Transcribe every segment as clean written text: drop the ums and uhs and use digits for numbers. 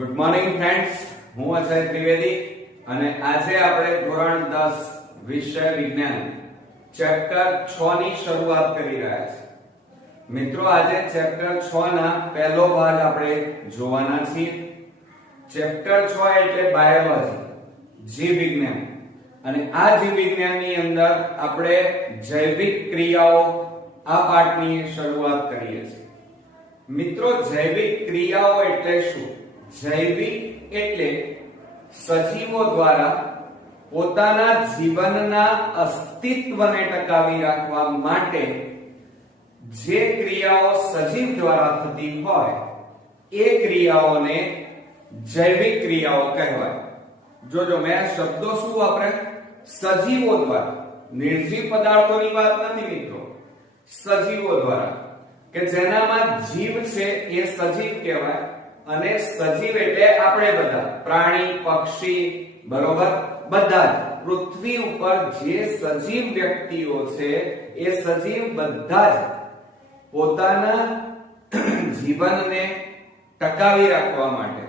Good morning friends, હું અજય ત્રિવેદી અને આજે આપણે ધોરણ 10 વિષય વિજ્ઞાન ચેપ્ટર 6 ની શરૂઆત કરી રહ્યા છીએ। મિત્રો, આજે ચેપ્ટર 6 ના પહેલો ભાગ આપણે જોવાના છીએ। ચેપ્ટર 6 એટલે બાયોલોજી, જીવ વિજ્ઞાન, અને આ જીવ વિજ્ઞાનની અંદર આપણે જૈવિક ક્રિયાઓ આ પાઠની શરૂઆત કરીએ છીએ। મિત્રો, જૈવિક ક્રિયાઓ એટલે શું? જૈવિક એટલે સજીવો દ્વારા પોતાના જીવનના અસ્તિત્વને ટકાવી રાખવા માટે જે ક્રિયાઓ સજીવ દ્વારા થતી હોય એ ક્રિયાઓને જૈવિક ક્રિયાઓ કહેવાય। જોજો, મેં શબ્દો શું વાપરે? સજીવો દ્વારા, નિર્જીવ પદાર્થોની વાત નથી મિત્રો, સજીવો દ્વારા, કે જેનામાં જીવ છે એ સજીવ કહેવાય। અને સજીવ એટલે આપણે બધા, પ્રાણી, પક્ષી, બરોબર, બધા જ પૃથ્વી ઉપર જે સજીવ વ્યક્તિઓ છે એ સજીવ બધા જ પોતાના જીવનને ટકાવી રાખવા માટે,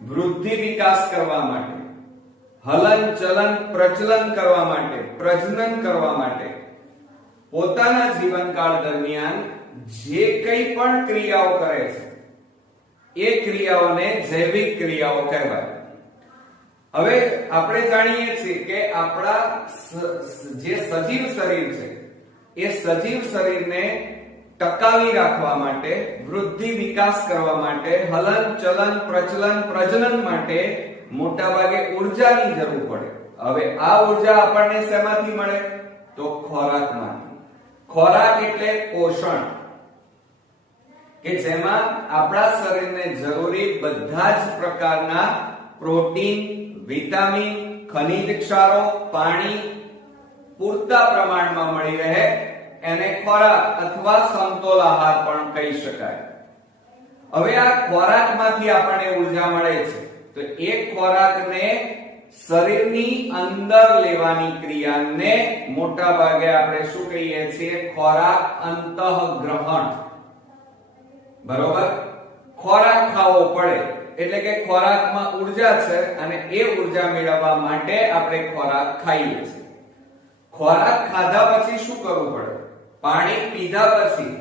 વૃદ્ધિ વિકાસ કરવા માટે, હલન ચલન પ્રચલન કરવા માટે, પ્રજનન કરવા માટે પોતાના જીવનકાળ દરમિયાન જે કંઈ પણ ક્રિયાઓ કરે છે એ ક્રિયાઓને જૈવિક ક્રિયાઓ કહેવાય। હવે આપણે જાણીએ છીએ કે આપણા જે સજીવ શરીર છે એ સજીવ શરીરને ટકાવી રાખવા માટે, વૃદ્ધિ વિકાસ કરવા માટે, હલન ચલન પ્રચલન પ્રજનન માટે મોટા ભાગે ઊર્જાની જરૂર પડે। હવે આ ઊર્જા આપણને શેમાંથી મળે? તો ખોરાકમાંથી। ખોરાક એટલે પોષણ, કે જેમાં આપણા શરીરને જરૂરી બધા જ પ્રકારના પ્રોટીન, વિટામિન, ખનિજ ક્ષારો, પાણી પૂરતા પ્રમાણમાં મળી રહે એને ખોરાક અથવા સમતોલ આહાર પણ કહી શકાય। હવે આ ખોરાકમાંથી આપણને ઊર્જા મળે છે તો એ ખોરાકને શરીરની અંદર લેવાની ક્રિયાને મોટા ભાગે આપણે શું કહીએ છીએ? ખોરાક અંતઃગ્રહણ, બરોબર? ખોરાક ખાવો પડે એટલે કે ખોરાકમાં ઊર્જા છે અને એ ઊર્જા મેળવવા માટે આપણે ખોરાક ખાઈએ છીએ। ખોરાક ખાધા પછી શું કરવું પડે? પાણી પીધા પછી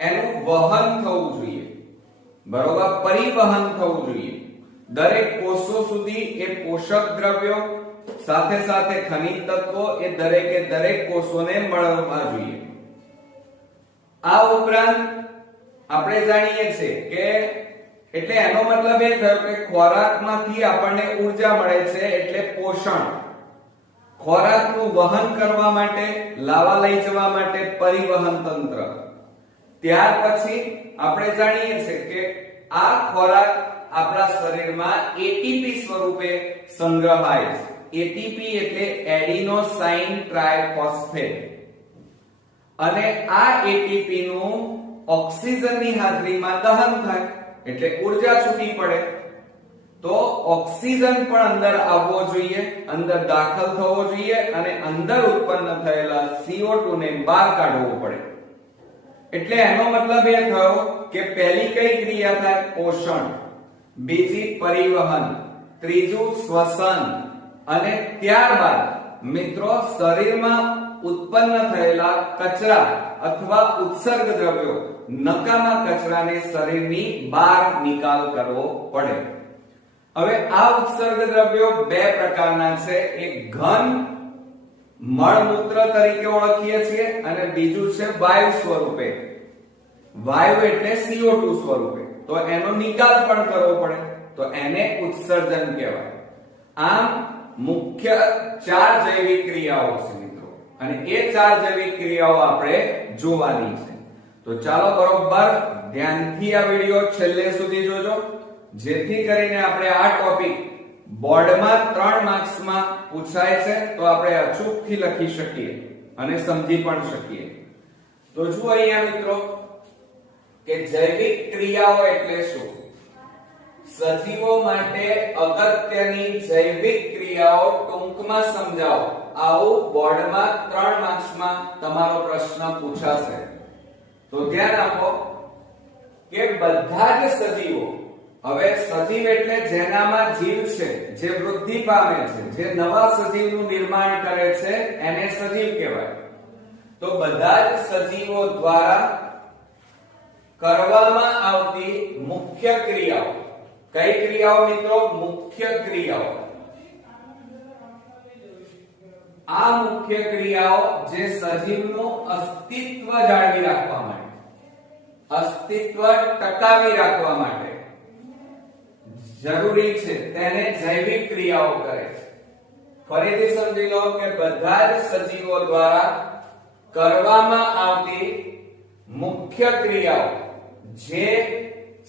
એનું વહન થવું જોઈએ, બરોબર, પરિવહન થવું જોઈએ। દરેક કોષો સુધી એ પોષક દ્રવ્યો સાથે સાથે ખનિજ તત્વો એ દરેકે દરેક કોષોને મળવા જોઈએ। આ ઉપરાંત આપણે જાણીએ છીએ કે એટલે એનો મતલબ એ થયો કે ખોરાકમાંથી આપણને ઊર્જા મળે છે એટલે પોષણ, ખોરાકનું વહન કરવા માટે, લાવવા લઈ જવા માટે પરિવહન તંત્ર। ત્યાર પછી આપણે જાણીએ છીએ કે આ ખોરાક આપણા શરીરમાં એટીપી સ્વરૂપે સંગ્રહાય છે। એટીપી એટલે એડિનોસાઇન ટ્રાઇફોસ્ફેટ, અને આ એટીપી નું ઓક્સિજનની હાજરીમાં દહન થાય એટલે ઊર્જા છૂટી પડે। તો ઓક્સિજન પણ અંદર આવવો જોઈએ, અંદર દાખલ થવો જોઈએ અને અંદર ઉત્પન્ન થયેલા CO2 ને બહાર કાઢવો પડે। એટલે એનો મતલબ એ થયો કે પહેલી કઈ ક્રિયા થાય? પોષણ, બીજી પરિવહન, ત્રીજું શ્વસન, અને ત્યારબાદ મિત્રો શરીરમાં ઉત્પન્ન થયેલા કચરા અથવા ઉત્સર્ગ દ્રવ્યો, નકામા કચરાને શરીરની બહાર નિકાલ કરવો પડે। હવે આ ઉત્સર્ગ દ્રવ્યો બે પ્રકારના છે, એક ઘન મળમૂત્ર તરીકે ઓળખીએ છીએ અને બીજું છે વાયુ સ્વરૂપે, વાયુ એટલે CO2 સ્વરૂપે, તો એનો નિકાલ પણ કરવો પડે, તો એને ઉત્સર્જન કહેવાય। આમ મુખ્ય 4 જૈવિક ક્રિયાઓ છે મિત્રો, અને એ 4 જૈવિક ક્રિયાઓ આપણે જોવાની છે। તો ચાલો બરોબર ધ્યાનથી આ વિડિયો છેલ્લે સુધી જોજો, જેથી કરીને આપણે આ ટોપિક બોર્ડમાં 3 માર્ક્સમાં પૂછાય છે તો આપણે અચૂકથી લખી શકીએ અને સમજી પણ શકીએ। તો જુઓ અહીંયા મિત્રો કે જૈવિક ક્રિયાઓ એટલે શું? સજીવો માટે અગત્યની જૈવિક ક્રિયાઓ ટૂંકમાં સમજાવો, આવું બોર્ડમાં 3 માર્ક્સમાં તમારો પ્રશ્ન પૂછાશે। તો ધ્યાન આપો કે બધા જ સજીવો હવે સજીવ એટલે જેનામાં જીવ છે, જે વૃદ્ધિ પામે છે, જે નવા સજીવનું નિર્માણ કરે છે, એને સજીવ કહેવાય. તો બધા જ સજીવો દ્વારા કરવામાં આવતી મુખ્ય ક્રિયાઓ, કઈ ક્રિયાઓ મિત્રો? મુખ્ય ક્રિયાઓ. આ મુખ્ય ક્રિયાઓ જે સજીવનું અસ્તિત્વ જાળવી રાખવા માટે, અસ્તિત્વ ટકાવી રાખવા માટે જરૂરી છે, તેને જૈવિક ક્રિયાઓ કહે છે. ફરીથી સમજી લો કે બધા જ સજીવો દ્વારા કરવામાં આવતી મુખ્ય ક્રિયાઓ જે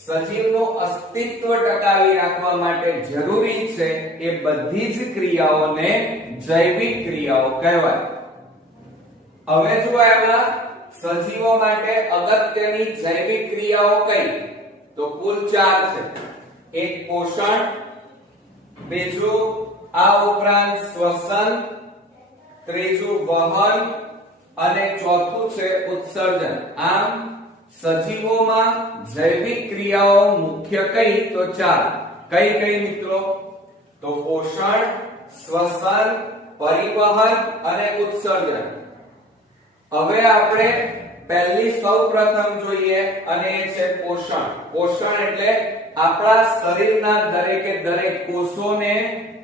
સજીવનું અસ્તિત્વ ટકાવી રાખવા માટે જરૂરી છે, એ બધી જ ક્રિયાઓને જૈવિક ક્રિયાઓ કહેવાય. હવે જો એમાં સજીવો માટે અગત્યની જૈવિક ક્રિયાઓ કઈ? તો કુલ 4 છે. એક પોષણ, બીજું આ ઉપરાંત શ્વસન, ત્રીજું વહન અને ચોથું છે ઉત્સર્જન. આમ સજીવોમાં જૈવિક ક્રિયાઓ મુખ્ય કઈ? તો 4. કઈ કઈ મિત્રો? તો પોષણ, શ્વસન, પરિવહન અને ઉત્સર્જન. હવે આપણે પહેલી સૌપ્રથમ જોઈએ અને એ છે પોષણ. પોષણ એટલે આપણા શરીરના દરેકે દરેક કોષોને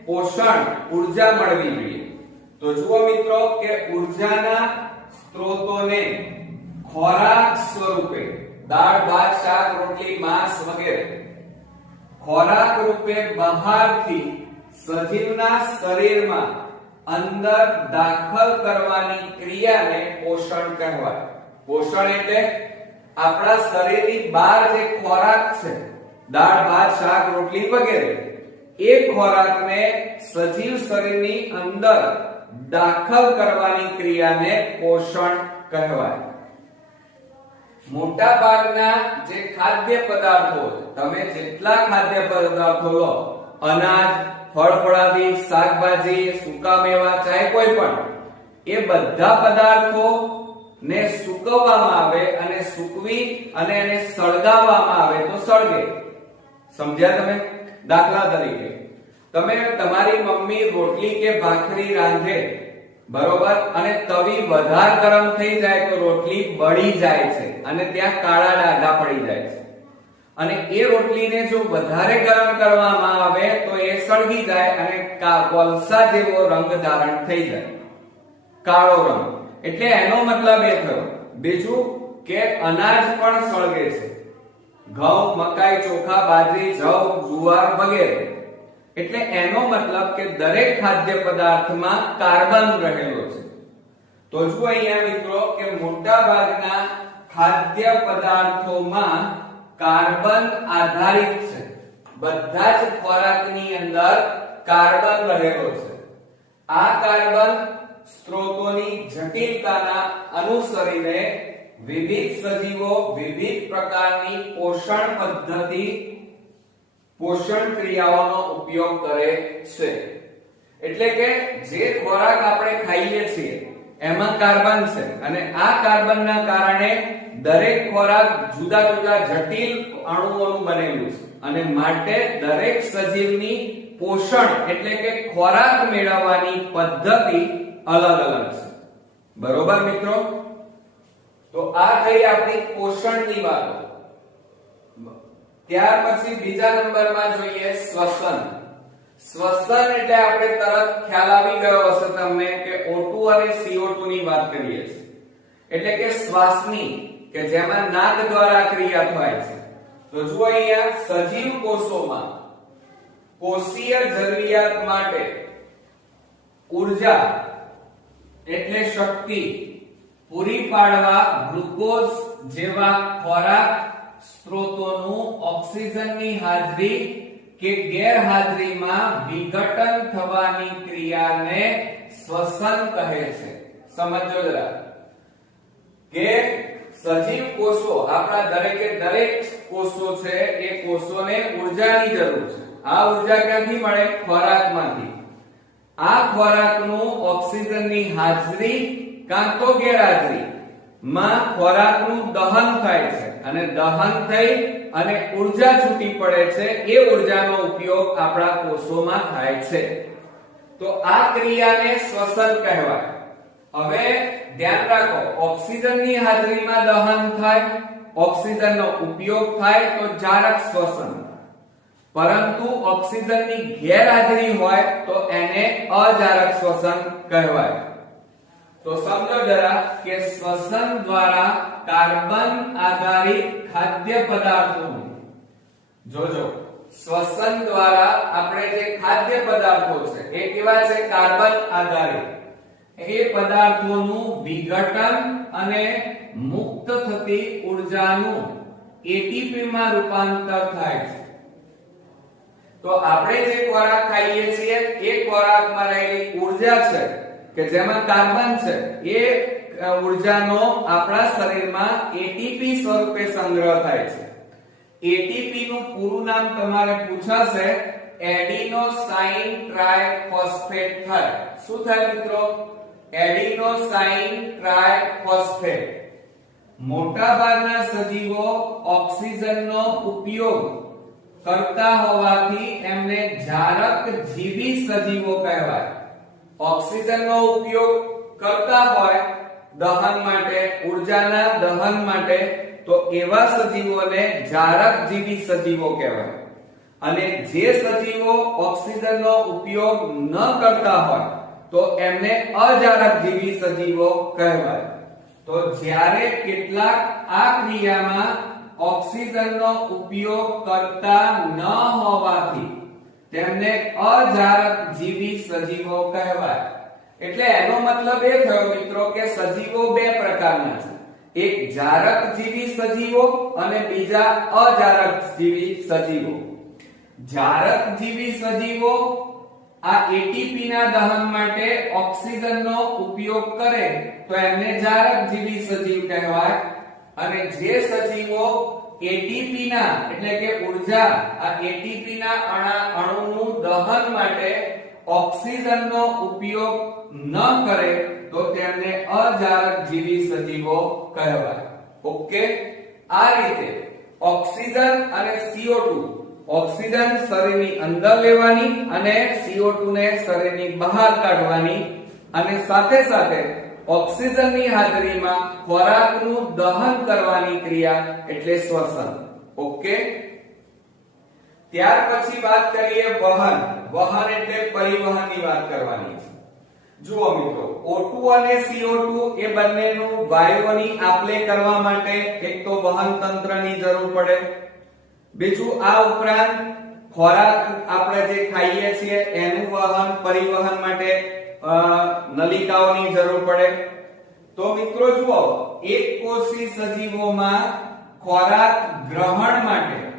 પોષણ, ઉર્જા મળવી જોઈએ. તો જુઓ મિત્રો કે ઉર્જાના સ્ત્રોતોને ખોરાક સ્વરૂપે, દાળ, ભાત, શાક, રોટલી, માંસ વગેરે ખોરાક રૂપે બહારથી સજીવના શરીરમાં અંદર દાખલ કરવાની ક્રિયાને પોષણ કહેવાય. પોષણ એટલે આપણા શરીરની બહાર જે ખોરાક છે, દાળ, ભાત, શાક, રોટલી વગેરે, એ ખોરાકને સજીવ શરીરની અંદર દાખલ કરવાની ક્રિયાને પોષણ કહેવાય. મોટા ભાગના જે ખાદ્ય પદાર્થો, તમે જેટલા ખાદ્ય પદાર્થો લો, અનાજ, ફળફળાદી, શાકભાજી, સૂકા મેવા, ચાહે કોઈ પણ, એ બધા પદાર્થો ને સૂકવવામાં આવે અને સૂકવી અને એને સળગાવવામાં આવે તો સળગે. સમજ્યા તમે? દાખલા તરીકે તમે તમારી મમ્મી રોટલી કે ભાખરી રાંધે, બરોબર, અને તવી વધારે ગરમ થઈ જાય તો રોટલી બળી જાય છે અને ત્યાં કાળા ડાઘા પડી જાય છે. અને એ રોટલીને જો વધારે ગરમ કરવામાં આવે તો એ સળગી જાય અને કોલસા જેવો રંગ ધારણ થઈ જાય, કાળો રંગ. એટલે એનો મતલબ એ થયો. બીજું કે અનાજ પણ સળગે છે, ઘઉં, મકાઈ, ચોખા, બાજરી, જવ, જુવાર વગેરે. એટલે એનો મતલબ કે દરેક ખાદ્ય પદાર્થમાં કાર્બન રહેલો છે. તો જુઓ અહીંયા મિત્રો કે મોટા ભાગના ખાદ્ય પદાર્થોમાં કાર્બન આધારિત છે. બધા જ ખોરાકની અંદર કાર્બન રહેલો છે. આ કાર્બન સ્ત્રોતોની જટિલતાના અનુસરીને વિવિધ સજીવો વિવિધ પ્રકારની પોષણ પદ્ધતિ, પોષણ ક્રિયાઓનો ઉપયોગ કરે છે. એટલે કે જે ખોરાક આપણે ખાઈએ છીએ એમાં કાર્બન છે અને આ કાર્બનના કારણે દરેક ખોરાક જુદા જુદા જટિલ અણુઓનું બનેલું છે અને માટે દરેક સજીવની પોષણ એટલે કે ખોરાક મેળવવાની પદ્ધતિ અલગ અલગ છે. બરોબર મિત્રો? તો આ થઈ આપણી પોષણની વાતો. ત્યાર પછી બીજા નંબરમાં જોઈએ શ્વસન. શ્વસન એટલે આપણે તરત ખ્યાલ આવી ગયો હશે તમને કે O2 અને CO2 ની વાત કરીએ છીએ. એટલે કે શ્વાસની, કે જેમાં નાક દ્વારા ક્રિયા થાય છે. તો જુઓ અહીંયા સજીવ કોષોમાં કોષીય જરૂરિયાત માટે ઉર્જા એટલે શક્તિ પૂરી પાડવા ગ્લુકોઝ જેવા ખોરાક સ્ત્રોતોનું ઓક્સિજનની હાજરી કે ગેરહાજરીમાં વિઘટન થવાની ક્રિયાને શ્વસન કહે છે. સમજો જરા કે સજીવ કોષો, આપણા દરેકે દરેક કોષો છે, એ કોષોને ઉર્જાની જરૂર છે. આ ઉર્જા ક્યાંથી મળે? ખોરાકમાંથી. આ ખોરાકનું ઓક્સિજનની હાજરી કાં તો ગેરહાજરી માં ખોરાકનું દહન થાય છે અને દહન થઈ અને ઊર્જા છૂટી પડે છે. એ ઊર્જાનો ઉપયોગ આપણા કોષોમાં થાય છે. તો આ ક્રિયાને શ્વસન કહેવાય. હવે ધ્યાન રાખો, ઓક્સિજનની હાજરીમાં દહન થાય, ઓક્સિજનનો ઉપયોગ થાય તો જારક શ્વસન, પરંતુ ઓક્સિજનની ગેરહાજરી હોય તો એને અજારક શ્વસન કહેવાય. તો સમજો જરા કે શ્વસન દ્વારા કાર્બન આધારિત ખાદ્ય પદાર્થોનું, જોજો શ્વસન દ્વારા આપણે જે ખાદ્ય પદાર્થો છે એ કેવા છે? કાર્બન આધારિત. એ પદાર્થોનું વિઘટન અને મુક્ત થતી ઊર્જાનું એટીપી માં રૂપાંતર થાય છે. તો આપણે જે ખોરાક ખાઈએ છીએ એ ખોરાકમાં રહેલી ઊર્જા છે કે જેમાં કાર્બન છે, એ ઊર્જાનો આપણા શરીરમાં એટીપી સ્વરૂપે સંગ્રહ થાય છે. એટીપી નું પૂરું નામ તમારે પૂછાશે, એડિનોસાઇન ટ્રાઇફોસ્ફેટ થાય. શું થાય મિત્રો? Adenosine triphosphate. મોટા ભાગના સજીવો ઓક્સિજનનો ઉપયોગ કરતા હોવાથી એમને જારક જીવી સજીવો કહેવાય. ઓક્સિજનનો ઉપયોગ કરતા હોય દહન માટે, ઊર્જાના દહન માટે, તો એવા સજીવોને જારક જીવી સજીવો કહેવાય. અને જે સજીવો ઓક્સિજનનો ઉપયોગ ન કરતા હોય તો એમને અજારક જીવી સજીવો કહેવાય. તો જ્યારે કેટલાક આ ક્રિયામાં ઓક્સિજનનો ઉપયોગ કરતા ન હોવાથી તેમને અજારક જીવી સજીવો કહેવાય. એટલે એનો મતલબ એ થયો મિત્રો કે સજીવો બે પ્રકારના છે, એક જારક જીવી સજીવો અને બીજા અજારક જીવી સજીવો. જારક જીવી સજીવો આ એટીપી ના દહન માટે ઓક્સિજનનો ઉપયોગ કરે તો એમને જારક જીવી સજીવ કહેવાય. અને જે સજીવો એટીપી ના એટલે કે ઊર્જા આ એટીપી ના અણુનું દહન માટે ઓક્સિજનનો ઉપયોગ ન કરે તો તેમને અજારક જીવી સજીવો કહેવાય. ઓકે, આ રીતે ઓક્સિજન અને CO2, ઓક્સિજન શરીરની અંદર લેવાની અને CO2 ને શરીરની બહાર કાઢવાની, અને સાથે સાથે ઓક્સિજનની હાજરીમાં ખોરાકનું દહન કરવાની ક્રિયા એટલે શ્વસન. ઓકે, ત્યાર પછી વાત કરીએ વહન. વહન એટલે પરિવહનની વાત કરવાની છે. જુઓ મિત્રો, O2 અને CO2 એ બંનેનું વાયુઓની આપ-લે કરવા માટે એક તો વહન તંત્રની જરૂર પડે, બીજું આ ઉપરાંત ખોરાક આપણે જે ખાઈએ છીએ એનું વહન પરિવહન માટે નલિકાઓની જરૂર પડે. તો મિત્રો જુઓ, એક કોષી સજીવોમાં ખોરાક ગ્રહણ માટે,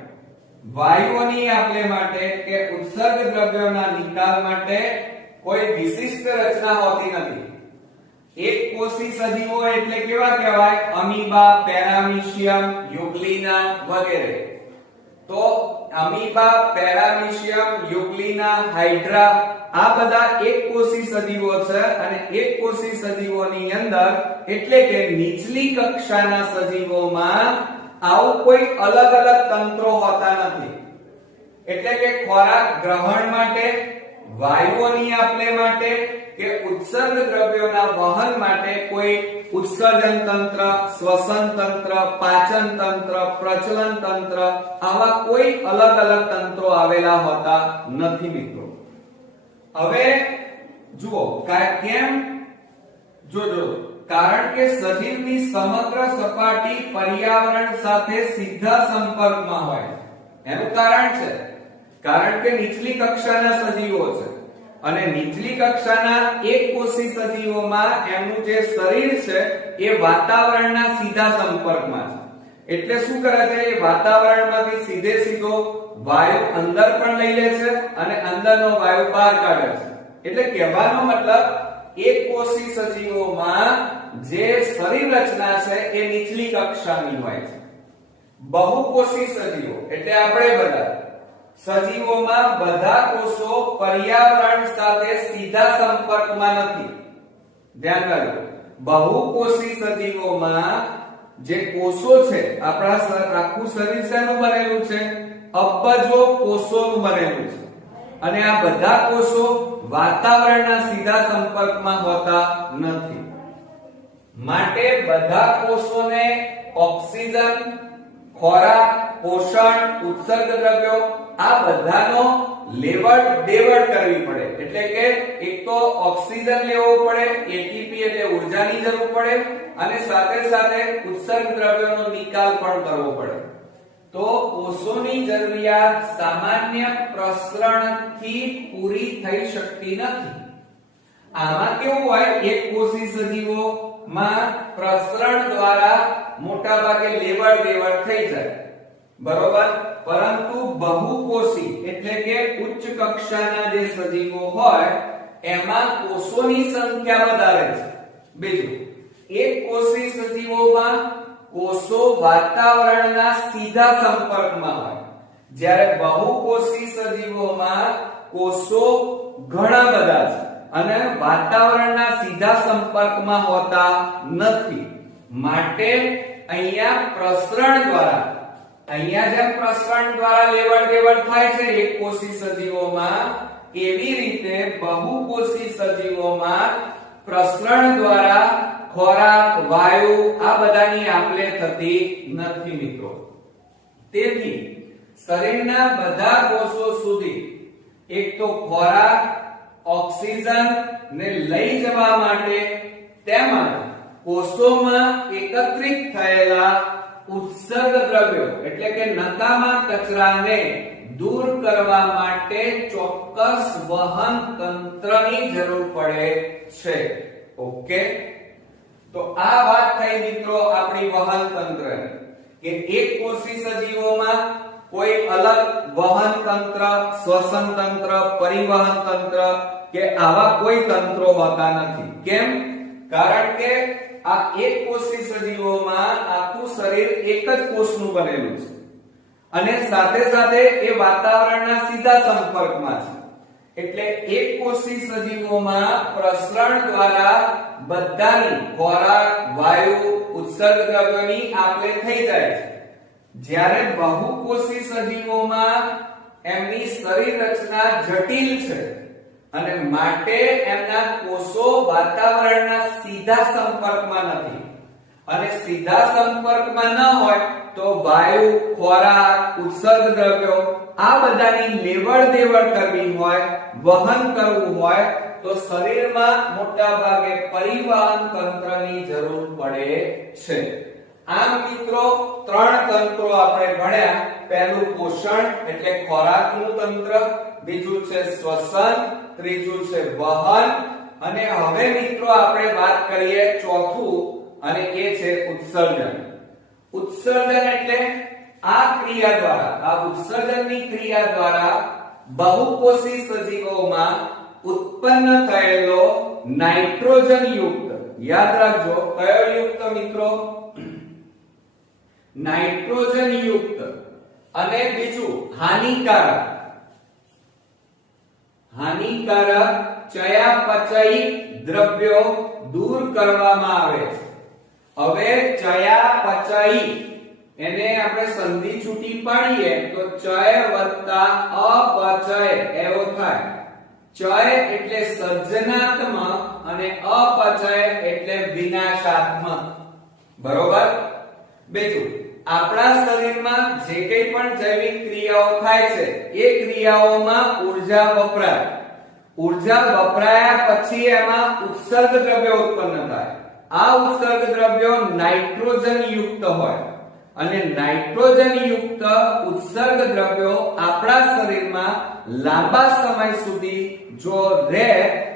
વાયુઓની આપ-લે માટે કે ઉત્સર્ગ દ્રવ્યોના નિકાલ માટે કોઈ વિશિષ્ટ રચના હોતી નથી. એક કોષી સજીવો એટલે કેવા કહેવાય? અમીબા, પેરામીશિયમ, યુગ્લિના વગેરે. તો અમીબા, પેરામીશિયમ, યુગ્લિના, હાઇડ્રા આ બધા એક કોષી સજીવો છે. અને એક કોષી સજીવોની અંદર એટલે કે નીચલી કક્ષાના સજીવોમાં આવું કોઈ અલગ અલગ તંત્રો હોતા નથી. એટલે કે ખોરાક ગ્રહણ માટે, વાયુઓની આપ-લે માટે કે ઉત્સર્ગ દ્રવ્યોના વહન માટે કોઈ ઉત્સર્જન તંત્ર, શ્વસન તંત્ર, પાચન તંત્ર, પ્રચલન તંત્ર આવા કોઈ અલગ અલગ તંત્રો આવેલા હોતા નથી મિત્રો. હવે જુઓ કેમ? જોજો, કારણ કે સજીવની સમગ્ર સપાટી પર્યાવરણ સાથે સીધા સંપર્કમાં હોય. એનું કારણ છે કારણ કે નીચલી કક્ષાના સજીવો છે અને નીચલી કક્ષાના એક કોષી સજીવોમાં એમનું જે શરીર છે એ વાતાવરણના સીધા સંપર્કમાં છે. એટલે શું કરે છે? એ વાતાવરણમાંથી સીધે સીધો વાયુ અંદર પણ લઈ લે છે અને અંદરનો વાયુ બહાર કાઢે છે. એટલે કહેવાનો મતલબ એક કોષી સજીવોમાં જે શરીર રચના છે એ નીચલી કક્ષાની હોય છે. બહુકોષી સજીવો એટલે આપણે બધા સજીવોમાં બધા કોષો પર્યાવરણ સાથે સીધા સંપર્કમાં નથી. ધ્યાન રાખજો, બહુકોષી સજીવોમાં જે કોષો છે, આપણા આખું શરીર શેનું બનેલું છે? અબજો કોષોનું બનેલું છે. અને આ બધા કોષો વાતાવરણના સીધા સંપર્કમાં હોતા નથી. માટે બધા કોષોને ઓક્સિજન, ખોરાક, પોષણ, ઉત્સર્ગ દ્રવ્યો આ બધાનો લેવડ દેવડ કરવી પડે. એટલે કે એક તો ઓક્સિજન લેવો પડે, એટીપી એટલે ઊર્જાની જરૂર પડે, અને સાથે સાથે ઉત્સર્ગ દ્રવ્યોનો નિકાલ પણ કરવો પડે. તો કોષોની જરૂરિયાત સામાન્ય પ્રસરણથી પૂરી થઈ શકતી નથી. આમાં કેવું હોય, એક કોષી સજીવોમાં પ્રસરણ દ્વારા મોટા ભાગે લેવડ દેવડ થઈ જાય, બરોબર. પરંતુ બહુકોષી એટલે કે ઉચ્ચ કક્ષાના જે સજીવો હોય એમાં કોષોની સંખ્યા વધારે છે. બીજું, એક કોષી સજીવોમાં કોષો વાતાવરણના સીધા સંપર્કમાં હોય, જ્યારે બહુકોષી સજીવોમાં કોષો ઘણા બધા છે અને વાતાવરણના સીધા સંપર્કમાં હોતા નથી. માટે અહીંયા પ્રસરણ દ્વારા, અહીંયા જેમ પ્રસરણ દ્વારા લેવડ દેવડ થાય છે એક કોષી સજીવોમાં, એવી રીતે બહુકોષી સજીવોમાં પ્રસરણ દ્વારા ખોરાક, વાયુ આ બધાની આપલે થતી નથી મિત્રો. તેથી શરીરના બધા કોષો સુધી એક તો ખોરાક, ઓક્સિજન ને લઈ જવા માટે તેમજ કોષોમાં એકત્રિત થયેલા ઉત્સર્ગ દ્રવ્યો એટલે કે નકામા કચરાને દૂર કરવા માટે ચોક્કસ વહન તંત્રની જરૂર પડે છે. ઓકે, તો આ વાત થઈ મિત્રો આપણી વહન તંત્રની, કે એક કોષી સજીવોમાં કોઈ અલગ વહન તંત્ર, શ્વસન તંત્ર, પરિવહન તંત્ર કે આવા કોઈ તંત્રો હોતા નથી. કેમ? કારણ કે આ એક કોષી સજીવોમાં આખું શરીર એક જ કોષનું બનેલું છે અને સાથે સાથે એ વાતાવરણના સીધા સંપર્કમાં છે. એટલે એક કોષી સજીવોમાં પ્રસરણ દ્વારા બધાની ખોરાક, વાયુ, ઉત્સર્ગ દ્રવ્યોની આપલે થઈ જાય છે. જ્યારે બહુકોષી સજીવોમાં એમની શરીર રચના જટિલ છે અને માટે એમના કોષો વાતાવરણના સીધા સંપર્કમાં નથી. અને સીધા સંપર્કમાં ન હોય તો વાયુ, ખોરાક, ઉત્સર્ગ દ્રવ્યો આ બધાની લેવડ દેવડ કરવી હોય, વહન કરવું હોય તો શરીરમાં મોટા ભાગે પરિવહન તંત્રની જરૂર પડે છે. આમ મિત્રો ત્રણ તંત્રો આપણે ભણ્યા. પહેલું પોષણ એટલે ખોરાકનું તંત્ર, બીજું છે શ્વસન, ત્રીજું છે વહન, અને હવે મિત્રો આપણે વાત કરીએ ચોથું, અને એ છે ઉત્સર્જન. ઉત્સર્જન એટલે આ ક્રિયા દ્વારા, આ ઉત્સર્જનની ક્રિયા દ્વારા બહુકોષી સજીવોમાં ઉત્પન્ન થયેલો નાઇટ્રોજન યુક્ત, યાદ રાખજો કયો યુક્ત મિત્રો? નાઇટ્રોજન યુક્ત, અને બીજું હાનિકારક ચયાપચયી દ્રવ્યો દૂર કરવામાં આવે છે. હવે ચયાપચયી એને આપણે સંધિ છૂટી પાડીએ તો ચય વત્તા અપચય એવો થાય. ચય એટલે સર્જનાત્મક અને અપચય એટલે વિનાશાત્મક, બરોબર. બીજું, આપણા શરીરમાં જે કંઈ પણ જૈવિક ક્રિયાઓ થાય છે એ ક્રિયાઓમાં ઊર્જા વપરાય. ઊર્જા વપરાયા પછી એમાં ઉત્સર્ગ દ્રવ્યો ઉત્પન્ન થાય. આ ઉત્સર્ગ દ્રવ્યો નાઇટ્રોજન યુક્ત હોય અને નાઇટ્રોજન યુક્ત ઉત્સર્ગ દ્રવ્યો આપણા શરીરમાં લાંબા સમય સુધી જો રહે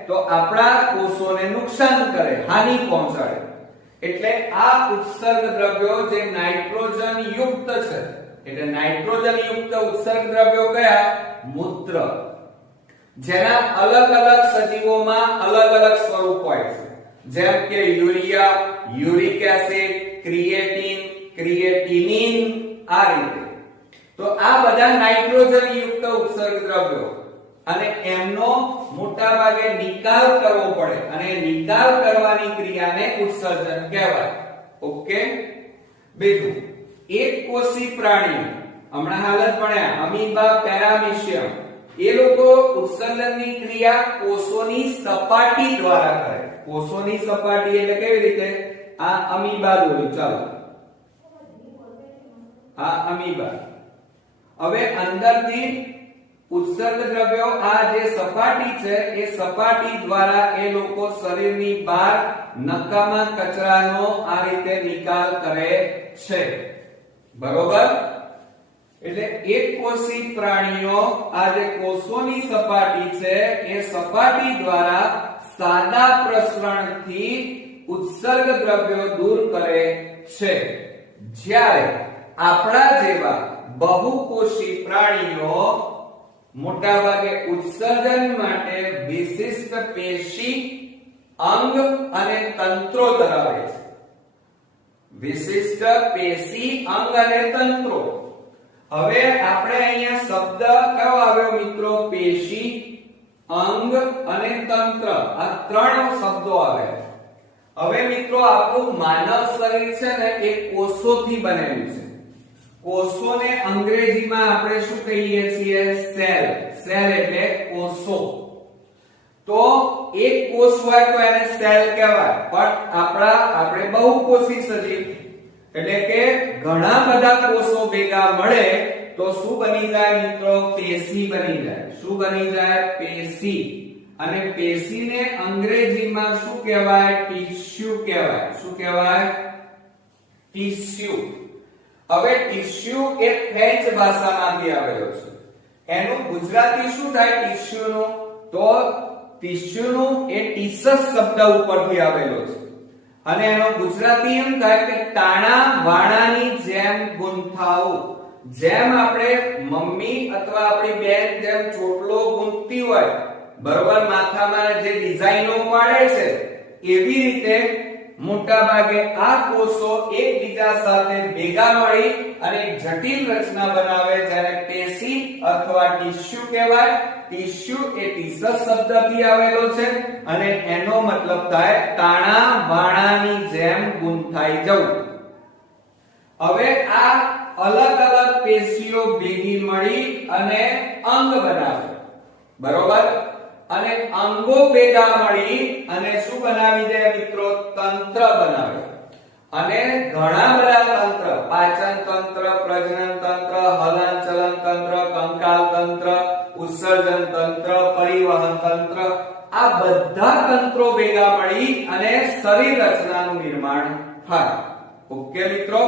તો આપણા કોષોને નુકસાન કરે, હાનિ પહોંચાડે. એટલે આ ઉત્સર્ગ દ્રવ્યો જે નાઇટ્રોજન યુક્ત છે, એટલે નાઇટ્રોજન યુક્ત ઉત્સર્ગ દ્રવ્યો કયા? મૂત્ર. જેના અલગ અલગ સજીવોમાં અલગ અલગ સ્વરૂપ હોય છે, જેમ કે urea, uric acid, creatine, creatinine, આ રીતે. તો આ બધા નાઇટ્રોજન યુક્ત ઉત્સર્ગ દ્રવ્યો. અને એમનો મોટા ભાગે નિકાલ કરવો પડે અને નિકાલ કરવાની ક્રિયાને ઉત્સર્જન કહેવાય. ઓકે. બીજું, એક કોષી પ્રાણીઓ હમણાં હાલ જ ભણ્યા અમીબા, પેરામીશિયમ, એ લોકો ઉત્સર્જનની ક્રિયા કોષોની સપાટી દ્વારા કરે. કોષોની સપાટી એટલે કેવી રીતે? આ અમીબા દોર્યું, ચાલો આ અમીબા. હવે અંદરથી ઉત્સર્ગ દ્રવ્યો આ જે સપાટી છે એ સપાટી દ્વારા એ લોકો શરીરની બહાર નકામા કચરાનો આ રીતે નિકાલ કરે છે. બરોબર? એટલે એક કોષી પ્રાણીઓ આ જે કોષોની સપાટી છે એ સપાટી દ્વારા સાદા પ્રસરણથી ઉત્સર્ગ દ્રવ્યો દૂર કરે છે. જ્યારે આપણા જેવા બહુકોષી પ્રાણીઓ મોટા ભાગે ઉત્સર્જન માટે વિશિષ્ટ પેશી, અંગ અને તંત્રો ધરાવે છે. વિશિષ્ટ પેશી, અંગ અને તંત્રો. હવે આપણે અહીંયા શબ્દ કયો આવ્યો મિત્રો? પેશી, અંગ અને તંત્ર. આ ત્રણ શબ્દો આવ્યા. હવે મિત્રો આપણું માનવ શરીર છે ને એ કોષોથી બનેલું છે. કોષોને અંગ્રેજીમાં આપણે શું કહીએ છીએ? સેલ. સેલ એટલે કોષો. તો એક કોષ હોય તો એને સેલ કહેવાય, પણ આપણે બહુકોષી સજીવ એટલે કે ઘણા બધા કોષો ભેગા મળે તો શું બની જાય મિત્રો? પેશી બની જાય. શું બની જાય? પેશી. અને પેશીને અંગ્રેજીમાં શું કહેવાય? ટિશ્યુ કહેવાય. શું કહેવાય? ટિશ્યુ. હવે ટિશ્યુ એ ફ્રેન્ચ ભાષામાંથી આવેલો છે. એનું ગુજરાતી શું થાય ટિશ્યુ નું? તો ટિશ્યુ નું એ ટીસસ શબ્દ ઉપરથી આવેલો છે અને એનો ગુજરાતી એમ થાય કે તાણા વાણાની જેમ ગૂંથાવું. જેમ આપણે મમ્મી અથવા આપણી બેન જેમ ચોટલો ગૂંથતી હોય, બરોબર, માથામાં જે ડિઝાઇનો પાડે છે, એવી રીતે મોટા ભાગે આ કોષો એકબીજા સાથે ભેગા મળી અને એક જટિલ રચના બનાવે જેને પેશી અથવા ટિશ્યુ કહેવાય. ટિશ્યુ એ ટીસસ શબ્દથી આવેલો છે અને એનો મતલબ થાય તાણા વાણાની જેમ ગૂંથાઈ જવું. હવે આ અલગ અલગ પેશીઓ ભેગી મળી અને અંગ બનાવે. બરોબર? અને અંગો ભેગા મળી અને શું બનાવી દે મિત્રો? તંત્ર બનાવે. અને ઘણા બધા તંત્ર, પાચન તંત્ર, પ્રજનન તંત્ર, હલન ચલન તંત્ર, કંકાલ તંત્ર, ઉત્સર્જન તંત્ર, પરિવહન તંત્ર, આ બધા તંત્રો ભેગા મળી અને શરીર રચનાનું નિર્માણ થાય. ઓકે મિત્રો?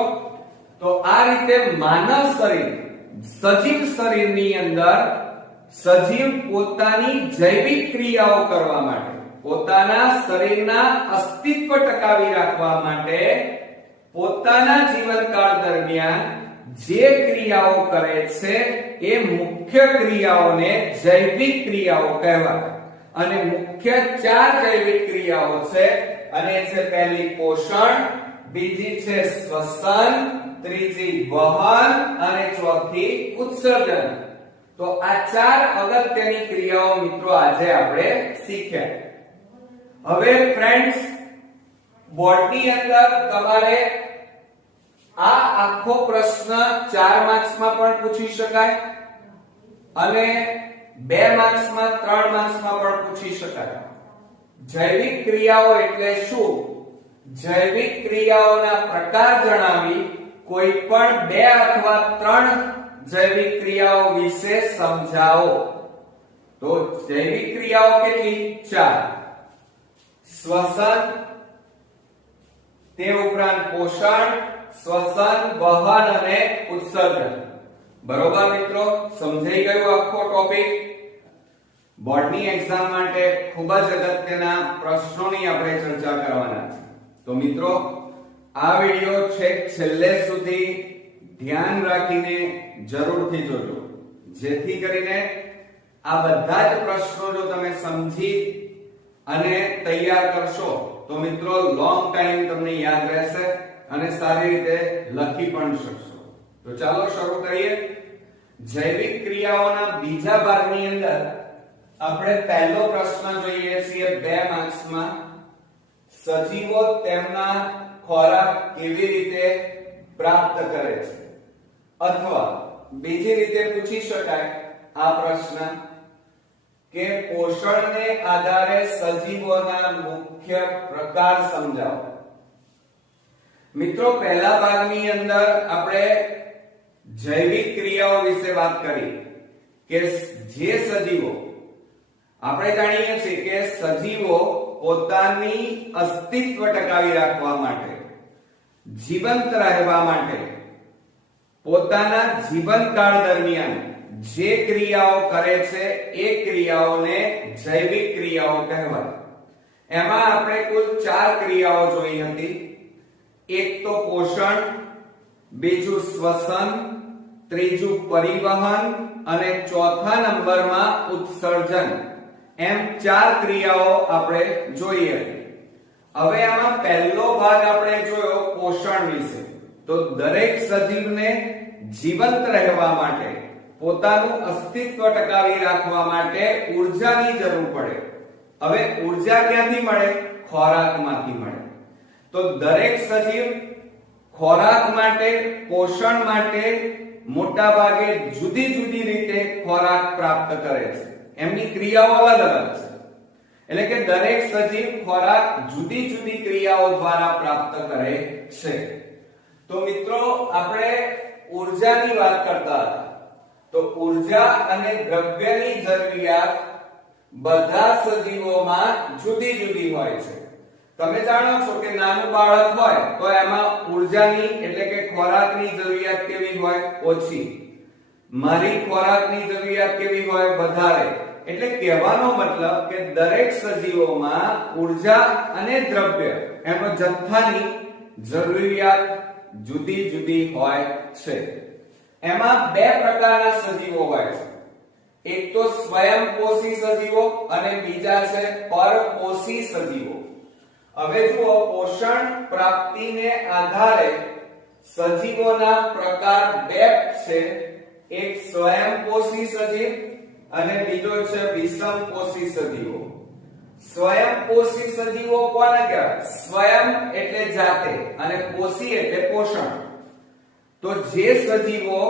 તો આ રીતે માનવ શરીર, સજીવ શરીરની અંદર સજીવ પોતાની જૈવિક ક્રિયાઓ કરવા માટે, પોતાના શરીરના અસ્તિત્વ ટકાવી રાખવા માટે પોતાના જીવનકાળ દરમિયાન જે ક્રિયાઓ કરે છે એ મુખ્ય ક્રિયાઓને જૈવિક ક્રિયાઓ કહેવાય. અને મુખ્ય 4 જૈવિક ક્રિયાઓ છે અને છે પહેલી પોષણ, બીજી છે શ્વસન, ત્રીજી વહન અને ચોથી ઉત્સર્જન. તો આ 4 અગત્યની ક્રિયાઓ મિત્રો આજે આપણે શીખ્યા. હવે ફ્રેન્ડ્સ, બોર્ડની અંદર તમારે આ આખો પ્રશ્ન 4 માર્ક્સમાં પણ પૂછી શકાય અને 2 માર્ક્સમાં, 3 માર્ક્સમાં પણ પૂછી શકાય. જૈવિક ક્રિયાઓ એટલે શું? જૈવિક ક્રિયાઓના પ્રકાર જણાવી કોઈ પણ 2 અથવા 3 જૈવિક ક્રિયાઓ વિશે સમજાવો. તો જૈવિક ક્રિયાઓ કેટલી? 4. શ્વસન, તે ઉપરાંત પોષણ, શ્વસન, વહન અને ઉત્સર્જન. બરોબર મિત્રો? સમજાઈ ગયું આખો ટોપિક? બોર્ડની એક્ઝામ માટે ખૂબ જ અગત્યના પ્રશ્નોની આપણે ચર્ચા કરવાના છે. તો મિત્રો, આ વિડિયો છેલ્લે સુધી ધ્યાન રાખીને જરૂરથી જોજો, જેથી કરીને આ બધા જ પ્રશ્નો જો તમે સમજી અને તૈયાર કરશો તો મિત્રો લોંગ ટાઈમ તમને યાદ રહેશે અને સારી રીતે લખી પણ શકશો. તો ચાલો શરૂ કરીએ. જૈવિક ક્રિયાઓના બીજા ભાગની અંદર આપણે પહેલો પ્રશ્ન જોઈએ છીએ 2 માર્ક્સમાં સજીવો તેમના ખોરાક કેવી રીતે પ્રાપ્ત કરે છે અથવા બીજી રીતે પૂછી શકાય આ પ્રશ્ન કે પોષણને આધારે સજીવોના મુખ્ય પ્રકાર સમજાવો. મિત્રો પહેલા ભાગની અંદર આપણે જૈવિક ક્રિયાઓ વિશે વાત કરી કે જે સજીવો આપણે જાણીએ છીએ કે સજીવો પોતાની અસ્તિત્વ ટકાવી રાખવા માટે જીવંત રહેવા માટે પોતાના જીવનકાળ દરમિયાન જે ક્રિયાઓ કરે છે એ ક્રિયાઓને જૈવિક ક્રિયાઓ કહેવાય. એમાં આપણે કુલ 4 ક્રિયાઓ જોઈ હતી. એક તો પોષણ, બીજું શ્વસન, ત્રીજું પરિવહન અને ચોથા નંબરમાં ઉત્સર્જન. એમ 4 ક્રિયાઓ આપણે જોઈ હતી. હવે આમાં પહેલો ભાગ આપણે જોયો પોષણ વિશે. તો દરેક સજીવને જીવંત રહેવા માટે પોતાનું અસ્તિત્વ ટકાવી રાખવા માટે ઊર્જાની જરૂર પડે. હવે ઊર્જા ક્યાંથી મળે? ખોરાકમાંથી મળે. તો દરેક સજીવ ખોરાક માટે, પોષણ માટે મોટા ભાગે જુદી જુદી રીતે ખોરાક પ્રાપ્ત કરે છે. એમની ક્રિયાઓ અલગ અલગ છે. એટલે કે દરેક સજીવ ખોરાક જુદી જુદી ક્રિયાઓ દ્વારા પ્રાપ્ત કરે છે. તો મિત્રો આપણે ઊર્જાની વાત કરતા હતા. તો ઊર્જા અને દ્રવ્યની જરૂરિયાત બધા સજીવોમાં જુદી જુદી હોય છે. તમે જાણો છો કે નાનું બાળક હોય તો એમાં ઊર્જાની એટલે કે ખોરાકની જરૂરિયાત કેવી હોય? ઓછી. મારી ખોરાકની જરૂરિયાત કેવી હોય? વધારે. એટલે કહેવાનો મતલબ કે દરેક સજીવોમાં ઊર્જા અને દ્રવ્ય એનો જથ્થાની જરૂરિયાત જુદી જુદી હોય છે. એમાં 2 પ્રકારના સજીવો હોય છે. એક તો સ્વયંપોષી સજીવો અને બીજા છે પરપોષી સજીવો. હવે જુઓ, પોષણ પ્રાપ્તિને આધારે સજીવોના પ્રકાર 2 છે. એક સ્વયંપોષી સજીવ અને બીજો છે વિષમપોષી સજીવો. સ્વયંપોષી સજીવો કોને કહેવાય? સ્વયં એટલે જાતે અને પોષી એટલે પોષણ. તો જે સજીવો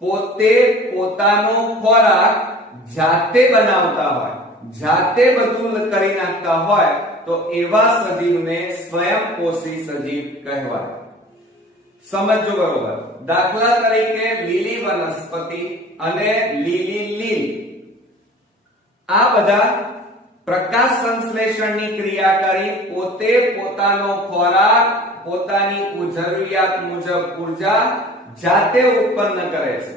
પોતે પોતાનો ખોરાક જાતે બનાવતા હોય, જાતે બધું કરી નાખતા હોય તો એવા સજીવને સ્વયંપોષી સજીવ કહેવાય. સમજો બરોબર. દાખલા તરીકે લીલી વનસ્પતિ અને લીલી લીલ આ બધા પ્રકાશ સંશ્લેષણની ક્રિયા કરી પોતે પોતાનો ખોરાક પોતાની જરૂરિયાત મુજબ ઊર્જા જાતે ઉત્પન્ન કરે છે.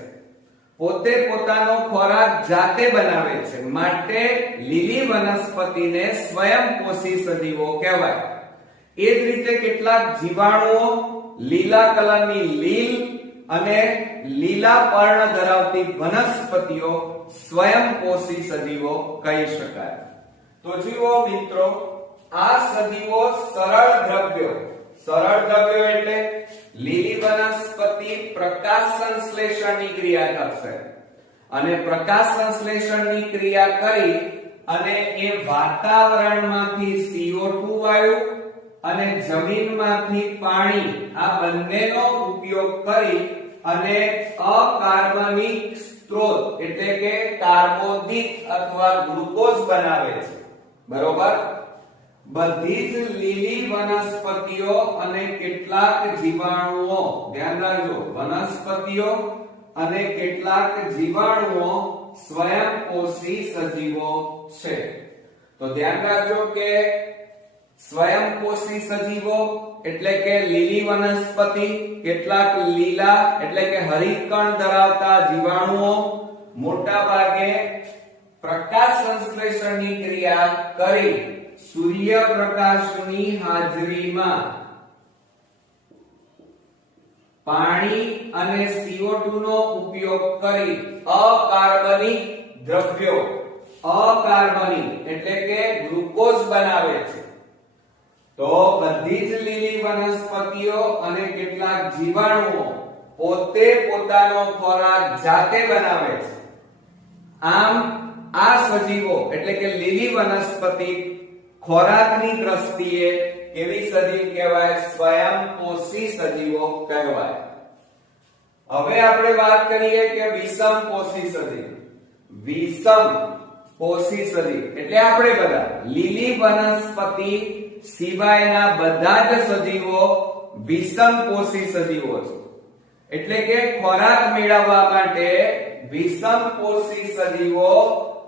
પોતે પોતાનો ખોરાક જાતે બનાવે છે. માટે લીલી વનસ્પતિને સ્વયંપોષી સજીવો કહેવાય. એ જ રીતે કેટલાક જીવાણુઓ લીલા કલરની લીલ અને લીલા પર્ણ ધરાવતી વનસ્પતિઓ સ્વયંપોષી સજીવો કહી શકાય. તો જુઓ મિત્રો, આ સજીવો સરળ દ્રવ્યો એટલે લીલી વનસ્પતિ પ્રકાશ સંશ્લેષણની ક્રિયા કરશે અને પ્રકાશ સંશ્લેષણની ક્રિયા કરી અને એ વાતાવરણમાંથી CO2 વાયુ અને જમીનમાંથી પાણી આ બંનેનો ઉપયોગ કરી અને અકાર્બનિક સ્ત્રોત એટલે કે કાર્બોદિત અથવા ગ્લુકોઝ બનાવે છે. બરોબર. બધી જ લીલી વનસ્પતિઓ અને કેટલાક જીવાણુઓ, ધ્યાન રાખજો, વનસ્પતિઓ અને કેટલાક જીવાણુઓ સ્વયંપોષી સજીવો છે. તો ધ્યાન રાખજો કે સ્વયંપોષી સજીવો એટલે કે લીલી વનસ્પતિ, કેટલાક લીલા એટલે કે હરિતકણ ધરાવતા જીવાણુઓ મોટા ભાગે પ્રકાશ સંશ્લેષણની ક્રિયા કરી સૂર્યપ્રકાશની હાજરીમાં પાણી અને CO2 નો ઉપયોગ કરી અકાર્બનિક દ્રવ્યો, અકાર્બનિક એટલે કે ગ્લુકોઝ બનાવે છે. તો બધી જ લીલી વનસ્પતિઓ અને કેટલાક જીવાણુઓ પોતે પોતાનો ખોરાક જાતે બનાવે છે. આમ આ સજીવો એટલે કે લીલી વનસ્પતિ ખોરાકની દ્રષ્ટિએ કેવી સજીવ કહેવાય? સ્વયંપોષી સજીવો કહેવાય. હવે આપણે વાત કરીએ કે વિષમપોષી સજીવ. વિષમપોષી સજીવ એટલે આપણે બધા લીલી વનસ્પતિ સિવાયના બધા જ સજીવો વિષમપોષી સજીવો છે. એટલે કે ખોરાક મેળવવા માટે વિષમપોષી સજીવો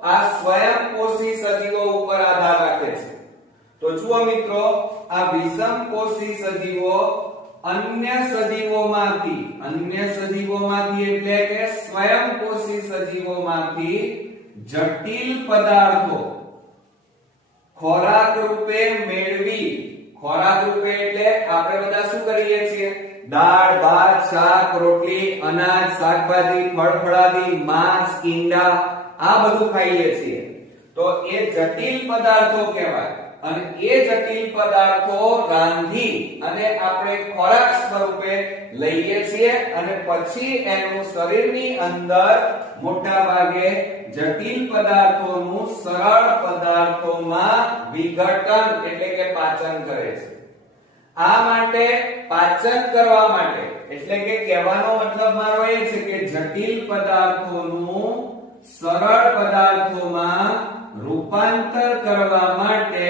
આ સ્વયંપોષી સજીવો ઉપર આધાર રાખે છે. તો જુઓ મિત્રો, આ વિષમપોષી સજીવો અન્ય સજીવોમાંથી એટલે કે સ્વયંપોષી સજીવોમાંથી જટિલ પદાર્થો ખોરાક રૂપે મેળવી, ખોરાક રૂપે એટલે આપણે બધા શું કરીએ છીએ? દાળ, ભાત, શાક, રોટલી, અનાજ, શાકભાજી, ફળફળાદી, માંસ, ઈંડા આ બધું ખાઈએ છીએ. તો એ જટિલ પદાર્થો કહેવાય. અને એ જટિલ પદાર્થો રાંધી અને આપણે ખોરાક સ્વરૂપે લઈએ છીએ અને પછી એનું શરીરની અંદર મોટા ભાગે જટિલ પદાર્થોનું સરળ પદાર્થોમાં વિઘટન એટલે કે પાચન કરે છે. આ માટે પાચન કરવા માટે એટલે કે કહેવાનો મતલબ મારો એ છે કે જટિલ પદાર્થોનું સરળ પદાર્થોમાં રૂપાંતર કરવા માટે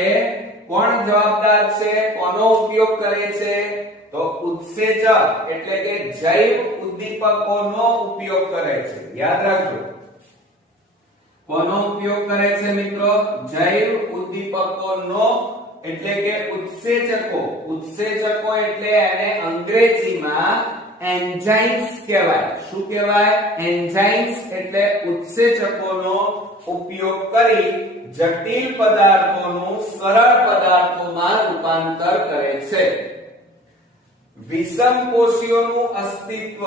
કોણ જવાબદાર છે? કોનો ઉપયોગ કરે છે? તો ઉત્સેચક એટલે કે જૈવ ઉદ્દીપકોનો ઉપયોગ કરે છે. યાદ રાખજો, કોનો ઉપયોગ કરે છે મિત્રો? જૈવ ઉદ્દીપકોનો એટલે કે ઉત્સેચકો. ઉત્સેચકો એટલે એને અંગ્રેજીમાં એન્ઝાઇમ્સ કહેવાય. શું કહેવાય? એન્ઝાઇમ્સ એટલે ઉત્સેચકોનો ઉપયોગ કરી જટિલ પદાર્થોનું સરળ પદાર્થોમાં રૂપાંતર કરે છે. વિષમપોષીઓનું અસ્તિત્વ.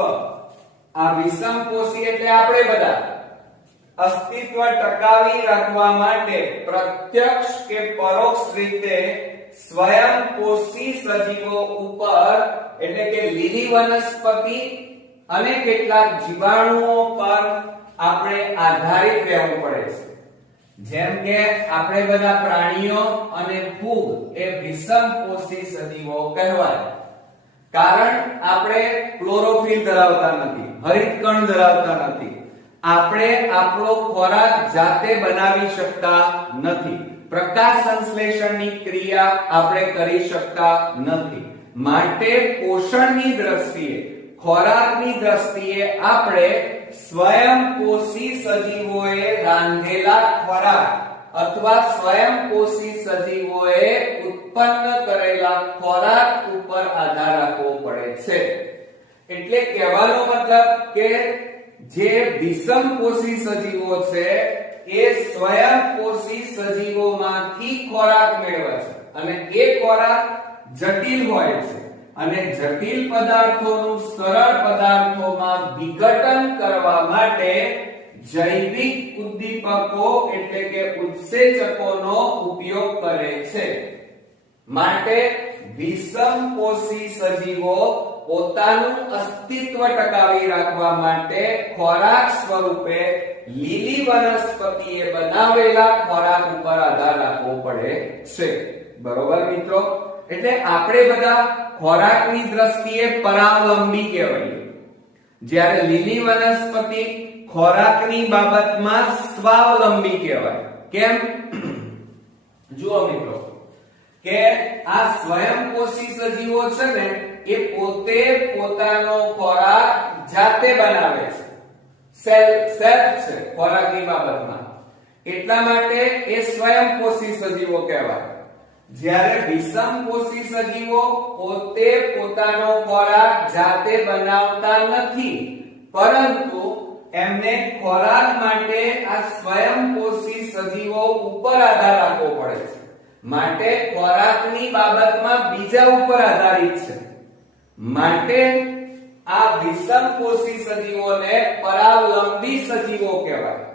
આ વિષમપોષી એટલે આપણે બધા અસ્તિત્વ ટકાવી રાખવા માટે પ્રત્યક્ષ કે પરોક્ષ રીતે સ્વયંપોષી સજીવો ઉપર એટલે કે લીલી વનસ્પતિ અને કેટલાક જીવાણુઓ પર આપણે આધારિત રહેવું પડે છે. જેમ કે આપણે બધા પ્રાણીઓ અને ફૂગ એ વિષમપોષી સજીવો કહેવાય. કારણ આપણે ક્લોરોફિલ ધરાવતા નથી, હરિતકણ ધરાવતા નથી. આપણે આપણો ખોરાક જાતે બનાવી શકતા નથી. પ્રકાશ સંશ્લેષણની ક્રિયા આપણે કરી શકતા નથી. માટે પોષણની દ્રષ્ટિએ, ખોરાકની દ્રષ્ટિએ આપણે સ્વયંપોષી સજીવોએ રાંધેલા ખોરાક અથવા સ્વયંપોષી સજીવોએ ઉત્પન્ન કરેલા ખોરાક ઉપર આધાર રાખવો પડે છે. એટલે કહેવાનો મતલબ કે જે વિષમપોષી સજીવો છે એ સ્વયંપોષી સજીવોમાંથી ખોરાક મેળવે છે અને એ ખોરાક જટિલ હોય છે અને જટિલ પદાર્થોનું સરળ પદાર્થોમાં વિઘટન કરવા માટે જૈવિક ઉદ્દીપકો એટલે કે ઉત્સેચકોનો ઉપયોગ કરે છે. માટે વિષમપોષી સજીવો પોતાનું અસ્તિત્વ ટકાવી રાખવા માટે ખોરાક સ્વરૂપે લીલી વનસ્પતિએ બનાવેલા ખોરાક ઉપર આધાર રાખવો પડે છે. બરોબર મિત્રો? એટલે આપણે બધા ખોરાકની દ્રષ્ટિએ પરાવલંબી કહેવાય, જ્યારે લીલી વનસ્પતિ ખોરાકની બાબતમાં સ્વાવલંબી કહેવાય. કેમ? જુઓ મિત્રો કે આ સ્વયંપોષી સજીવો છે ને એ પોતે પોતાનો ખોરાક જાતે બનાવે છે. સેલ્ફ છે ખોરાકની બાબતમાં. એટલા માટે એ સ્વયંપોષી સજીવો કહેવાય. જ્યારે વિષમપોષી સજીવો પોતે પોતાનો ખોરાક જાતે બનાવતા નથી, પરંતુ એમને ખોરાક માટે આ સ્વયંપોષી સજીવો ઉપર આધાર રાખવો પડે છે. માટે ખોરાકની બાબતમાં બીજા ઉપર આધારિત છે. માટે આ વિષમપોષી સજીવોને પરાવલંબી સજીવો કહેવાય,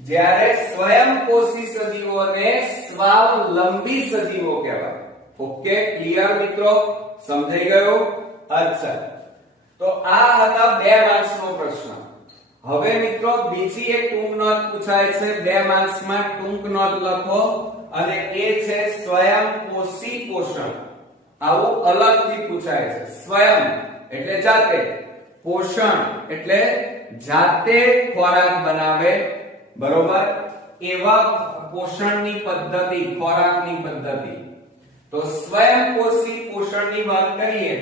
જ્યારે સ્વયંપોષી સજીવોને સ્વાવલંબી સજીવો કહેવાય. ઓકે, ક્લિયર મિત્રો? સમજાઈ ગયું? અચ્છા, તો આ હતા 2 માર્ક્સનો પ્રશ્ન. હવે મિત્રો બીજી એક ટૂંક નોંધ પૂછાય છે 2 માર્ક્સમાં. ટૂંક નોંધ લખો અને એ છે સ્વયંપોષી પોષણ. આવું અલગથી પૂછાય છે. સ્વયં એટલે જાતે, પોષણ એટલે જાતે ખોરાક બનાવે, બરોબર, એવા પોષણની પદ્ધતિ, ખોરાકની પદ્ધતિ. તો સ્વયંપોષી પોષણની વાત કરીએ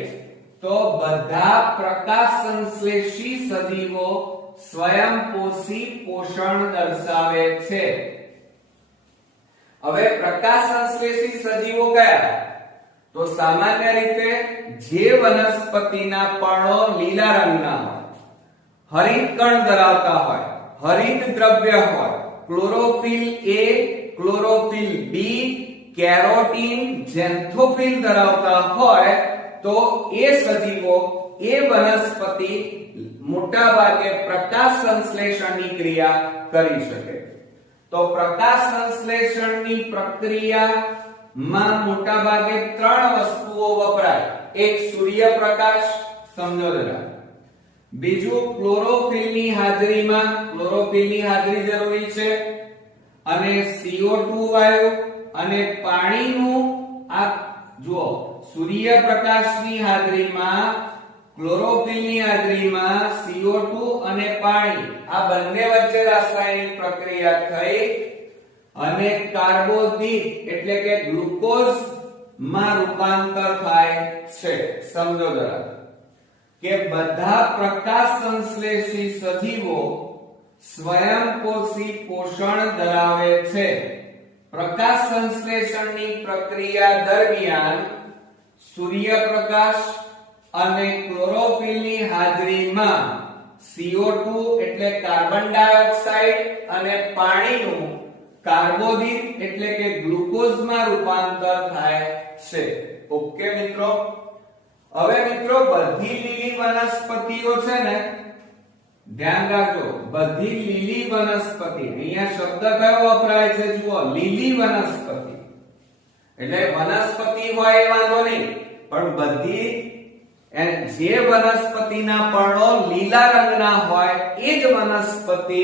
તો બધા પ્રકાશ સંશ્લેષી સજીવો સ્વયંપોષી પોષણ દર્શાવે છે. હવે પ્રકાશ સંશ્લેષી સજીવો કયા? તો સામાન્ય રીતે જે વનસ્પતિના પર્ણો લીલા રંગના હોય, હરિત કણ ધરાવતા હોય, હરિત દ્રવ્ય હોય, chlorophyll A, chlorophyll B, carotene, xanthophyll ધરાવતા હોય તો એ સજીવો, એ વનસ્પતિ મોટા ભાગે પ્રકાશ સંશ્લેષણની ક્રિયા કરી શકે. તો પ્રકાશ સંશ્લેષણની પ્રક્રિયામાં મોટા ભાગે 3 વસ્તુઓ વપરાય. એક સૂર્યપ્રકાશ, સમજો જરા. બીજું ક્લોરોફિલની હાજરીમાં, ક્લોરોફિલની હાજરી જરૂરી છે, અને CO2 વાયુ અને પાણીનું, આ જુઓ, સૂર્યપ્રકાશની હાજરીમાં, ક્લોરોફિલની હાજરીમાં CO2 અને પાણી, આ બંને વચ્ચે રાસાયણિક પ્રક્રિયા થઈ અને કાર્બોદિત એટલે કે ગ્લુકોઝ માં રૂપાંતર થાય છે. સમજો જરા કે બધા પ્રકાશ સંશ્લેષી સજીવો સ્વયંપોષી પોષણ ધરાવે છે. પ્રકાશ સંશ્લેષણની પ્રક્રિયા દરમિયાન સૂર્યપ્રકાશ અને ક્લોરોફિલની હાજરીમાં CO2 એટલે કાર્બન ડાયોક્સાઇડ અને પાણીનું કાર્બોદિત એટલે કે ગ્લુકોઝમાં રૂપાંતર થાય છે. ઓકે મિત્રો. હવે મિત્રો બધી લીલી વનસ્પતિઓ છે ને, ધ્યાન રાખજો, બધી લીલી વનસ્પતિ, અહીંયા શબ્દ કયો વપરાય છે જુઓ, લીલી વનસ્પતિ. એટલે વનસ્પતિ હોય એ વાંધો નહીં, પણ બધી જે વનસ્પતિના પર્ણો લીલા રંગના હોય એ જ વનસ્પતિ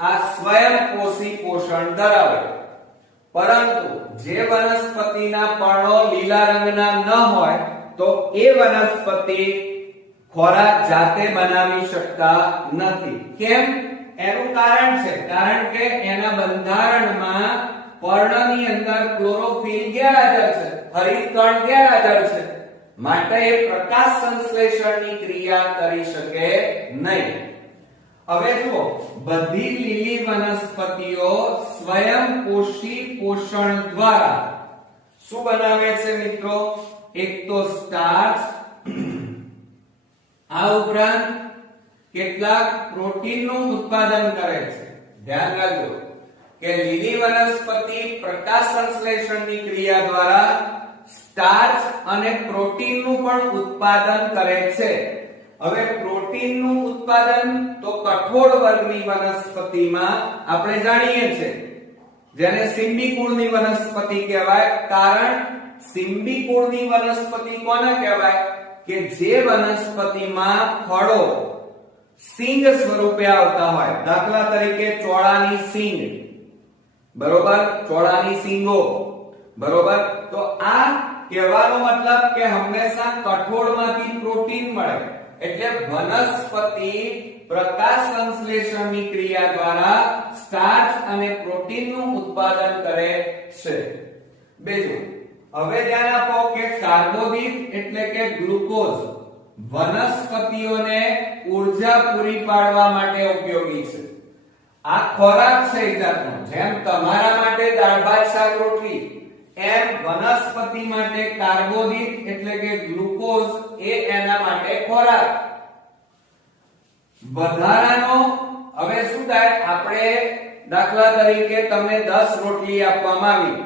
આ સ્વયંપોષી પોષણ ધરાવે. પરંતુ જે વનસ્પતિના પર્ણો લીલા રંગના ન હોય તો એ વનસ્પતિ ખોરાક જાતે બનાવી શકતા નથી. કેમ? એનું કારણ છે, કારણ કે એના બંધારણમાં પર્ણની અંદર ક્લોરોફિલ ગેરહાજર છે, હરિત કણ ગેરહાજર છે, માટે એ પ્રકાશ સંશ્લેષણની ક્રિયા કરી શકે નહીં. હવે જુઓ, બધી લીલી વનસ્પતિઓ સ્વયંપોષી પોષણ દ્વારા શું બનાવે છે મિત્રો? એક તો સ્ટાર્ચ, આ ઉપરાંત કેટલાક પ્રોટીનનું ઉત્પાદન કરે છે. ધ્યાન રાખજો કે લીલી વનસ્પતિ પ્રકાશ સંશ્લેષણની ક્રિયા દ્વારા સ્ટાર્ચ અને પ્રોટીનનું પણ ઉત્પાદન કરે છે. હવે પ્રોટીનનું ઉત્પાદન તો કઠોળ વર્ગની વનસ્પતિમાં આપણે જાણીએ છીએ, જેને સિમ્બી કુળની વનસ્પતિ કહેવાય. કારણ સિમ્બી કુળની વનસ્પતિ કોને કહેવાય? કે જે વનસ્પતિમાં ફળો સિંગ સ્વરૂપે આવતા હોય. દાખલા તરીકે ચોળાની સિંગ, બરોબર, ચોળાની સિંગો, બરોબર. તો આ કહેવાનો મતલબ કે હંમેશા કઠોળમાંથી પ્રોટીન મળે. એટલે વનસ્પતિ પ્રકાશ સંશ્લેષણની ક્રિયા દ્વારા સ્ટાર્ચ અને પ્રોટીનનું ઉત્પાદન કરે છે. બીજું, હવે ધ્યાન આપો કે કાર્બોદિત એટલે કે ગ્લુકોઝ વનસ્પતિઓને ઊર્જા પૂરી પાડવા માટે ઉપયોગી છે. આ ખોરાક છે જાતનો, જેમ તમારા માટે દાળ ભાત શાક રોટલી, એમ વનસ્પતિ માટે કાર્બોદિત એટલે કે ગ્લુકોઝ એ એના માટે ખોરાક. વધારાનો હવે શું થાય? આપણે દાખલા તરીકે તમને 10 રોટલી આપવામાં આવી,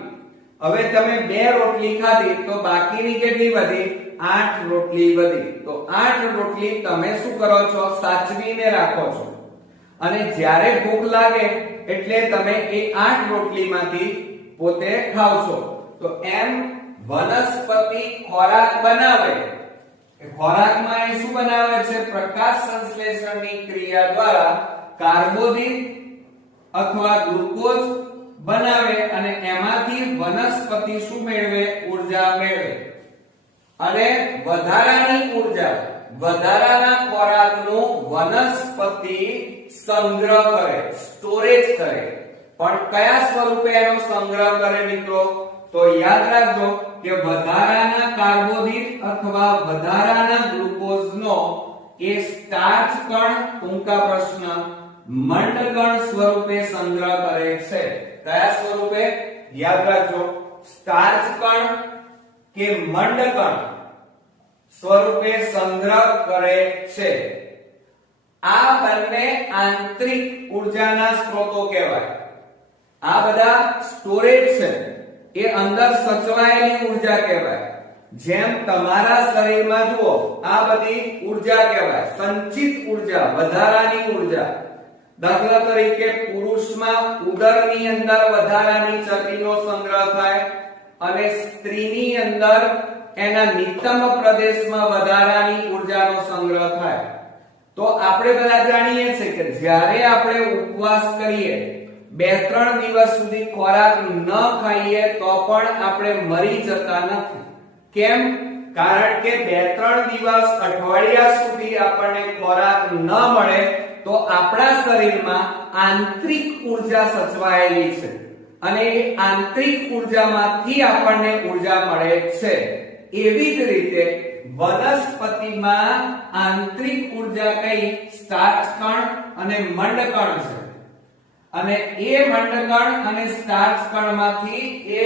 હવે તમે 2 રોટલી ખાધી તો બાકીની કેટલી વધી? 8 રોટલી વધી. તો 8 રોટલી તમે શું કરો છો? સાચવીને રાખો છો, અને જ્યારે ભૂખ લાગે એટલે તમે એ 8 રોટલીમાંથી પોતે ખાવ છો. તો એમ વનસ્પતિ ખોરાક બનાવે, ખોરાકમાં એ શું બનાવે છે? પ્રકાશ સંશ્લેષણની ક્રિયા દ્વારા કાર્બોદિત અથવા ગ્લુકોઝ બનાવે અને એમાંથી વનસ્પતિ શું મેળવે? ઉર્જા મેળવે. અને વધારાની ઉર્જા, વધારાના ખોરાકનું વનસ્પતિ સંગ્રહ કરે, સ્ટોરેજ કરે. પણ કયા સ્વરૂપે એનો સંગ્રહ કરે મિત્રો? તો યાદ રાખજો કે વધારાના કાર્બોદિત અથવા વધારાના ગ્લુકોઝનો એ સ્ટાર્ચ કણ, ટૂંકા પ્રશ્ન, મંડકણ સ્વરૂપે સંગ્રહ કરે છે. કયા સ્વરૂપે? યાદ રાખજો, સ્ટાર્ચ કણ કે મંડકણ સ્વરૂપે સંગ્રહ કરે છે. આ બંને આંતરિક ઉર્જાના સ્ત્રોતો કહેવાય. આ બધા સ્ટોરેજ છે એ અંદર સચવાયેલી ઉર્જા કહેવાય. જેમ તમારા શરીરમાં જુઓ, આ બધી ઉર્જા કહેવાય, સંચિત ઉર્જા, વધારાની ઉર્જા. દાખલા તરીકે પુરુષમાં ઉદરની અંદર વધારાની ચરબીનો સંગ્રહ થાય અને સ્ત્રીની અંદર એના નિતંબ પ્રદેશમાં વધારાની ઉર્જાનો સંગ્રહ થાય. તો આપણે બધા જાણીએ છીએ કે જ્યારે આપણે ઉપવાસ કરીએ, 2-3 દિવસ સુધી ખોરાક ન ખાઈએ તો પણ આપણે મરી જતા નથી. કેમ? કારણ કે 2-3 દિવસ, અઠવાડિયા સુધી આપણને ખોરાક ન મળે તો આપણા શરીરમાં આંતરિક ઉર્જા સચવાયેલી છે અને એ આંતરિક ઉર્જામાંથી આપણને ઉર્જા મળે છે. એવી જ રીતે વનસ્પતિમાં આંતરિક ઉર્જા કઈ? સ્ટાર્ચ કણ અને મંડકણ છે. અને એ મંડકણ અને સ્ટાર્ચ કણમાંથી એ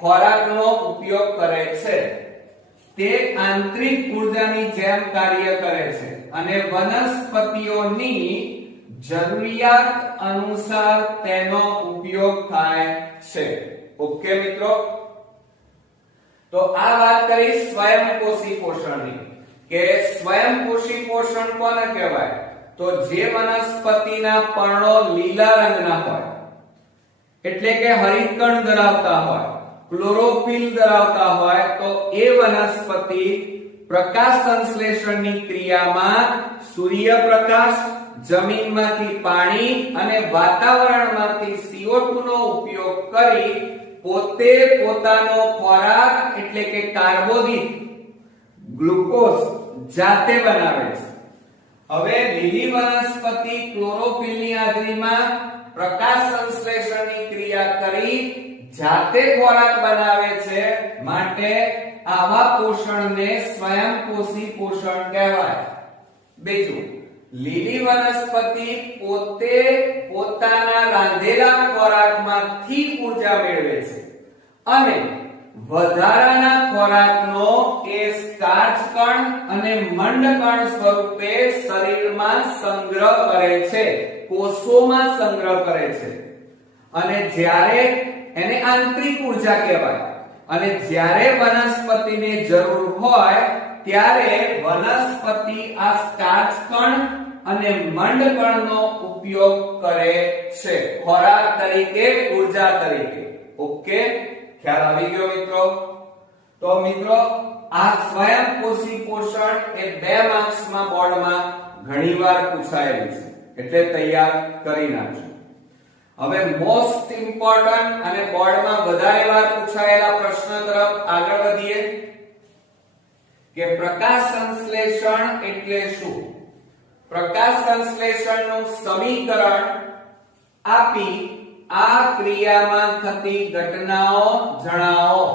ખોરાકનો ઉપયોગ કરે છે. તે આંતરિક ઉર્જાની જેમ કાર્ય કરે છે અને વનસ્પતિઓની જરૂરિયાત અનુસાર તેનો ઉપયોગ થાય છે. ઓકે મિત્રો, તો આ વાત કરી સ્વયંપોષી પોષણની કે સ્વયંપોષી પોષણ કોને કહેવાય? તો જે વનસ્પતિના પર્ણો લીલા રંગના હોય, એટલે કે હરિતકણ ધરાવતા હોય, ક્લોરોફિલ ધરાવતા હોય, તો એ વનસ્પતિ પ્રકાશ સંશ્લેષણની ક્રિયામાં સૂર્યપ્રકાશ, જમીનમાંથી પાણી અને વાતાવરણમાંથી CO2 નો ઉપયોગ કરી પોતે પોતાનો ખોરાક એટલે કે કાર્બોદિત, ગ્લુકોઝ જાતે બનાવે છે. હવે લીલી વનસ્પતિ ક્લોરોફિલની હાજરીમાં પ્રકાશ સંશ્લેષણની ક્રિયા કરી જાતે ખોરાક બનાવે છે. માટે આવા પોષણને સ્વયંપોષી પોષણ કહેવાય. બીજું, લીલી વનસ્પતિ પોતે પોતાના રાંધેલા ખોરાકમાંથી ઉર્જા મેળવે છે અને વધારાના ખોરાકનો એ સ્ટાર્ચ કણ અને મંડકણ સ્વરૂપે શરીરમાં સંગ્રહ કરે છે, કોષોમાં સંગ્રહ કરે છે. અને જ્યારે એને આંતરિક ઉર્જા કહેવાય. અને જ્યારે વનસ્પતિને જરૂર હોય ત્યારે વનસ્પતિ આ સ્ટાર્ચ કણ અને મંડકણનો ઉપયોગ કરે છે ખોરાક તરીકે, ઉર્જા તરીકે. ઓકે, ખ્યાલ આવી ગયો મિત્રો? તો મિત્રો, આ સ્વયંપોષી પોષણ એ 2 માર્ક્સમાં બોર્ડમાં ઘણીવાર પૂછાયેલું છે, એટલે તૈયાર કરી નાખજો. હવે મોસ્ટ ઇમ્પોર્ટન્ટ અને બોર્ડમાં વધારે વાર પૂછાયેલા પ્રશ્ન તરફ આગળ વધીએ કે પ્રકાશ સંશ્લેષણ એટલે શું? પ્રકાશ સંશ્લેષણનું સમીકરણ આપી આ ક્રિયામાં થતી ઘટનાઓ જણાવો.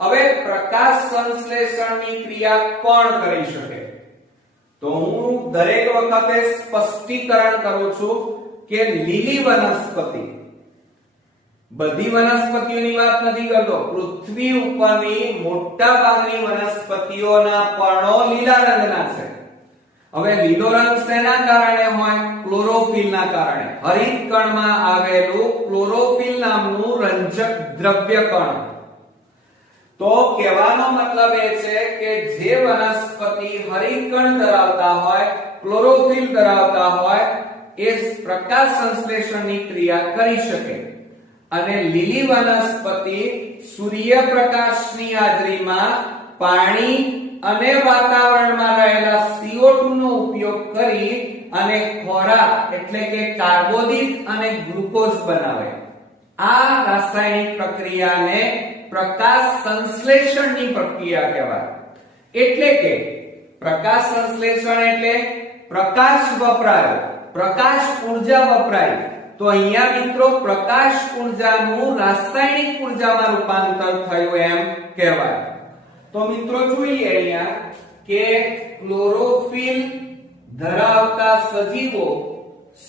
હવે પ્રકાશ સંશ્લેષણની ક્રિયા કોણ કરી શકે? તો હું દરેક વખતે સ્પષ્ટીકરણ કરું છું કે લીલી વનસ્પતિ, બધી વનસ્પતિઓની વાત નથી કરતો, પૃથ્વી ઉપરની મોટા ભાગની વનસ્પતિઓના પર્ણો લીલા રંગના છે. હવે લીલો રંગ શેના કારણે હોય? ક્લોરોફિલના કારણે. હરિતકણમાં આવેલું ક્લોરોફિલ નામનું રંજક દ્રવ્ય કણ. તો કહેવાનો મતલબ એ છે કે જે વનસ્પતિ હરિતકણ ધરાવતા હોય, ક્લોરોફિલ ધરાવતા હોય, એ પ્રકાશ સંશ્લેષણની ક્રિયા કરી શકે. અને લીલી વનસ્પતિ સૂર્યપ્રકાશની હાજરીમાં પાણી અને વાતાવરણમાં રહેલા CO2 નો ઉપયોગ કરી અને ખોરાક એટલે કે કાર્બોદિત અને ગ્લુકોઝ બનાવે. આ રાસાયણિક પ્રક્રિયાને પ્રકાશ સંશ્લેષણની પ્રક્રિયા કહેવાય. એટલે કે પ્રકાશ સંશ્લેષણ એટલે પ્રકાશ વપરાયો, પ્રકાશ ઊર્જા વપરાય. તો અહીંયા મિત્રો પ્રકાશ ઊર્જાનું રાસાયણિક ઊર્જામાં રૂપાંતર થયું એમ કહેવાય. તો મિત્રો જોઈએ અહીંયા કે ક્લોરોફિલ ધરાવતા સજીવો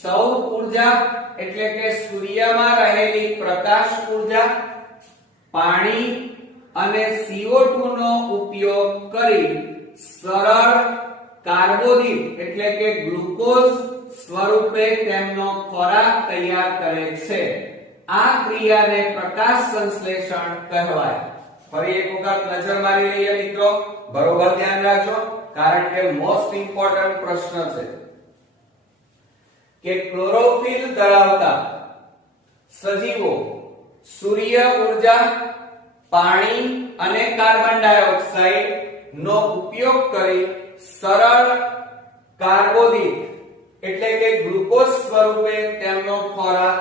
સૌર ઊર્જા એટલે કે સૂર્યમાં રહેલી પ્રકાશ ઊર્જા, પાણી અને CO2 નો ઉપયોગ કરી સરળ કાર્બોદિત એટલે કે ગ્લુકોઝ સ્વરૂપે તેમનો ખોરાક તૈયાર કરે છે. આ ક્રિયાને પ્રકાશ સંશ્લેષણ કહેવાય. ફરી એક વખત નજર મારી લઈએ મિત્રો, બરોબર ધ્યાન રાખજો કારણ કે મોસ્ટ ઇમ્પોર્ટન્ટ પ્રશ્ન છે કે ક્લોરોફિલ ધરાવતા સજીવો સૂર્ય ઊર્જા, પાણી અને કાર્બન ડાયોક્સાઇડ નો ઉપયોગ કરી સરળ કાર્બોદિત એટલે કે ગ્લુકોઝ સ્વરૂપે તેમનો ખોરાક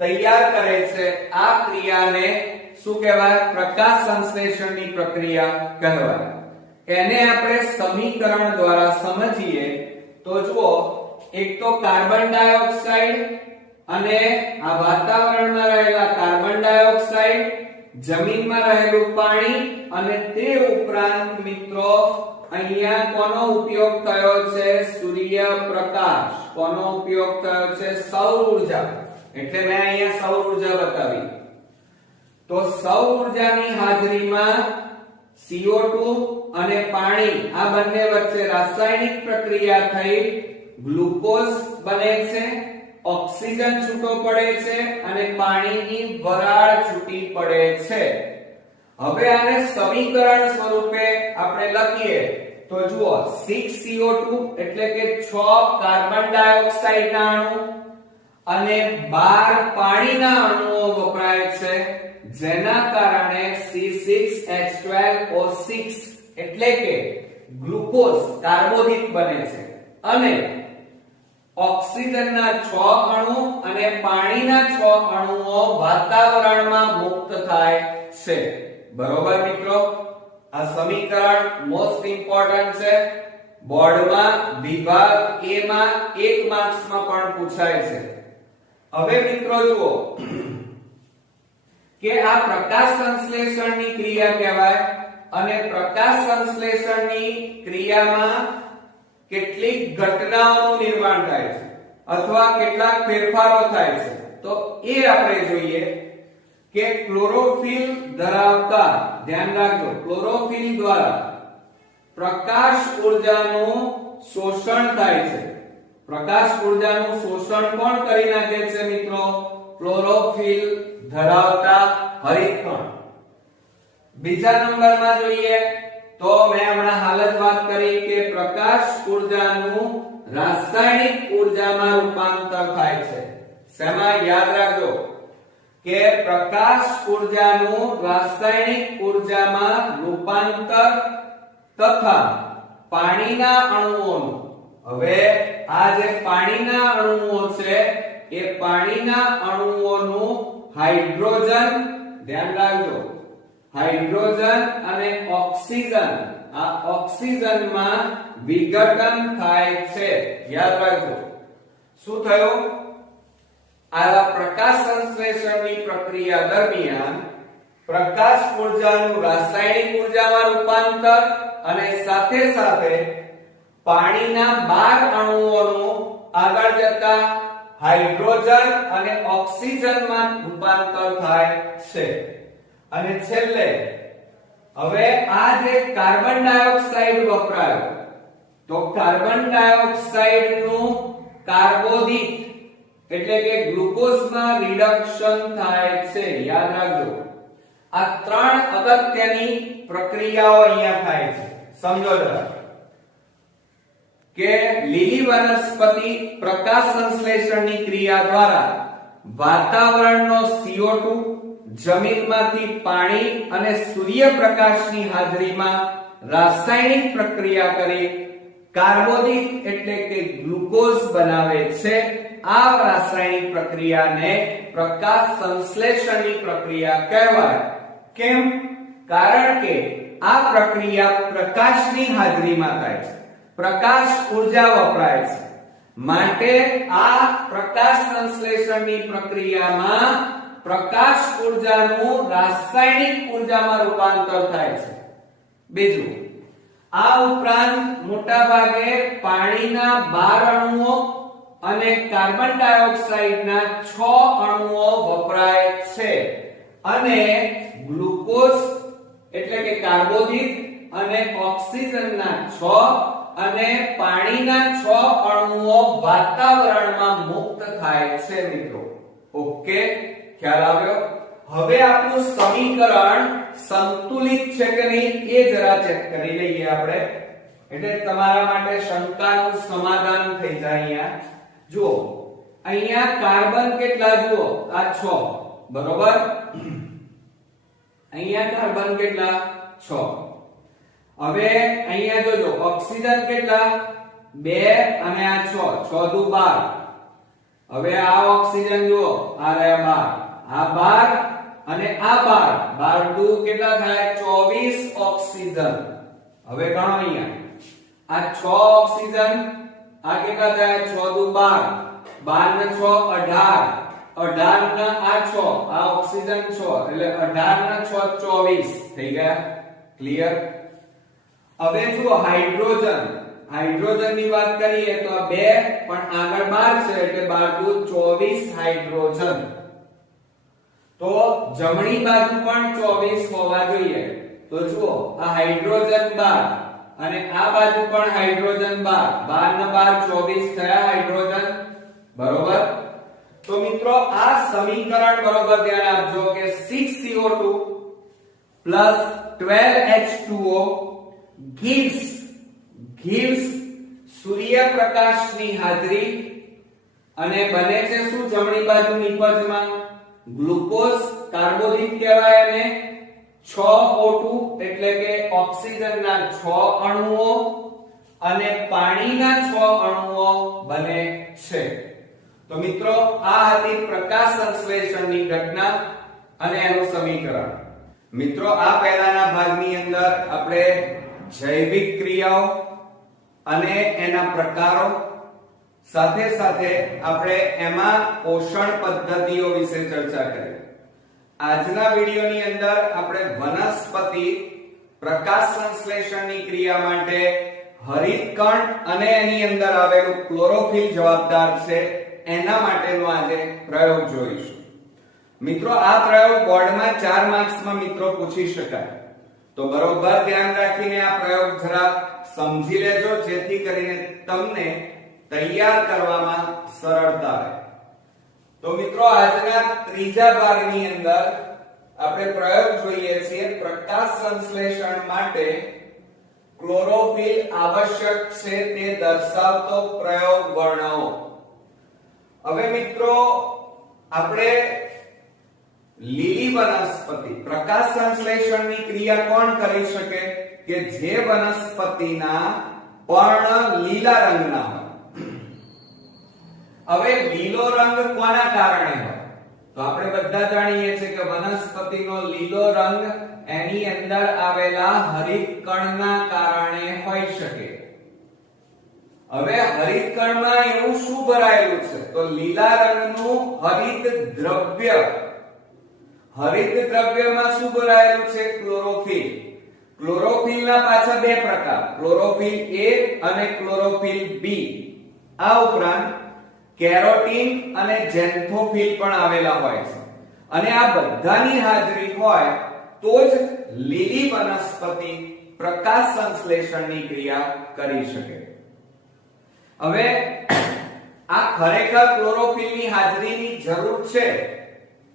તૈયાર કરે છે. આ ક્રિયાને શું કહેવાય? પ્રકાશ સંશ્લેષણની પ્રક્રિયા કહેવાય. એને આપણે સમીકરણ દ્વારા સમજીએ તો જુઓ, એક તો કાર્બન ડાયોક્સાઇડ અને આ વાતાવરણમાં રહેલા કાર્બન ડાયોક્સાઇડ, જમીનમાં રહેલું પાણી અને તે ઉપરાંત મિત્રો અહીંયા કોનો ઉપયોગ થયો છે? સૂર્યપ્રકાશ. કોનો ઉપયોગ થયો છે? સૌર ઊર્જા. એટલે મેં અહીંયા સૌર ઊર્જા બતાવી. તો સૌર ઊર્જાની હાજરીમાં CO2 અને પાણી આ બંને વચ્ચે રાસાયણિક પ્રક્રિયા થઈ ગ્લુકોઝ બને છે, ઓક્સિજન છૂટો પડે છે અને પાણીની વરાળ છૂટી પડે છે. હવે આને સમીકરણ સ્વરૂપે આપણે લખીએ તો જુઓ, 6CO2 એટલે કે 6 કાર્બન ડાયોક્સાઇડ ના અણુ અને 12 પાણીના અણુઓ વપરાય છે, જેના કારણે C6H12O6 એટલે કે ગ્લુકોઝ કાર્બોદિત બને છે અને ઓક્સિજનના 6 અણુ અને પાણીના 6 અણુઓ વાતાવરણમાં મુક્ત થાય છે. બરોબર મિત્રો, આ સમીકરણ મોસ્ટ ઇમ્પોર્ટન્ટ છે. બોર્ડમાં વિભાગ A માં 1 માર્ક્સમાં પણ પૂછાય છે. હવે મિત્રો જુઓ કે આ પ્રકાશ સંશ્લેષણની ક્રિયા કહેવાય અને પ્રકાશ સંશ્લેષણની ક્રિયામાં કેટલીક ઘટનાઓનું નિર્માણ થાય છે અથવા કેટલાક ફેરફારો થાય છે. તો એ આપણે જોઈએ કે ક્લોરોફિલ ધરાવતા, ધ્યાન રાખજો, ક્લોરોફિલ દ્વારા પ્રકાશ ઊર્જાનું શોષણ થાય છે. પ્રકાશ ઊર્જાનું શોષણ કોણ કરી નાખે છે મિત્રો? ક્લોરોફિલ ધરાવતા હરિતકણ. બીજા નંબરમાં જોઈએ તો મેં હમણાં હાલ જ વાત કરી કે પ્રકાશ ઊર્જાનું રાસાયણિક ઊર્જામાં રૂપાંતર થાય છે. શેમાં? યાદ રાખજો કે પ્રકાશ ઊર્જાનું રાસાયણિક ઊર્જામાં રૂપાંતર તથા પાણીના અણુઓનું, હવે આ જે પાણીના અણુઓ છે એ પાણીના અણુઓનું હાઇડ્રોજન, ધ્યાન રાખજો, હાઇડ્રોજન અને ઓક્સિજન, આ ઓક્સિજનમાં વિઘટન થાય છે. યાદ રાખજો. શું થયું? આ પ્રકાશ સંશ્લેષણની પ્રક્રિયા દરમિયાન પ્રકાશ ઊર્જાનું રાસાયણિક ઊર્જામાં રૂપાંતર અને સાથે સાથે પાણીના 12 અણુઓનું આગળ જતા હાઇડ્રોજન અને ઓક્સિજનમાં રૂપાંતર થાય છે. અને છેલ્લે હવે આ જે કાર્બન ડાયોક્સાઇડ વપરાયો તો કાર્બન ડાયોક્સાઇડ નું કાર્બોદિત એટલે કે ગ્લુકોઝમાં રિડક્શન થાય છે. યાદ રાખજો, આ 3 અગત્યની પ્રક્રિયાઓ અહીંયા થાય છે. સમજો જરા કે લીલી વનસ્પતિ પ્રકાશ સંશ્લેષણની ક્રિયા દ્વારા વાતાવરણનો CO2, જમીનમાંથી પાણી અને સૂર્યપ્રકાશની હાજરીમાં રાસાયણિક પ્રક્રિયા કરી કાર્બોદિત એટલે કે ગ્લુકોઝ બનાવે છે આ રાસાયણિક પ્રક્રિયાને પ્રકાશ સંશ્લેષણની પ્રક્રિયા કહેવાય કેમ કારણ કે આ પ્રક્રિયા પ્રકાશની હાજરીમાં થાય છે પ્રકાશ ઊર્જા વપરાય છે માટે આ પ્રકાશ સંશ્લેષણની પ્રક્રિયામાં પ્રકાશ ઊર્જાનું રાસાયણિક ઊર્જામાં રૂપાંતર થાય છે બીજું આ ઉપરાંત મોટા ભાગે પાણીના 12 અણુઓ અને કાર્બન ડાયોક્સાઇડના 6 અણુઓ વપરાય છે અને ગ્લુકોઝ એટલે કે કાર્બોદિત અને ઓક્સિજનના 6 અને પાણીના 6 અણુઓ વાતાવરણમાં મુક્ત થાય છે મિત્રો ઓકે ખ્યાલ આવ્યો હવે આપણું સમીકરણ સંતુલિત છે કે નહીં એ જરા ચેક કરી લઈએ આપણે એટલે તમારા માટે શંકાનું સમાધાન થઈ જાય અહીંયા જુઓ અહીંયા કાર્બન કેટલા જુઓ આ 6 બરોબર અહીંયા કાર્બન કેટલા 6 હવે અહીંયા જોજો ઓક્સિજન કેટલા 2 અને આ 6 6 દુ 12 હવે આ ઓક્સિજન જુઓ આ રહ્યા 12 આ 12 અને આ 12 12 દુ કેટલા થાય 24 ઓક્સિજન હવે ગણો અહીંયા આ 6 ઓક્સિજન આ કેટલા થાય 6 દુ 12 12 ને 6 18 18 ના આ 6 આ ઓક્સિજન 6 એટલે 18 ના 6 24 થઈ ગયા ક્લિયર હવે જુઓ હાઇડ્રોજન ની વાત કરીએ તો આ 2 પણ આગળ 12 છે એટલે 12 દુ 24 હાઇડ્રોજન તો જમણી બાજુ પણ 24 હોવા જોઈએ તો જુઓ આ હાઇડ્રોજન 12 અને આ બાજુ પણ હાઇડ્રોજન 12 12 ના 12 24 થયા હાઇડ્રોજન બરોબર તો મિત્રો આ સમીકરણ બરોબર ધ્યાન આપજો કે 6CO2 12H2O gives સૂર્યપ્રકાશની હાજરી અને બને છે શું જમણી બાજુ નિપજમાં ગ્લુકોઝ કાર્બોદિત કહેવાય અને 6O2 એટલે કે ઓક્સિજનના 6 અણુઓ અને પાણીના 6 અણુઓ બને છે તો મિત્રો આ હતી પ્રકાશ સંશ્લેષણની ઘટના અને એનું સમીકરણ મિત્રો આ પહેલાના ભાગની અંદર આપણે જૈવિક ક્રિયાઓ અને એના પ્રકારો સાથે સાથે આપણે એમાં પોષણ પદ્ધતિઓ વિશે ચર્ચા કરી આજના વિડિયોની અંદર આપણે વનસ્પતિ પ્રકાશ સંશ્લેષણની ક્રિયા માટે હરિતકણ અને એની અંદર આવેલું ક્લોરોફિલ જવાબદાર છે એના માટેનો આજે પ્રયોગ જોઈશું મિત્રો આ પ્રયોગ બોર્ડમાં 4 માર્ક્સમાં મિત્રો પૂછી શકાય તો બરોબર ધ્યાન રાખીને આ પ્રયોગ જરા સમજી લેજો જેથી કરીને તમને તૈયાર કરવામાં સરળતા રહે તો મિત્રો આજના ત્રીજા ભાગની અંદર આપણે પ્રયોગ જોઈએ છીએ પ્રકાશ સંશ્લેષણ માટે ક્લોરોફિલ આવશ્યક છે તે દર્શાવતો પ્રયોગ વર્ણવો હવે મિત્રો આપણે લીલી વનસ્પતિ પ્રકાશ સંશ્લેષણની ક્રિયા કોણ કરી શકે કે જે વનસ્પતિના પર્ણ લીલા રંગના હોય હવે લીલો રંગ કોના કારણે હોય તો આપણે બધા જાણીએ છીએ કે વનસ્પતિનો લીલો રંગ એની અંદર આવેલા હરિતકણના કારણે હોઈ શકે હવે હરિતકણમાં એવું શું ભરાયેલું છે તો લીલા રંગનું હરિત દ્રવ્યમાં શું ભરાયેલું છે ક્લોરોફિલ ક્લોરોફિલના પાછા બે પ્રકાર ક્લોરોફિલ A અને ક્લોરોફિલ B આ ઉપરાંત કેરોટીન અને ઝેન્થોફિલ પણ આવેલા હોય છે અને આ બધાની હાજરી હોય તો જ લીલી વનસ્પતિ પ્રકાશ સંશ્લેષણની ક્રિયા કરી શકે હવે આ ખરેખર ક્લોરોફિલની હાજરીની જરૂર છે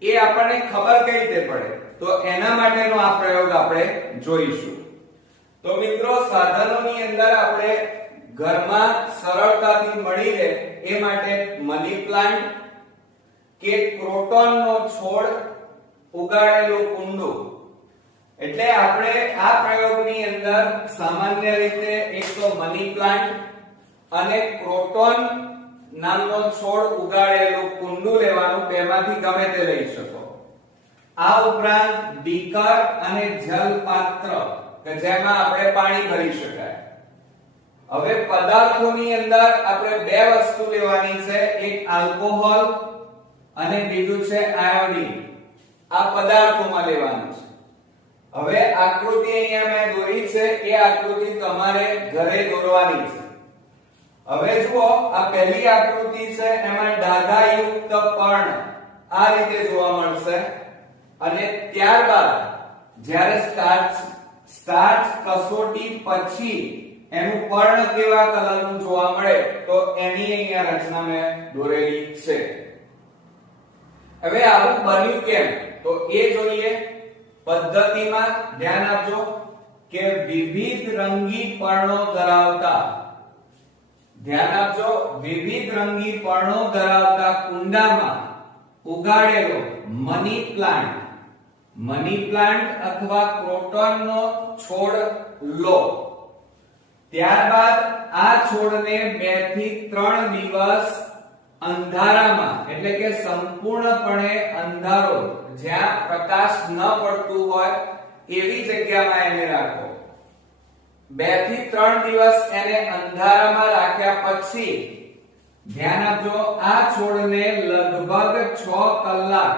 એ આપણને ખબર કઈ રીતે પડે તો એના માટેનો આ પ્રયોગ આપણે જોઈશું તો મિત્રો સાધનોની અંદર આપણે ઘરમાં સરળતાથી મળી રહે એ માટે મની પ્લાન્ટ કે ક્રોટોનનો છોડ ઉગાડેલું કુંડું એટલે આપણે આ પ્રયોગની અંદર સામાન્ય રીતે એક તો મની પ્લાન્ટ અને ક્રોટોન નામનો છોડ ઉગાડેલું કુંડું લેવાનું, બેમાંથી ગમે તે લઈ શકો. આ ઉપરાંત બીકર અને જલ પાત્ર કે જેમાં આપણે પાણી ભરી શકાય. હવે પદાર્થોની અંદર આપણે બે વસ્તુ લેવાની છે, એક આલ્કોહોલ અને બીજું છે આયોડીન. આ પદાર્થોમાં લેવાનું છે. હવે આકૃતિ અહીંયા મેં દોરી છે, એ આકૃતિ તમારે ઘરે દોરવાની છે. હવે જુઓ, આ પહેલી આકૃતિ છે, એમાં ડાઘાયુક્ત પર્ણ આ રીતે જોવા મળશે. અને ત્યારબાદ જ્યારે સ્ટાર્ચ કસોટી પછી એનું પર્ણ કેવા કલરનું જોવા મળે તો એની અહીંયા રચના મેં દોરેલી છે. હવે આવું બન્યું કેમ તો એ જોઈએ. પદ્ધતિમાં ધ્યાન આપજો કે વિવિધ રંગી પર્ણો ધરાવતા, ધ્યાન આપજો, વિવિધ રંગી પર્ણો ધરાવતા કુંડામાં ઉગાડેલો મની પ્લાન્ટ અથવા ક્રોટોનનો છોડ લો. ત્યારબાદ આ છોડને 2 થી 3 દિવસ અંધારામાં, એટલે કે સંપૂર્ણપણે અંધારો, જ્યાં પ્રકાશ ન પડતું હોય એવી જગ્યામાં એને રાખો. 2 થી 3 દિવસ એને અંધારામાં રાખ્યા પછી ધ્યાન આપજો, આ છોડને લગભગ 6 કલાક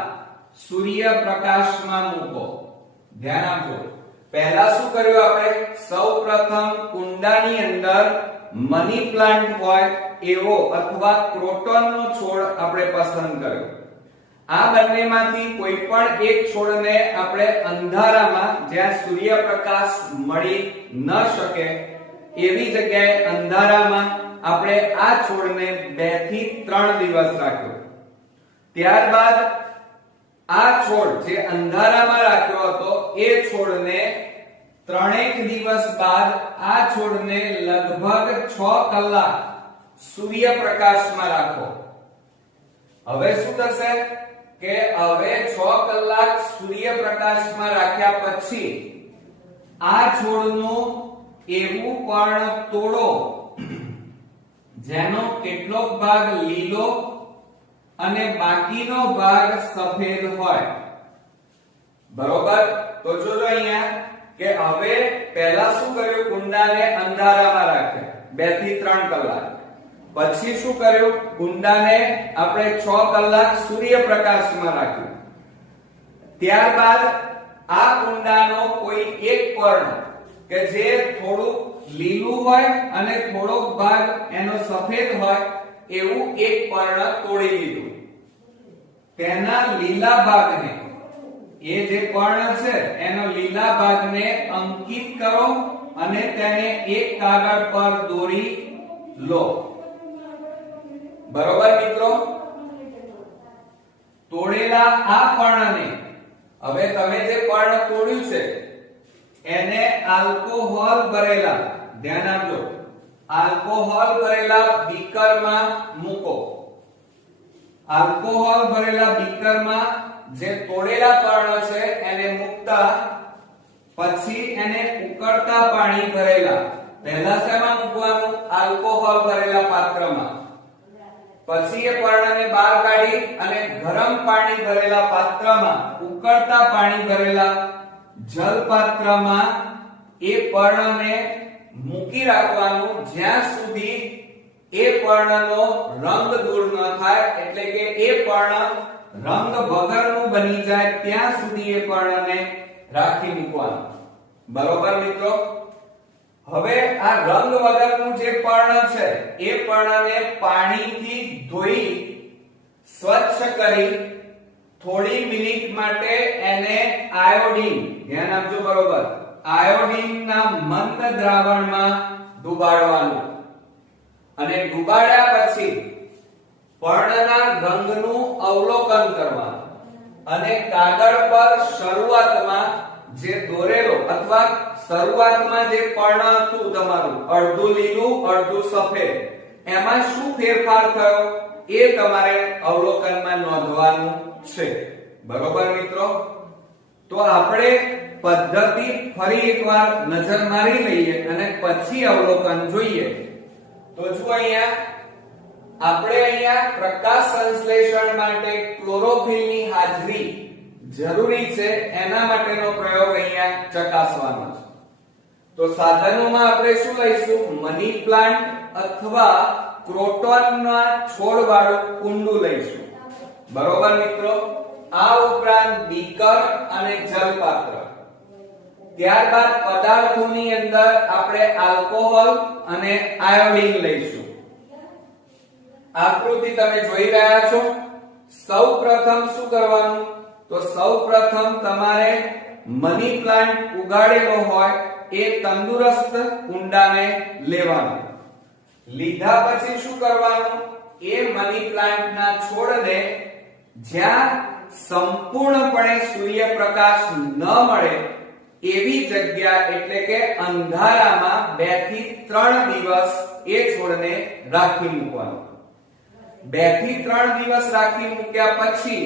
સૂર્યપ્રકાશમાં મૂકો. ધ્યાન આપજો, પહેલા શું કર્યું આપણે? સૌપ્રથમ કુંડાની અંદર મની પ્લાન્ટ હોય એવો અથવા ક્રોટોનનો છોડ આપણે પસંદ કર્યો. આ બંનેમાંથી કોઈ પણ એક છોડને આપણે અંધારામાં, જ્યાં સૂર્યપ્રકાશ મળી ન શકે એવી જગ્યાએ અંધારામાં આપણે આ છોડને 2 થી 3 દિવસ રાખ્યો. ત્યારબાદ આ છોડ જે અંધારામાં રાખ્યો હતો એ છોડને 3 દિવસ બાદ આ છોડને લગભગ 6 કલાક સૂર્યપ્રકાશમાં રાખો. હવે શું થશે કે હવે 6 કલાક સૂર્યપ્રકાશમાં રાખ્યા પછી આ છોડનું એવું પર્ણ તોડો જેનો કેટલોક ભાગ લીલો અને બાકીનો ભાગ સફેદ હોય. બરોબર? તો જોજો અહીંયા કે હવે પહેલા શું કર્યું? કુંડાને અંધારામાં રાખ્યા 2 થી 3 કલાક. પછી શું કર્યું? કુંડાને આપણે 6 કલાક સૂર્યપ્રકાશમાં રાખ્યું. ત્યારબાદ આ કુંડાનો કોઈ એક પર્ણ કે જે થોડું લીલું હોય અને થોડોક ભાગ એનો સફેદ હોય એવું એક પર્ણ તોડી લીધું. તેના લીલા ભાગને, એ જે પર્ણ છે એનો લીલા ભાગને અંકિત કરો અને તેને એક કાગળ પર દોરી લો. બરોબર મિત્રો? તોડેલા આ પર્ણને, હવે તમે જે પર્ણ તોડ્યું છે એને આલ્કોહોલ ભરેલા, ધ્યાન આપજો, આલ્કોહોલ ભરેલા બીકરમાં મૂકો. આલ્કોહોલ ભરેલા બીકરમાં જે તોડેલા પર્ણ છે એને મૂકતા પછી એને ઉકળતા પાણી ભરેલા, પહેલા શેમાં મૂકવાનું? આલ્કોહોલ ભરેલા પાત્રમાં. પછી એ પર્ણને બહાર કાઢી અને ગરમ પાણી ભરેલા પાત્રમાં, ઉકળતા પાણી ભરેલા જલ પાત્રમાં એ પર્ણને મૂકી રાખવાનું જ્યાં સુધી એ પર્ણનો રંગ દૂર ન થાય, એટલે કે એ પર્ણ રંગ વગરનું બની જાય ત્યાં સુધી એ પર્ણને રાખી મૂકવાનું. બરોબર મિત્રો? હવે આ રંગ વગરનું જે પર્ણ છે એ પર્ણને પાણીથી ધોઈ સ્વચ્છ કરી થોડી મિનિટ માટે એને આયોડીન, ધ્યાન આપજો, બરોબર, આયોડીનના મંદ દ્રાવણમાં ડુબાડવાનું. અને ડુબાડ્યા પછી પર્ણના રંગનું અવલોકન કરવાનું અને કાગળ પર શરૂઆતમાં જે દોરેલો અથવા શરૂઆતમાં જે પર્ણ હતું તમારું અડધું લીલું અડધું સફેદ, એમાં શું ફેરફાર થયો એ તમારે અવલોકનમાં નોંધવાનું છે. બરોબર મિત્રો? તો આપણે પદ્ધતિ ફરી એકવાર નજર મારી લઈએ અને પછી અવલોકન જોઈએ. તો જો અહીંયા પ્રકાશ સંશ્લેષણ માટે ક્લોરોફિલની હાજરી જરૂરી છે, એના માટેનો પ્રયોગ અહીંયા ચકાસવાનો છે. તો સાધનોમાં આપણે શું લઈશું? મની પ્લાન્ટ અથવા ક્રોટોનના છોડવાળું કુંડું લઈશું. બરોબર મિત્રો. આ ઉપરાંત બીકર અને જલપાત્ર. ત્યારબાદ પદાર્થોની અંદર આપણે આલ્કોહોલ અને આયોડીન લઈશું. આકૃતિ તમે જોઈ રહ્યા છો. સૌપ્રથમ શું કરવાનું? તો સૌપ્રથમ તમારે મની પ્લાન્ટ ઉગાડેલો હોય એ તંદુરસ્ત કુંડાને લેવાનું. લીધા પછી શું કરવાનું? એ મની પ્લાન્ટના છોડને જ્યાં સંપૂર્ણપણે સૂર્યપ્રકાશ ન મળે એવી જગ્યા એટલે કે અંધારામાં 2 થી 3 દિવસ એ છોડને રાખી મૂકવાનો. 2 થી 3 દિવસ રાખી મૂક્યા પછી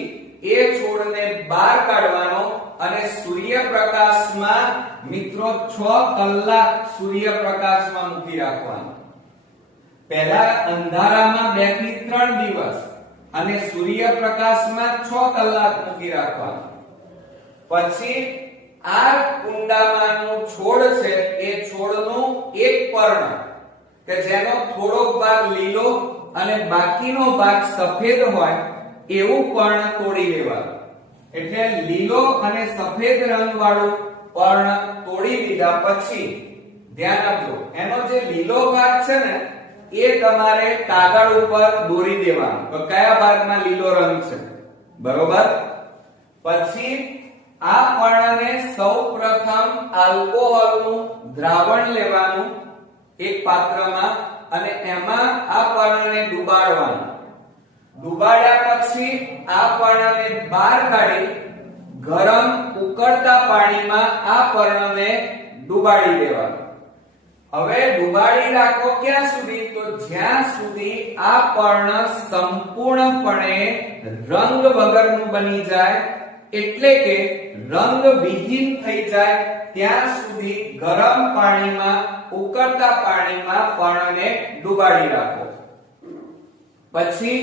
એ છોડને બહાર કાઢવાનો અને સૂર્યપ્રકાશમાં મિત્રો 6 કલાક સૂર્યપ્રકાશમાં મૂકી રાખવાનો. પહેલા અંધારામાં 2 થી 3 દિવસ અને સૂર્યપ્રકાશમાં 6 કલાક મૂકી રાખવાનો. પછી આ કુંડામાંનો છોડ છે એ છોડનું એક પર્ણ કે જેનો થોડોક ભાગ લીલો અને બાકીનો ભાગ સફેદ હોય એવું પર્ણ તોડી લેવાનું. એટલે લીલો અને સફેદ રંગ વાળું પર્ણ તોડી લીધા પછી ધ્યાન આપજો, એનો જે લીલો ભાગ છે ને એ તમારે કાગળ ઉપર દોરી દેવાનો. તો કયા ભાગમાં લીલો રંગ છે? બરોબર. પછી આ પર્ણને સૌપ્રથમ આલ્કોહોલનું દ્રાવણ લેવાનું એક પાત્રમાં અને એમાં આ પર્ણને ડુબાડવાનું. ડુબાડ્યા પછી આ પર્ણને બહાર કાઢી ગરમ ઉકળતા પાણીમાં આ પર્ણને ડુબાડી દેવાનું. હવે ડુબાડી રાખો ક્યાં સુધી? તો જ્યાં સુધી આ પર્ણ સંપૂર્ણપણે રંગ વગરનું બની જાય એટલે કે રંગ વિહીન થઈ જાય ત્યાં સુધી ગરમ પાણીમાં ઉકળતા પાણીમાં પર્ણને ડુબાડી રાખો. પછી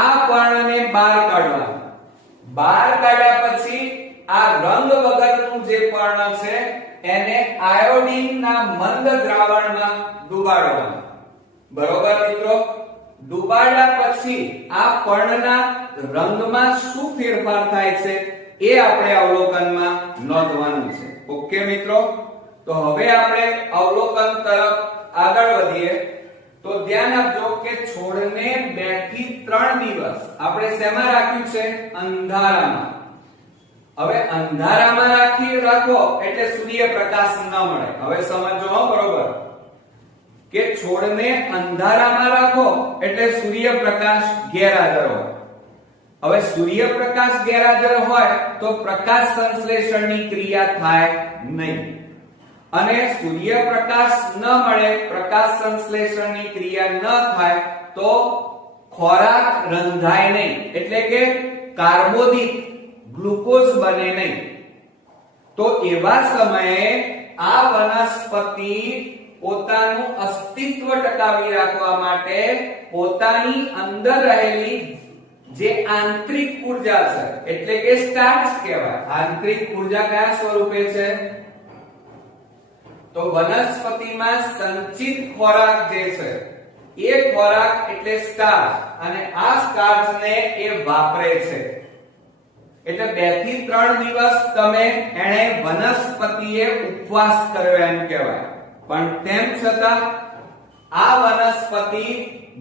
આ પર્ણને બહાર કાઢવાનું. બહાર કાઢ્યા પછી આ રંગ વગરનું જે પર્ણ છે એને આયોડીનના મંદ દ્રાવણમાં ડુબાડવાનું. બરોબર મિત્રો. ડુબાડ્યા પછી આ પર્ણના રંગમાં શું ફેરફાર થાય છે એ આપણે અવલોકનમાં નોંધવાનું છે. ઓકે મિત્રો. તો હવે આપણે અવલોકન તરફ આગળ વધીએ. તો ધ્યાન આપજો કે છોડને 2 થી 3 દિવસ આપણે શેમાં રાખ્યું છે? અંધારામાં. હવે અંધારામાં રાખો એટલે સૂર્યપ્રકાશ ન મળે. હવે સમજો હો બરોબર કે છોડને અંધારામાં રાખો એટલે સૂર્યપ્રકાશ ગેરહાજર હોય. હવે સૂર્યપ્રકાશ ગેરહાજર હોય તો પ્રકાશ સંશ્લેષણની ક્રિયા થાય નહીં અને સૂર્યપ્રકાશ ન મળે, પ્રકાશ સંશ્લેષણની ક્રિયા ન થાય તો ખોરાક રંધાય નહીં એટલે કે કાર્બોદિત ગ્લુકોઝ બને નહીં. તો એવા સમયે આ વનસ્પતિ પોતાનું અસ્તિત્વ ટકાવી રાખવા માટે પોતાની અંદર રહેલી જે આંતરિક ઊર્જા છે એટલે કે સ્ટાર્ચ કહેવાય. આંતરિક ઊર્જા કયા સ્વરૂપે છે? તો વનસ્પતિમાં સંચિત ખોરાક જે છે એ ખોરાક એટલે સ્ટાર્ચ અને આ સ્ટાર્ચને એ વાપરે છે. એટલે 2 થી 3 દિવસ તમે એને વનસ્પતિએ ઉપવાસ કર્યો એમ કહેવાય. પણ તેમ છતાં આ વનસ્પતિ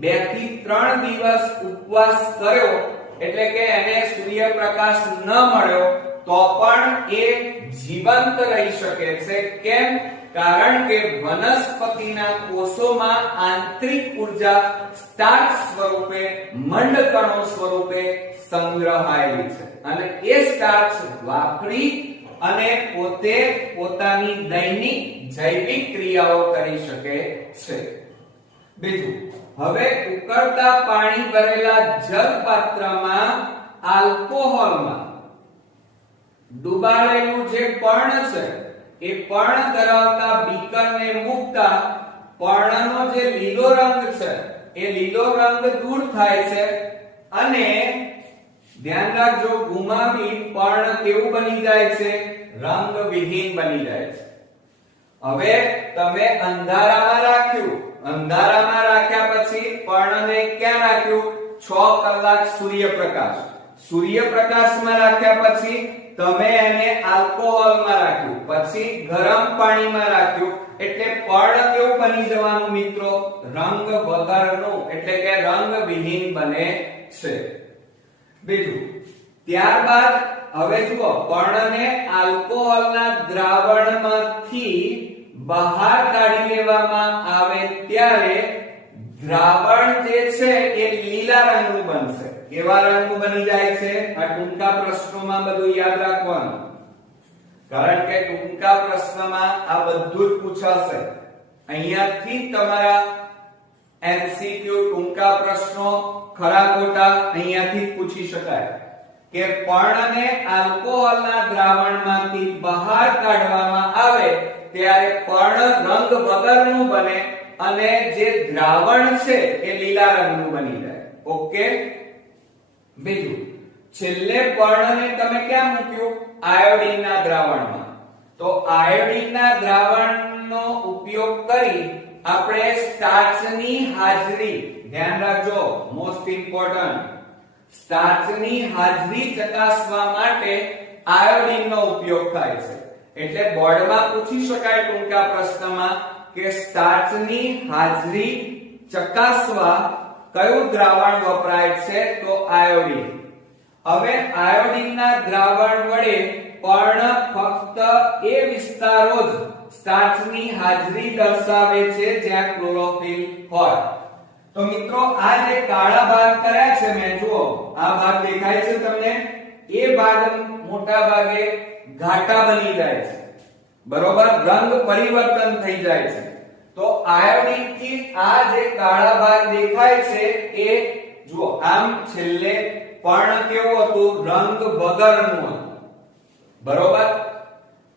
2 થી 3 દિવસ ઉપવાસ કર્યો એટલે કે એને સૂર્યપ્રકાશ ન મળ્યો તો પણ એ જીવંત રહી શકે છે. કેમ? કારણ કે વનસ્પતિના કોષોમાં આંતરિક ઊર્જા સ્ટાર્ચ સ્વરૂપે મંડકણો સ્વરૂપે સંગ્રહાયેલી છે અને એ સ્ટાર્ચ વાપરી અને પોતે પોતાની દૈનિક જૈવિક ક્રિયાઓ કરી શકે છે. બીજું, હવે ઉકળતા પાણી ભરેલા જળ પાત્રમાં આલ્કોહોલમાં ડુબાડેલું જે પર્ણ છે એ પર્ણ ધરાવતા બીકરને મૂકતા પર્ણનો જે લીલો રંગ છે એ લીલો રંગ દૂર થાય છે અને ધ્યાન રાખજો ગુમાવી પર્ણ કેવું બની જાય છે? રંગવિહીન બની જાય છે. હવે તમે અંધારામાં રાખ્યું, અંધારામાં રાખ્યા પછી પર્ણને ક્યાં રાખ્યું? 6 કલાક સૂર્યપ્રકાશમાં રાખ્યા પછી તમે એને આલ્કોહોલમાં રાખ્યું, પછી ગરમ પાણીમાં રાખ્યું, એટલે પર્ણ કેવું બની જવાનું મિત્રો? રંગ વગરનું, એટલે કે રંગવિહીન બને છે. બીજું, ત્યારબાદ હવે જુઓ, પર્ણને આલ્કોહોલના દ્રાવણમાંથી બહાર કાઢી લેવામાં આવે ત્યારે દ્રાવણ જે છે એ લીલા રંગનું બનશે. કેવા રંગનું બની જાય છે? આ ટૂંકા પ્રશ્નોમાં બધું યાદ રાખવાનું, કારણ કે ટૂંકા પ્રશ્નમાં આ બધું જ પૂછાશે. અહીંયાથી તમારા એમસીક્યુ ટૂંકા પ્રશ્નો ખરા ખોટા અહીંયાથી પૂછી શકાય કે પર્ણને આલ્કોહોલના દ્રાવણમાંથી બહાર કાઢવામાં આવે ત્યારે પર્ણ રંગ વગરનું બને અને જે દ્રાવણ છે એ લીલા રંગનું બની જાય. ઓકે. બીજું, છેલ્લે પર્ણને તમે ક્યાં મૂક્યું? આયોડીનના દ્રાવણમાં. તો આયોડીનના દ્રાવણનો ઉપયોગ કરી આપણે સ્ટાર્ચની હાજરી, ધ્યાન રાખજો, મોસ્ટ ઇમ્પોર્ટન્ટ, સ્ટાર્ચની હાજરી ચકાસવા માટે આયોડીનનો ઉપયોગ થાય છે. એટલે બોર્ડમાં પૂછી શકાય ટૂંકા પ્રશ્નમાં કે સ્ટાર્ચની હાજરી ચકાસવા કયું દ્રાવણ વપરાય છે? તો આયોડીન. હવે આયોડીનના દ્રાવણ વડે પર્ણ ફક્ત એ વિસ્તારો જ સ્ટાર્ચની હાજરી દર્શાવે છે જ્યાં ક્લોરોફિલ હોય. તો મિત્રો આ જે કાળા ભાગ કર્યા છે મેં, જુઓ આ ભાગ દેખાય છે તમને, એ ભાગ મોટા ભાગે ઘાટા બની જાય છે, બરોબર, રંગ પરિવર્તન થઈ જાય છે. તો આયોડીન થી આ જે કાળા ભાગ દેખાય છે એ જુઓ, આમ છેલ્લે પર્ણ કેવું હતું? રંગ વગરનું હતું, બરોબર.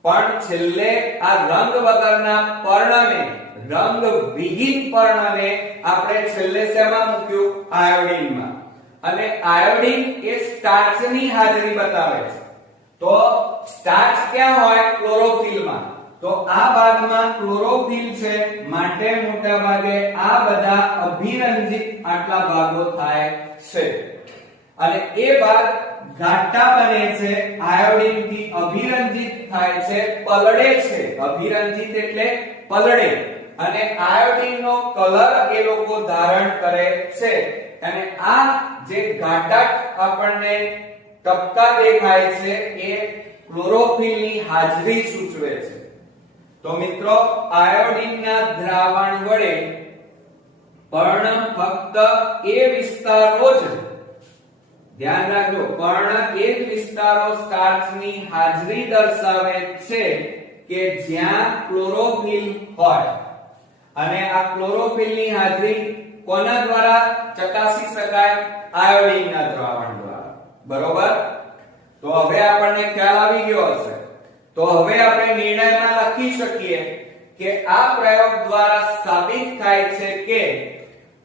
પણ છેલ્લે આ રંગ વગરના પર્ણને, રંગવિહીન પર્ણને આપણે છેલ્લે શેમાં મૂક્યું? આયોડીનમાં. અને આયોડીન એ સ્ટાર્ચની હાજરી બતાવે છે. તો સ્ટાર્ચ ક્યાં હોય? ક્લોરોફિલમાં. તો આ ભાગમાં ક્લોરોફિલ છે, માટે મોટા ભાગે આ બધા અભિરંજિત આટલા ભાગો થાય છે અને એ ભાગ ઘાટા બને છે, આયોડીન થી અભિરંજિત થાય છે, પલળે છે. અભિરંજિત એટલે પલળે, અને આયોડીનનો કલર એ લોકો ધારણ કરે છે. અને આ જે ઘાટા આપણને ટપકા દેખાય છે એ ક્લોરોફિલની હાજરી સૂચવે છે. તો મિત્રો આયોડીનના દ્રાવણ વડે પર્ણ ફક્ત એ વિસ્તારો જ, ધ્યાન રાખજો, પર્ણ એ જ વિસ્તારો સ્ટાર્ચની હાજરી દર્શાવે છે કે જ્યાં ક્લોરોફિલ હોય. અને આ ક્લોરોફિલની હાજરી કોના દ્વારા ચકાસી શકાય? આયોડીનના દ્રાવણ દ્વારા, બરોબર. તો હવે આપણને ખ્યાલ આવી ગયો હશે. તો હવે આપણે નિર્ણયમાં લખી શકીએ કે આ પ્રયોગ દ્વારા સાબિત થાય છે કે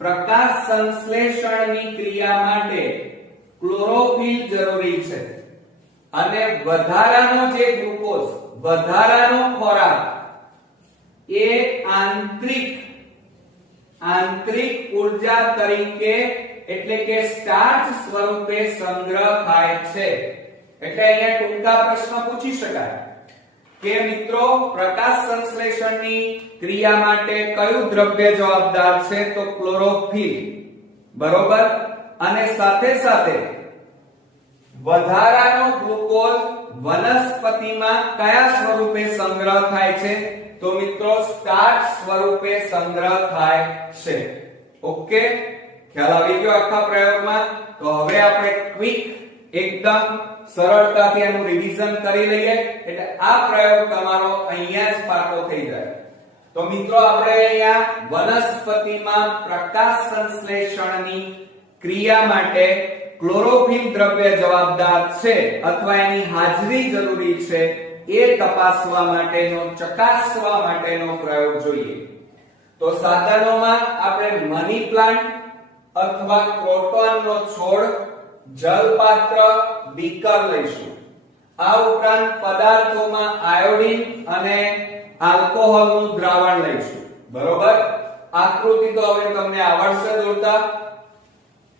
પ્રકાશ સંશ્લેષણની ક્રિયા માટે ક્લોરોફિલ જરૂરી છે અને વધારાનો જે ગ્લુકોઝ, વધારાનો ખોરાક એ આંતરિક ઊર્જા તરીકે, એટલે કે સ્ટાર્ચ સ્વરૂપે સંગ્રહ થાય છે. એટલે અહીંયા ટૂંકા પ્રશ્ન પૂછી શકાય કે મિત્રો પ્રકાશ સંશ્લેષણની ક્રિયા માટે કયું દ્રવ્ય જવાબદાર છે? તો ક્લોરોફિલ, બરોબર. અને સાથે સાથે વધારાનો ગ્લુકોઝ વનસ્પતિમાં કયા સ્વરૂપે સંગ્રહ થાય છે? તો મિત્રો સ્ટાર્ચ સ્વરૂપે સંગ્રહ થાય છે. ઓકે, ખ્યાલ આવી ગયો આખા પ્રયોગમાં. તો હવે આપણે ક્વિક એકદમ સરળતાથી આનું રિવિઝન કરી લઈએ, એટલે આ પ્રયોગ તમારો અહીંયા જ પાકો થઈ જાય. તો મિત્રો આપણે અહીંયા વનસ્પતિમાં પ્રકાશ સંશ્લેષણની ક્રિયા માટે ક્લોરોફિલ દ્રવ્ય જવાબદાર છે અથવા એની હાજરી જરૂરી છે એ તપાસવા માટેનો ચકાસવા માટેનો પ્રયોગ જોઈએ. તો સાધનોમાં આપણે મની પ્લાન્ટ અથવા ક્રોટોનનો છોડ, જલપાત્ર, બીકર લઈશું. આ ઉપરાંત પદાર્થોમાં આયોડીન અને આલ્કોહોલનું દ્રાવણ લઈશું. બરોબર? આકૃતિ તો હવે તમને આવડશે દોરતા.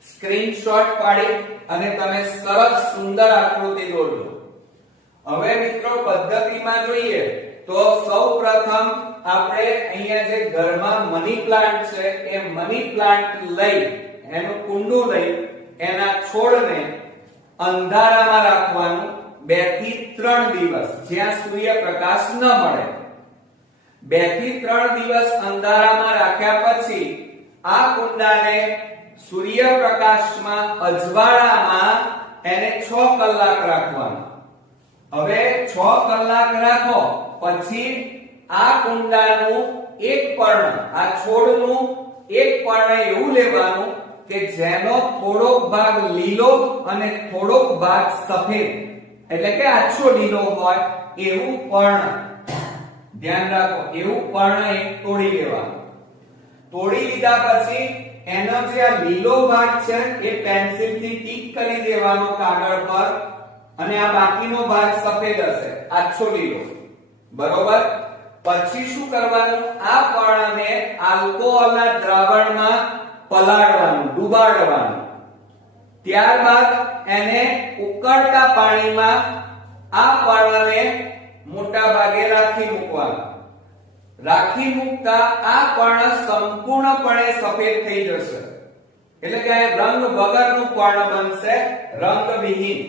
સ્ક્રીનશોટ પાડી અને તમે સરસ સુંદર આકૃતિ દોરજો. હવે મિત્રો પદ્ધતિમાં જોઈએ તો સૌપ્રથમ આપણે અહીંયા જે ઘરમાં મની પ્લાન્ટ છે એ મની પ્લાન્ટ લઈ એનું કુંડું લઈ એના છોડને અંધારામાં રાખવાનું 2 થી 3 દિવસ, જ્યાં સૂર્યપ્રકાશ ન મળે. 2 થી 3 દિવસ અંધારામાં રાખ્યા પછી આ કુંડાને સૂર્યપ્રકાશમાં અજવાળામાં એને 6 કલાક રાખવાનું. હવે 6 કલાક રાખો પછી આ કુંડાનું એક પર્ણ, આ છોડનું એક પર્ણ એવું લેવાનું કે જેનો થોડોક ભાગ લીલો અને થોડોક ભાગ સફેદ, એટલે કે આછો લીલો હોય એવું પર્ણ, ધ્યાન રાખો, એવું પર્ણ એક તોડી લેવાનું. તોડી લીધા પછી એનો જે આ લીલો ભાગ છે એ પેન્સિલથી ટીક કરી દેવાનો કાગળ પર, અને આ બાકીનો ભાગ સફેદ હશે, આછો લીલો. બરોબર? પછી શું કરવાનું? આ પર્ણને આલ્કોહોલના દ્રાવણમાં પલાળવાનું, ડુબાડવાનું. ત્યારબાદ એને ઉકળતા પાણીમાં આ પર્ણને મોટા ભાગે રાખી મૂકવાનું. રાખી મૂકતા આ પર્ણ સંપૂર્ણપણે સફેદ થઈ જશે, એટલે કે રંગ વગરનું પર્ણ બનશે, રંગવિહીન.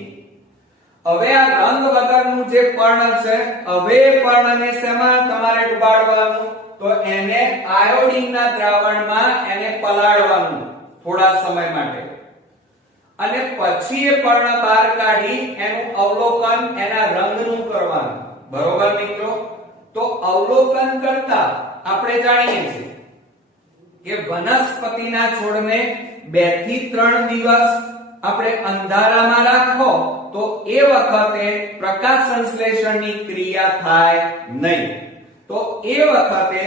હવે આ રંગ વગરનું જે પર્ણ છે, હવે એ પર્ણને શેમાં તમારે ડુબાડવાનું? તો એને આયોડીનના દ્રાવણમાં એને પલાળવાનું થોડા સમય માટે, અને પછી એ પર્ણ બહાર કાઢી એનું અવલોકન એના રંગનું કરવાનું. બરોબર મિત્રો? તો અવલોકન કરતા આપણે જાણીએ છીએ કે વનસ્પતિના છોડને 2 થી 3 દિવસ આપણે અંધારામાં રાખો તો એ વખતે પ્રકાશ સંશ્લેષણની ક્રિયા થાય નહીં. તો એ વખતે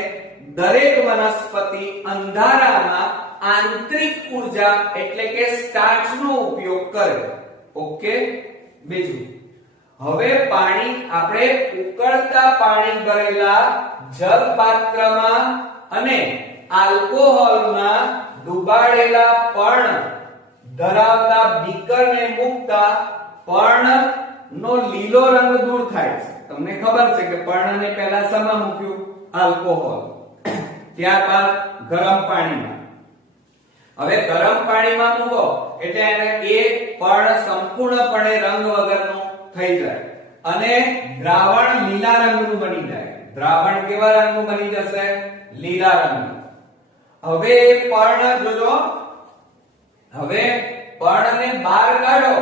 દરેક વનસ્પતિ અંધારામાં આંતરિક ઊર્જા એટલે કે સ્ટાર્ચનો ઉપયોગ કરે. ઓકે? બીજું, હવે પાણી આપણે ઉકળતા પાણી ભરેલા જલ પાત્રમાં અને આલ્કોહોલમાં ડુબાડેલા પર્ણ ધરાવતા બીકરને મૂકતા પર્ણનો લીલો રંગ દૂર થાય છે. તમને ખબર છે કે પર્ણને પહેલા શેમાં મૂક્યું? આલ્કોહોલ. ત્યારબાદ ગરમ પાણીમાં. હવે ગરમ પાણીમાં મૂકો એટલે એને એ પર્ણ સંપૂર્ણપણે રંગ વગરનું થઈ જાય અને દ્રાવણ લીલા રંગનું બની જાય. દ્રાવણ કેવા રંગનું બની જશે? લીલા રંગનું. હવે પર્ણ જોજો, હવે પર્ણને બહાર કાઢો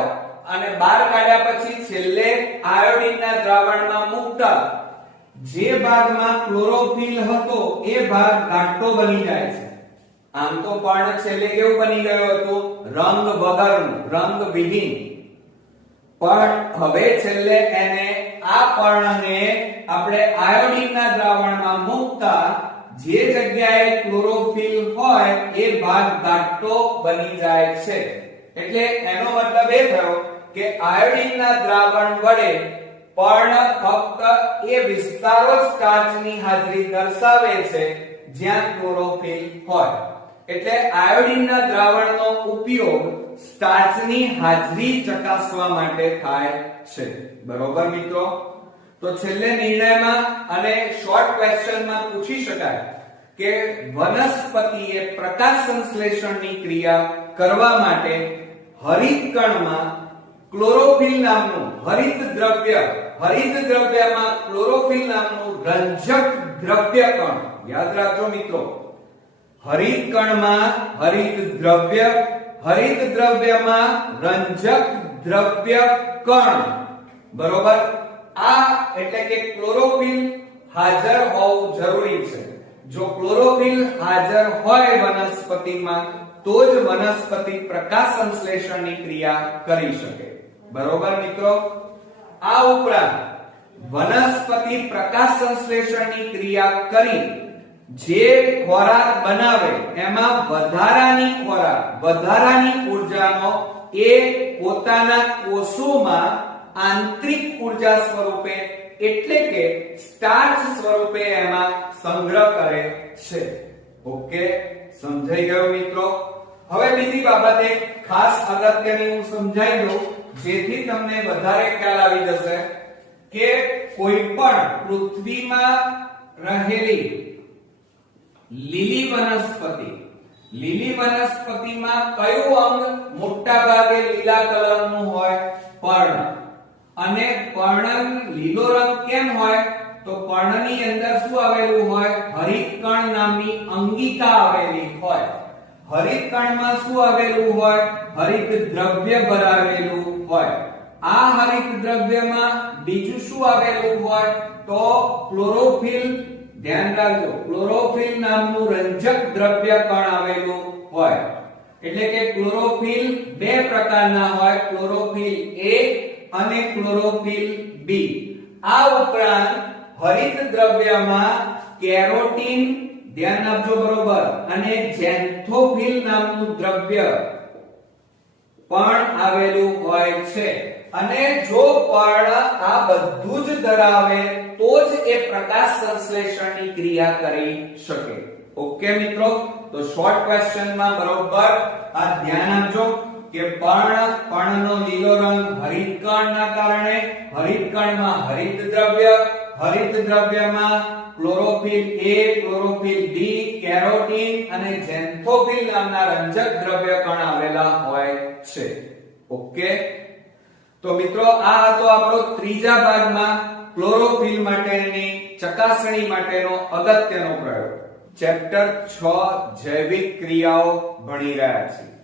અને બહાર કાઢ્યા પછી છેલ્લે આયોડીનના દ્રાવણમાં મૂકતા જે ભાગમાં ક્લોરોફિલ હતો એ ભાગ ઘાટો બની જાય છે. આમ તો પર્ણ છેલ્લે કેવું બની ગયું હતું? રંગ વગરનું, રંગવિહીન. પણ હવે છેલ્લે એને આ પર્ણને આપણે આયોડીનના દ્રાવણમાં મૂકતા જે જગ્યાએ ક્લોરોફિલ હોય એ ભાગ ઘાટો બની જાય છે. એટલે એનો મતલબ એ થયો કે આયોડીનના દ્રાવણ વડે પર્ણ ફક્ત એ વિસ્તારો સ્ટાર્ચની હાજરી દર્શાવે છે જ્યાં ક્લોરોફિલ હોય. એટલે આયોડીનના દ્રાવણનો ઉપયોગ સ્ટાર્ચની હાજરી ચકાસવા માટે થાય છે. બરોબર મિત્રો? તો છેલ્લે નિર્ણયમાં અને શોર્ટ ક્વેશ્ચનમાં પૂછી શકાય કે વનસ્પતિએ પ્રકાશ સંશ્લેષણની ક્રિયા કરવા માટે હરિત કણમાં ક્લોરોફિલ નામનું હરિત દ્રવ્યમાં ક્લોરોફિલ નામનું રંજક દ્રવ્ય કણ, યાદ રાખજો મિત્રો, હરિત કણમાં હરિત દ્રવ્યમાં રંજક દ્રવ્ય કણ. બરોબર? આ એટલે કે ક્લોરોફિલ હાજર હોવું જરૂરી છે. જો ક્લોરોફિલ હાજર હોય વનસ્પતિમાં તો જ વનસ્પતિ પ્રકાશ સંશ્લેષણની ક્રિયા કરી શકે. બરોબર મિત્રો? આ ઉપરાંત વનસ્પતિ પ્રકાશ સંશ્લેષણની ક્રિયા કરી જે ખોરાક બનાવે એમાં વધારાની ઉર્જાનો એ પોતાના કોષોમાં આંતરિક ઉર્જા સ્વરૂપે એટલે કે સ્ટાર્ચ સ્વરૂપે એમાં સંગ્રહ કરે છે. ઓકે, સમજાઈ ગયું મિત્રો? હવે બીજી બાબત એક ખાસ અગત્યની હું સમજાવી દઉં જેથી તમને વધારે ખ્યાલ આવી જશે કે કોઈ પણ પૃથ્વીમાં રહેલી લીલી વનસ્પતિમાં કયું અંગ મોટા ભાગે લીલા કલરનું હોય? પર્ણ. અને પર્ણ લીલો રંગ કેમ હોય? તો પર્ણની અંદર શું આવેલું હોય? હરિતકણ નામની અંગિકા આવેલી હોય. હરિતકણમાં શું આવેલું હોય? હરિત દ્રવ્ય ભરાવેલું હોય. આ હરિત દ્રવ્યમાં બીજું શું આવેલું હોય? તો ક્લોરોફિલ. ધ્યાન રાખજો, ક્લોરોફિલ નામનું રંજક દ્રવ્ય કણ આવેલું હોય. એટલે કે ક્લોરોફિલ બે પ્રકારના હોય, ક્લોરોફિલ A અને ક્લોરોફિલ B. આ ઉપરાંત હરિત દ્રવ્યમાં કેરોટીન, ધ્યાન આપજો બરોબર, અને ઝેન્થોફિલ નામનું દ્રવ્ય પણ આવેલું હોય છે. અને જો પર્ણ આ બધું જ ધરાવે તો જ એ પ્રકાશ સંશ્લેષણની ક્રિયા કરી શકે. ઓકે મિત્રો? તો શોર્ટ ક્વેશ્ચનમાં બરોબર આ ધ્યાન આપજો કે પર્ણનો લીલો રંગ હરિતકણના કારણે, હરિતકણમાં હરિત દ્રવ્યમાં chlorophyll A, chlorophyll B, carotene અને ઝેન્થોફિલ નામના રંજક દ્રવ્ય કણ આવેલા હોય છે. ઓકે? તો મિત્રો આ હતો આપણો ત્રીજા ભાગમાં ક્લોરોફિલ માટેની ચકાસણી માટેનો અગત્યનો પ્રયોગ. ચેપ્ટર 6 જૈવિક ક્રિયાઓ ભણી રહ્યા છીએ.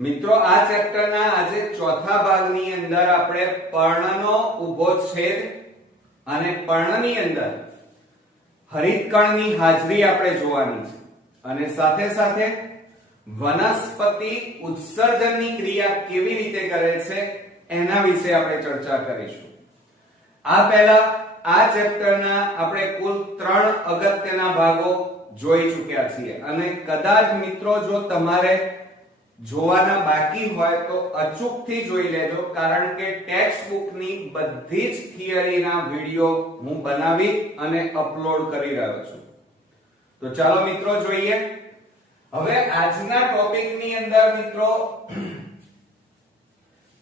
મિત્રો આ ચેપ્ટરના આજે ચોથા ભાગની અંદર આપણે પર્ણનો ઊભો છેદ અને પર્ણની અંદર હરિતકણની હાજરી આપણે જોવાની છે અને સાથે સાથે વનસ્પતિ ઉત્સર્જનની ક્રિયા કેવી રીતે કરે છે એના વિશે આપણે ચર્ચા કરીશું. આ પહેલા આ ચેપ્ટરના આપણે કુલ 3 અગત્યના ભાગો જોઈ ચૂક્યા છીએ અને કદાચ મિત્રો જો તમારે જોવાના બાકી હોય તો અચૂકથી જોઈ લેજો, કારણ કે ટેક્સ્ટ બુકની બધી જ થિયરીના વિડિયો હું બનાવી અને અપલોડ કરી રહ્યો છું. તો ચાલો મિત્રો જોઈએ. હવે આજના ટોપિકની અંદર મિત્રો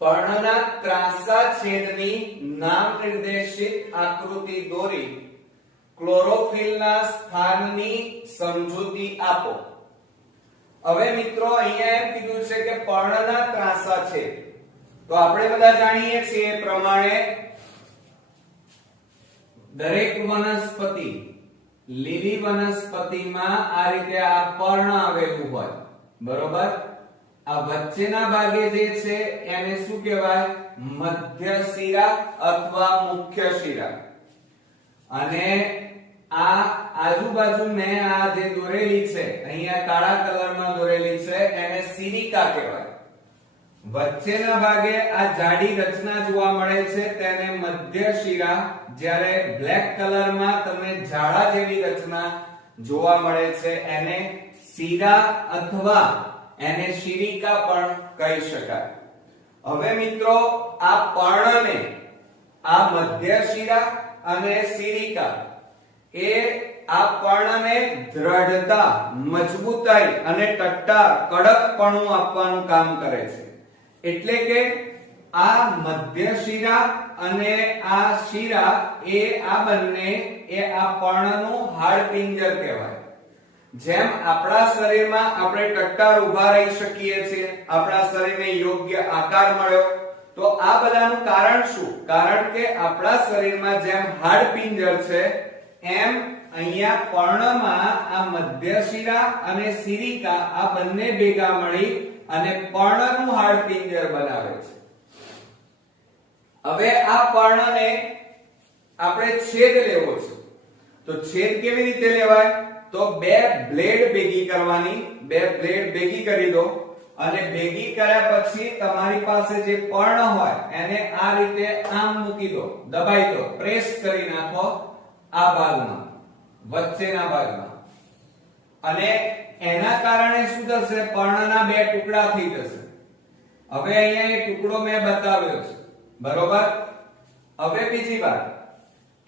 પર્ણના ત્રાંસા છેદની નામ નિર્દેશિત આકૃતિ દોરી ક્લોરોફિલના સ્થાનની સમજૂતી આપો. હવે મિત્રો અહીંયા એમ કીધું છે કે પર્ણના ત્રાંસા છેદ. તો આપણે બધા જાણીએ છીએ એ પ્રમાણે દરેક વનસ્પતિ, લીલી વનસ્પતિમાં આ રીતે આ પર્ણ આવેલું હોય. બરોબર? આ વચ્ચેના ભાગે જે છે એને શું કહેવાય? મધ્ય શિરા અથવા મુખ્ય શિરા. અને આ આજુબાજુ મેં આ જે દોરેલી છે અહીંયા કાળા કલરમાં દોરેલી છે એને સિરિકા કહેવાય. વચ્ચેના ભાગે આ જાડી રચના જોવા મળે છે તેને મધ્ય શિરા, જ્યારે બ્લેક કલરમાં તમને જાડા જેવી રચના જોવા મળે છે એને શિરા અથવા એને શિરિકા પણ કહી શકાય. હવે મિત્રો આ પર્ણને, આ મધ્ય શિરા અને શિરિકા એ આ પર્ણને દ્રઢતા, મજબૂતાઈ અને ટટ્ટાર, કડકપણું આપવાનું કામ કરે છે. એટલે કે આ મધ્ય શિરા અને આ શિરા એ આ બંને એ આ પર્ણનું હાડપિંજર કહેવાય. જેમ આપણા શરીરમાં આપણે ટટ્ટાર ઊભા રહી શકીએ છીએ, આપણા શરીરને યોગ્ય આકાર મળ્યો, તો આ બધાનું કારણ શું? કારણ કે આપણા શરીરમાં જેમ હાડપિંજર છે એમ અહીંયા પર્ણમાં આ મધ્ય શિરા અને શિરિકા આ બંને ભેગા મળી અને પર્ણનું હાડપિંજર બનાવે છે. હવે આ પર્ણને આપણે છેદ લેવો છે. તો છેદ કેવી રીતે લેવાય? તો બે બ્લેડ ભેગી કરવાની, બે બ્લેડ ભેગી કરી દો અને ભેગી કર્યા પછી તમારી પાસે જે પર્ણ હોય એને આ રીતે આમ મૂકી દો, દબાઈ દો, પ્રેસ કરી નાખો આ ભાગમાં, વચ્ચેના ભાગમાં, અને એના કારણે શું થશે? પર્ણના બે ટુકડા થઈ જશે. હવે અહીંયા એક ટુકડો મેં બતાવ્યો છે, બરોબર? હવે બીજી વાત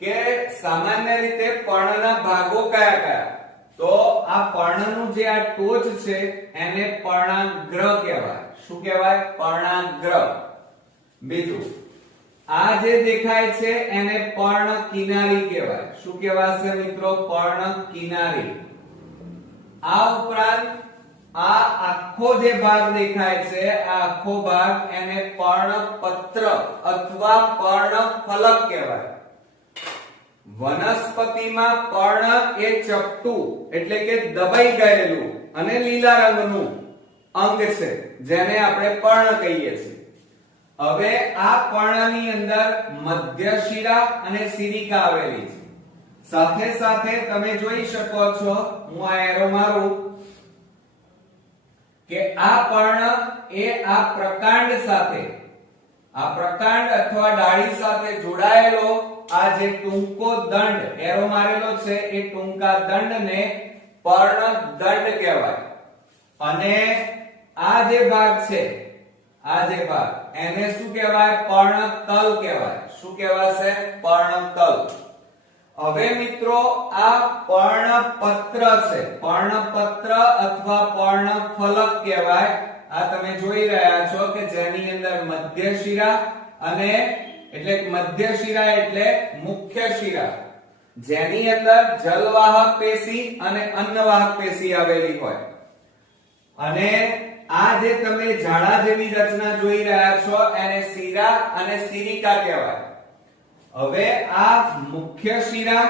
કે સામાન્ય રીતે પર્ણના ભાગો કયા કયા? તો આ પર્ણનું જે આ ટોચ છે એને પર્ણાગ્ર કહેવાય. શું કહેવાય? પર્ણાગ્ર. બીજું આ જે દેખાય છે એને પર્ણ કિનારી કહેવાય. શું કહેવાશે મિત્રો? પર્ણ કિનારી. આ ઉપરાંત આ આખો જે ભાગ દેખાય છે, આ આખો ભાગ એને પર્ણપત્ર અથવા પર્ણફલક કહેવાય. વનસ્પતિમાં પર્ણ એ ચપટું એટલે કે દબાઈ ગયેલું અને લીલા રંગનું અંગ છે જેને આપણે પર્ણ કહીએ છીએ. હવે આ પર્ણની અંદર મધ્યશિરા અને સિરિકા આવેલી છે. સાથે સાથે તમે જોઈ શકો છો, હું આ એરો મારું, કે આ પર્ણ એ આ પ્રકાંડ સાથે, આ પ્રકાંડ અથવા ડાળી સાથે જોડાયેલો આ જે ટૂંકો દંડ એરો મારેલો છે એ ટૂંકા દંડને પર્ણદંડ કહેવાય. અને આ જે ભાગ છે, આ જે ભાગ એને શું કહેવાય? પર્ણતલ કહેવાય. શું કહેવાશે? પર્ણતલ. હવે મિત્રો આ પર્ણપત્ર છે, પર્ણપત્ર અથવા પર્ણફલક કહેવાય. આ તમે જોઈ રહ્યા છો કે જેની અંદર મધ્યશિરા અને એટલે મધ્યશિરા એટલે મુખ્ય શિરા, જેની અંદર જલવાહક પેશી અને અન્નવાહક પેશી આવેલી હોય. અને આ જે તમે ઝાડા જેવી રચના જોઈ રહ્યા છો એને શિરા અને સિરિકા કહેવાય. હવે આ મુખ્ય શિરા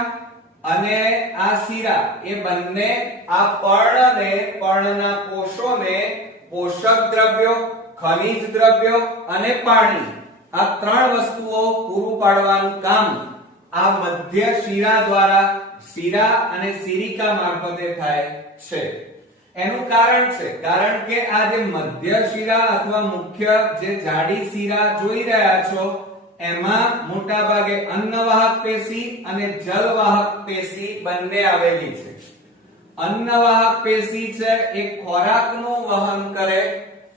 અને આ શિરા એ બંને આ પર્ણને, પર્ણના કોષોને પોષક દ્રવ્યો, ખનિજ દ્રવ્યો અને પાણી, આ ત્રણ વસ્તુઓ પૂરું પાડવાનું કામ આ મધ્ય શિરા દ્વારા, શિરા અને સિરિકા મારફતે થાય છે. એનું કારણ છે, કારણ કે આ જે મધ્ય શિરા અથવા મુખ્ય જે જાડી શિરા જોઈ રહ્યા છો એમાં મોટા ભાગે અન્નવાહક પેશી અને જલવાહક પેશી બંને આવેલી છે. અન્નવાહક પેશી છે એ ખોરાકનું વહન કરે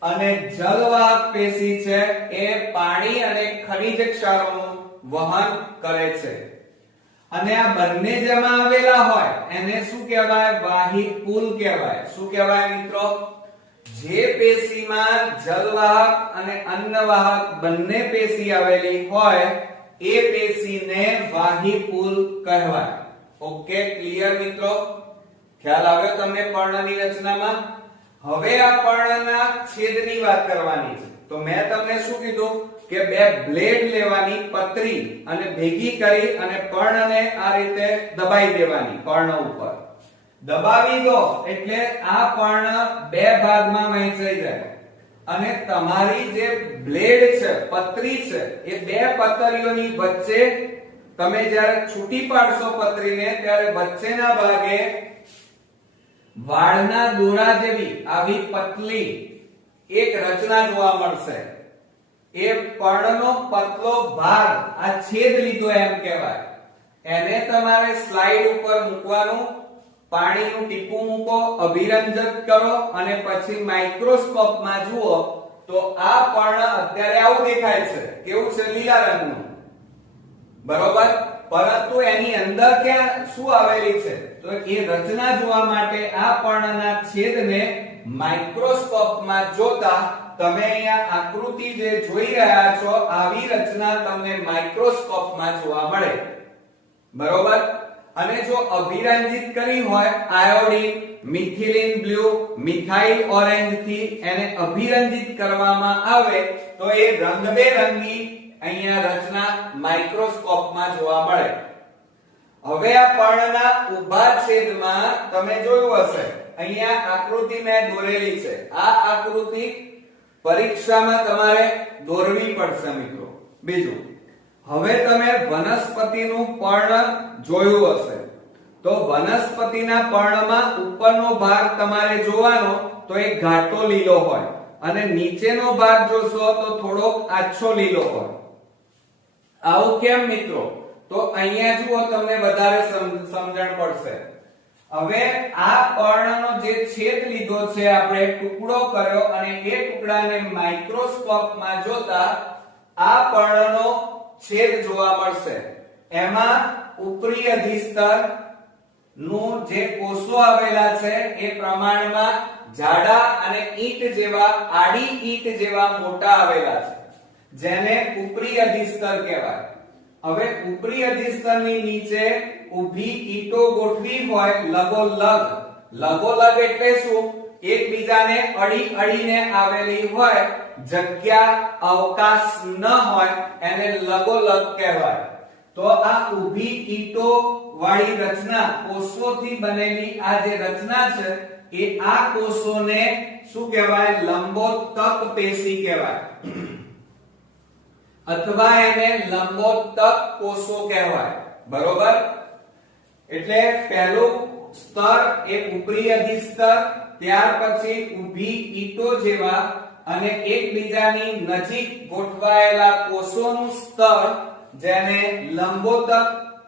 અને જલવાહક પેશી છે એ પાણી અને ખનિજ ક્ષારોનું વહન કરે છે. અને આ બંને જેમાં આવેલા હોય એને શું કહેવાય? વાહિક પુલ કહેવાય. શું કહેવાય મિત્રો? જે પેશીમાં જલવાહક અને અન્નવાહક બંને પેશી આવેલી હોય એ પેશીને વાહિક પુલ કહેવાય. ઓકે, ક્લિયર મિત્રો? ખ્યાલ આવ્યો તમને પર્ણની રચનામાં? હવે આ પર્ણના છેદની વાત કરવાની છે. તો મેં તમને શું કીધું કે બે બ્લેડ લેવાની, પતરી, અને ભેગી કરી અને પર્ણને આ રીતે દબાઈ દેવાની. પર્ણ ઉપર દબાવી દો એટલે આ પર્ણ બે ભાગમાં વહેંચાઈ જાય અને તમારી જે બ્લેડ છે, પતરી છે, એ બે પતરીઓની વચ્ચે તમે જ્યારે છૂટી પાડશો પતરીને ત્યારે વચ્ચેના ભાગે વાળના દોરા જેવી આવી પતલી એક રચના જોવા મળશે. એ પર્ણનો પતલો ભાગ, આ છેદ લીધો એમ કહેવાય. એને તમારે સ્લાઇડ ઉપર મૂકવાનું, પાણીનું ટીપું મૂકો, અભિરંજક કરો અને પછી માઇક્રોસ્કોપમાં જુઓ તો આ પર્ણ અત્યારે આવું દેખાય છે. કેવું છે? લીલા રંગનું, બરોબર? પરંતુ એની અંદર ક્યાં શું આવેલી છે? તો એ રચના જોવા માટે આ પર્ણના છેદને માઇક્રોસ્કોપમાં જોતા તમે અહીંયા આકૃતિ જે જોઈ રહ્યા છો આવી રચના તમને માઇક્રોસ્કોપમાં જોવા મળે. બરોબર? અને જો અભિરંજિત કરી હોય iodine, methylene blue, methyl orange થી એને અભિરંજિત કરવામાં આવે તો એ રંગબેરંગી અહીંયા રચના માઇક્રોસ્કોપમાં જોવા મળે. હવે આ પર્ણના ઊભા છેદમાં તમે જોયું હશે, અહીંયા આકૃતિ મેં દોરેલી છે. આ આકૃતિ પરીક્ષામાં તમારે દોરવી પડશે મિત્રો. બીજું, હવે તમે વનસ્પતિનું પર્ણ જોયું હશે તો વનસ્પતિના પર્ણમાં ઉપરનો ભાગ તમારે જોવાનો તો એક ઘાટો લીલો હોય અને નીચેનો ભાગ જોશો તો થોડોક આછો લીલો હોય. આવું કેમ મિત્રો? તો અહીંયા જુઓ તમને વધારે સમજણ પડશે. હવે આ પર્ણનો જે છેદ લીધો છે આપણે ટુકડો કર્યો અને એ ટુકડાને માઇક્રોસ્કોપમાં જોતા આ પર્ણનો છેદ જોવા મળશે. એમાં ઉપરી અધિસ્તર નું જે કોષો આવેલા છે એ પ્રમાણમાં જાડા અને ઈંટ જેવા આડી ઈંટ જેવા મોટા આવેલા છે જેને ઉપરી અધિસ્તર કહેવાય. હવે ઉપરી અધિસ્તરની નીચે ઊભી ઈંટો ગોઠવી હોય લગોલગ. લગોલગ એટલે શું? એકબીજાને અડીને આવેલી હોય, જગ્યા અવકાશ ન હોય એને લગોલગ કહેવાય. તો આ ઊભી ઈંટો વાળી રચના, કોષોથી બનેલી આ જે રચના છે એ આ કોષોને શું કહેવાય? લંબોતક પેશી કહેવાય અથવા એને લંબોતક કોષો કહેવાય. બરોબર? એટલે પહેલું સ્તર એ ઉપરી અધિસ્તર, ત્યાર પછી ઊભી ઈંટો જેવા અને એકબીજાની નજીક ગોઠવાયેલા કોષોનું સ્તર જેને લંબોતક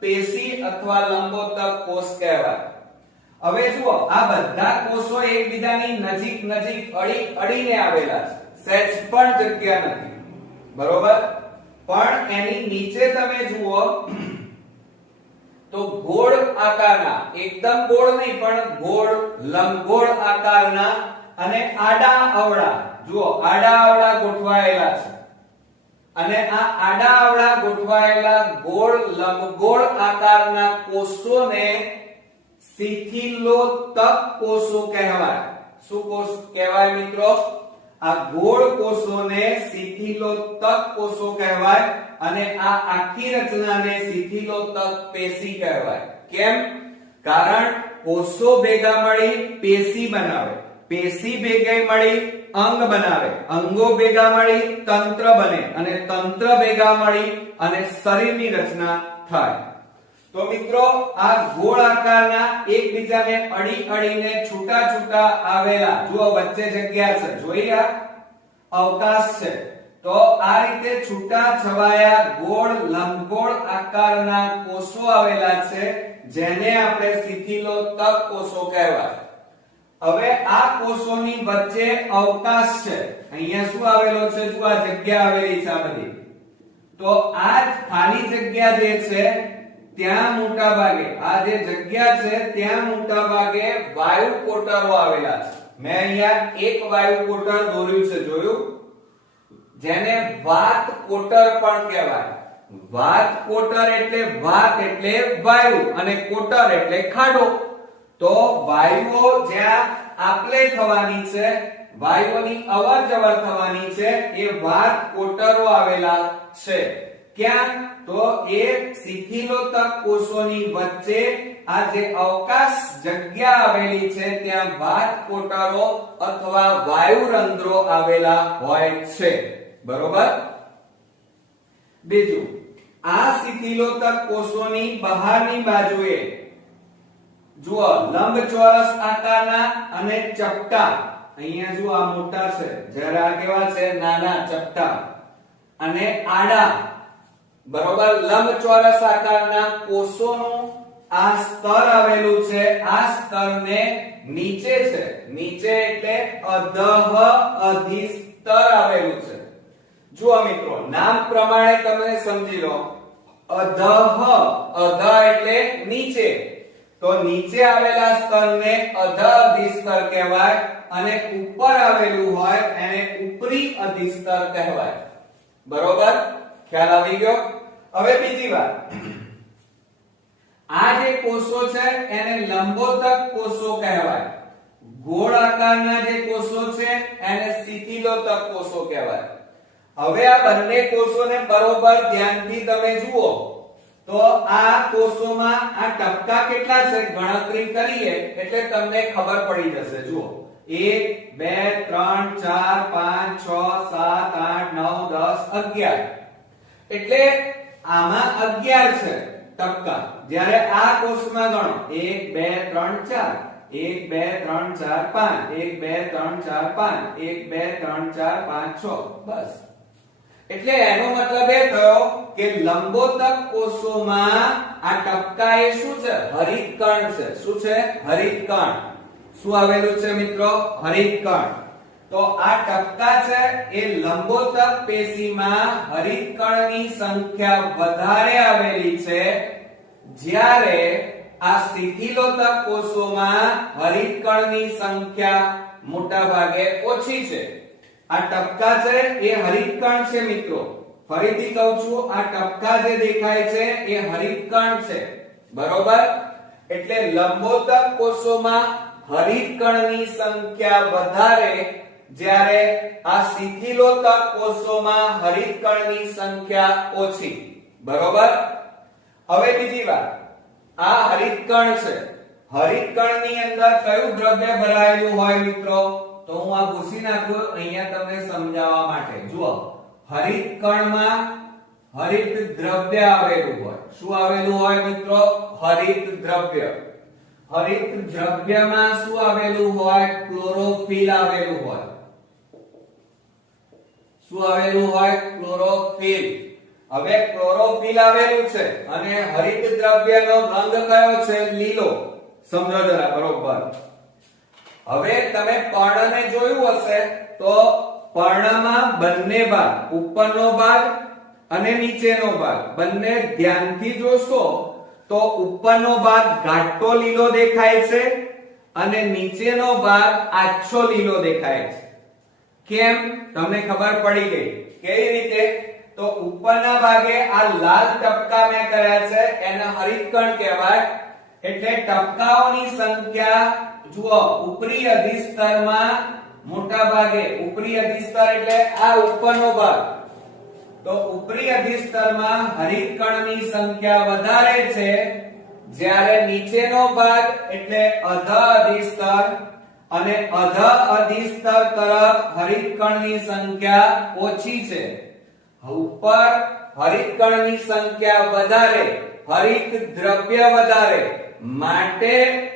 પેશી અથવા લંબોતક કોષ કહેવાય. હવે જુઓ, આ બધા કોષો એકબીજાની નજીક અડીને આવેલા છે, સહેજ પણ જગ્યા નથી. બરોબર? પણ એની નીચે તમે જુઓ તો ગોળ આકારના, એકદમ ગોળ નહીં પણ ગોળ, લંબગોળ આકારના અને આડા અવળા, જુઓ આડા અવળા ગોઠવાયેલા છે. અને આ આડા અવળા ગોઠવાયેલા ગોળ લંબગોળ આકારના કોષોને શિથિલોતક કોષો કહેવાય. શું કોષ કહેવાય મિત્રો? આ ગોળ કોષોને શિથિલોતક કોષો કહેવાય અને આ આખી રચનાને શિથિલોતક પેશી કહેવાય. કેમ? કારણ કોષો ભેગા મળી પેશી બનાવે, પેશી ભેગા મળી અંગ બનાવે, અંગો ભેગા મળી તંત્ર બને અને તંત્ર ભેગા મળી અને શરીરની રચના થાય. તો મિત્રો આ ગોળ આકારના એકબીજાને અડીને છૂટા આવેલા, જુઓ વચ્ચે જગ્યા છે, જોઈ આ અવકાશ છે. તો આ રીતે છૂટા છવાયા ગોળ લંબગોળ આકારના કોષો આવેલા છે જેને આપણે શિથિલોતક કોષો કહેવાય. હવે આ કોષોની વચ્ચે અવકાશ છે. અહીંયા શું આવેલો છે? જો આ જગ્યા આવેલી છે આ બધી. તો આ ખાલી જગ્યા જે છે ત્યાં મોટા ભાગે, આ જે જગ્યા છે ત્યાં મોટા ભાગે વાયુ કોટરો આવેલા છે. મેં અહીંયા એક વાયુ કોટર દોર્યું છે, જોયું? જેને વાત કોટર પણ કહેવાય. વાત કોટર એટલે વાત એટલે વાયુ અને કોટર એટલે ખાડો. તો વાયુઓ જ્યાં આપલે થવાની છે, વાયુઓની અવરજવર થવાની છે, એ વાત કોટરો આવેલા છે. ક્યાં? તો એ શિથિલોતક કોષોની વચ્ચે આ જે અવકાશ જગ્યા આવેલી છે ત્યાં વાત કોટરો અથવા વાયુરંધ્રો આવેલા હોય છે. બરોબર? બીજું, આ શિથિલોતક કોષોની બહારની બાજુએ જુઓ લંબચોરસ આકારના અને ચપટા, અહીંયા જુઓ આ મોટા છે, જ્યારે આ કેવા છે? નાના ચપટા અને આડા. બરોબર? લંબચોરસ આકારના કોષોનું આ સ્તર આવેલું છે. આ સ્તરને નીચે છે, નીચે એટલે અધઃ અધિસ્તર આવેલું છે. જુઓ મિત્રો, નામ પ્રમાણે તમે સમજી લો. અધઃ, અધ એટલે નીચે, તો નીચે આવેલા સ્તરને અધઃ અધિસ્તર કહેવાય અને ઉપર આવેલું હોય એને ઉપરી અધિસ્તર કહેવાય. બરોબર? ખ્યાલ આવી ગયો? હવે બીજી વાત, આ જે કોષો છે એને લંબોતક કોષો કહેવાય. ગોળ આકારના જે કોષો છે એને શિથિલોતક કોષો કહેવાય. હવે આ બંને કોષોને બરોબર ધ્યાનથી તમે જુઓ તો આ કોષોમાં આ ટપકા કેટલા છે ગણતરી કરીએ એટલે તમને ખબર પડી જશે. જુઓ 1 2 3 4 5 6 7 8 9 10 11, એટલે આમાં 11 છે ટપકા. જ્યારે આ કોષમાં ગણો 1 2 3 4 1 2 3 4 5 1 2 3 4 5 1 2 3 4 5 6 બસ એટલે એનો મતલબ એ થયો કે લંબોતક કોષોમાં આ ટપકા એ શું છે હરિતકણ છે શું છે હરિતકણ શું આવેલું છે મિત્રો હરિતકણ તો આ ટપકા છે એ લંબોતક પેશીમાં હરિતકણની સંખ્યા વધારે આવેલી છે જ્યારે આ શિથિલોતક કોષોમાં હરિતકણની સંખ્યા મોટા ભાગે ઓછી છે આ ટપકા છે એ હરિતકણ છે મિત્રો ફરીથી કહું છું આ ટપકા જે દેખાય છે એ હરિતકણ છે બરોબર એટલે લંબોતક કોષોમાં હરિતકણની સંખ્યા વધારે જ્યારે આ શિથિલોતક કોષોમાં હરિતકણની સંખ્યા ઓછી બરોબર હવે બીજી વાત આ હરિતકણ છે હરિતકણની અંદર કયું દ્રવ્ય ભરાયેલું હોય મિત્રો તો હું આ ભૂસી નાખું અહીંયા તમને સમજાવવા માટે જુઓ હરિતકણમાં હરિત દ્રવ્ય આવેલું હોય શું આવેલું હોય મિત્રો હરિત દ્રવ્યમાં શું આવેલું હોય ક્લોરોફિલ આવેલું હોય શું આવેલું હોય ક્લોરોફિલ હવે ક્લોરોફિલ આવેલું છે અને હરિત દ્રવ્યનો રંગ કયો છે લીલો સમજો જરા બરોબર હવે તમે પર્ણને જોયું હશે તો પર્ણમાં બંને ભાગ ઉપરનો ભાગ અને નીચેનો ભાગ બંને ધ્યાનથી જોશો તો ઉપરનો ભાગ ઘાટો લીલો દેખાય છે અને નીચેનો ભાગ આછો લીલો દેખાય છે કેમ તમને ખબર પડી ગઈ કેવી રીતે તો ઉપરના ભાગે આ લાલ ટપકા મેં કર્યા છે એને હરિતકણ કહેવાય એટલે ટપકાઓની સંખ્યા જુઓ ઉપરી અધિસ્તરમાં મોટા ભાગે ઉપરી અધિસ્તર એટલે આ ઉપરનો ભાગ તો ઉપરી અધિસ્તરમાં હરિતકણની સંખ્યા વધારે છે જ્યારે નીચેનો ભાગ એટલે અધ અધિસ્તર અને અધ અધિસ્તર તરફ હરિતકણની સંખ્યા ઓછી છે ઉપર હરિતકણની સંખ્યા વધારે હરિત દ્રવ્ય વધારે માટે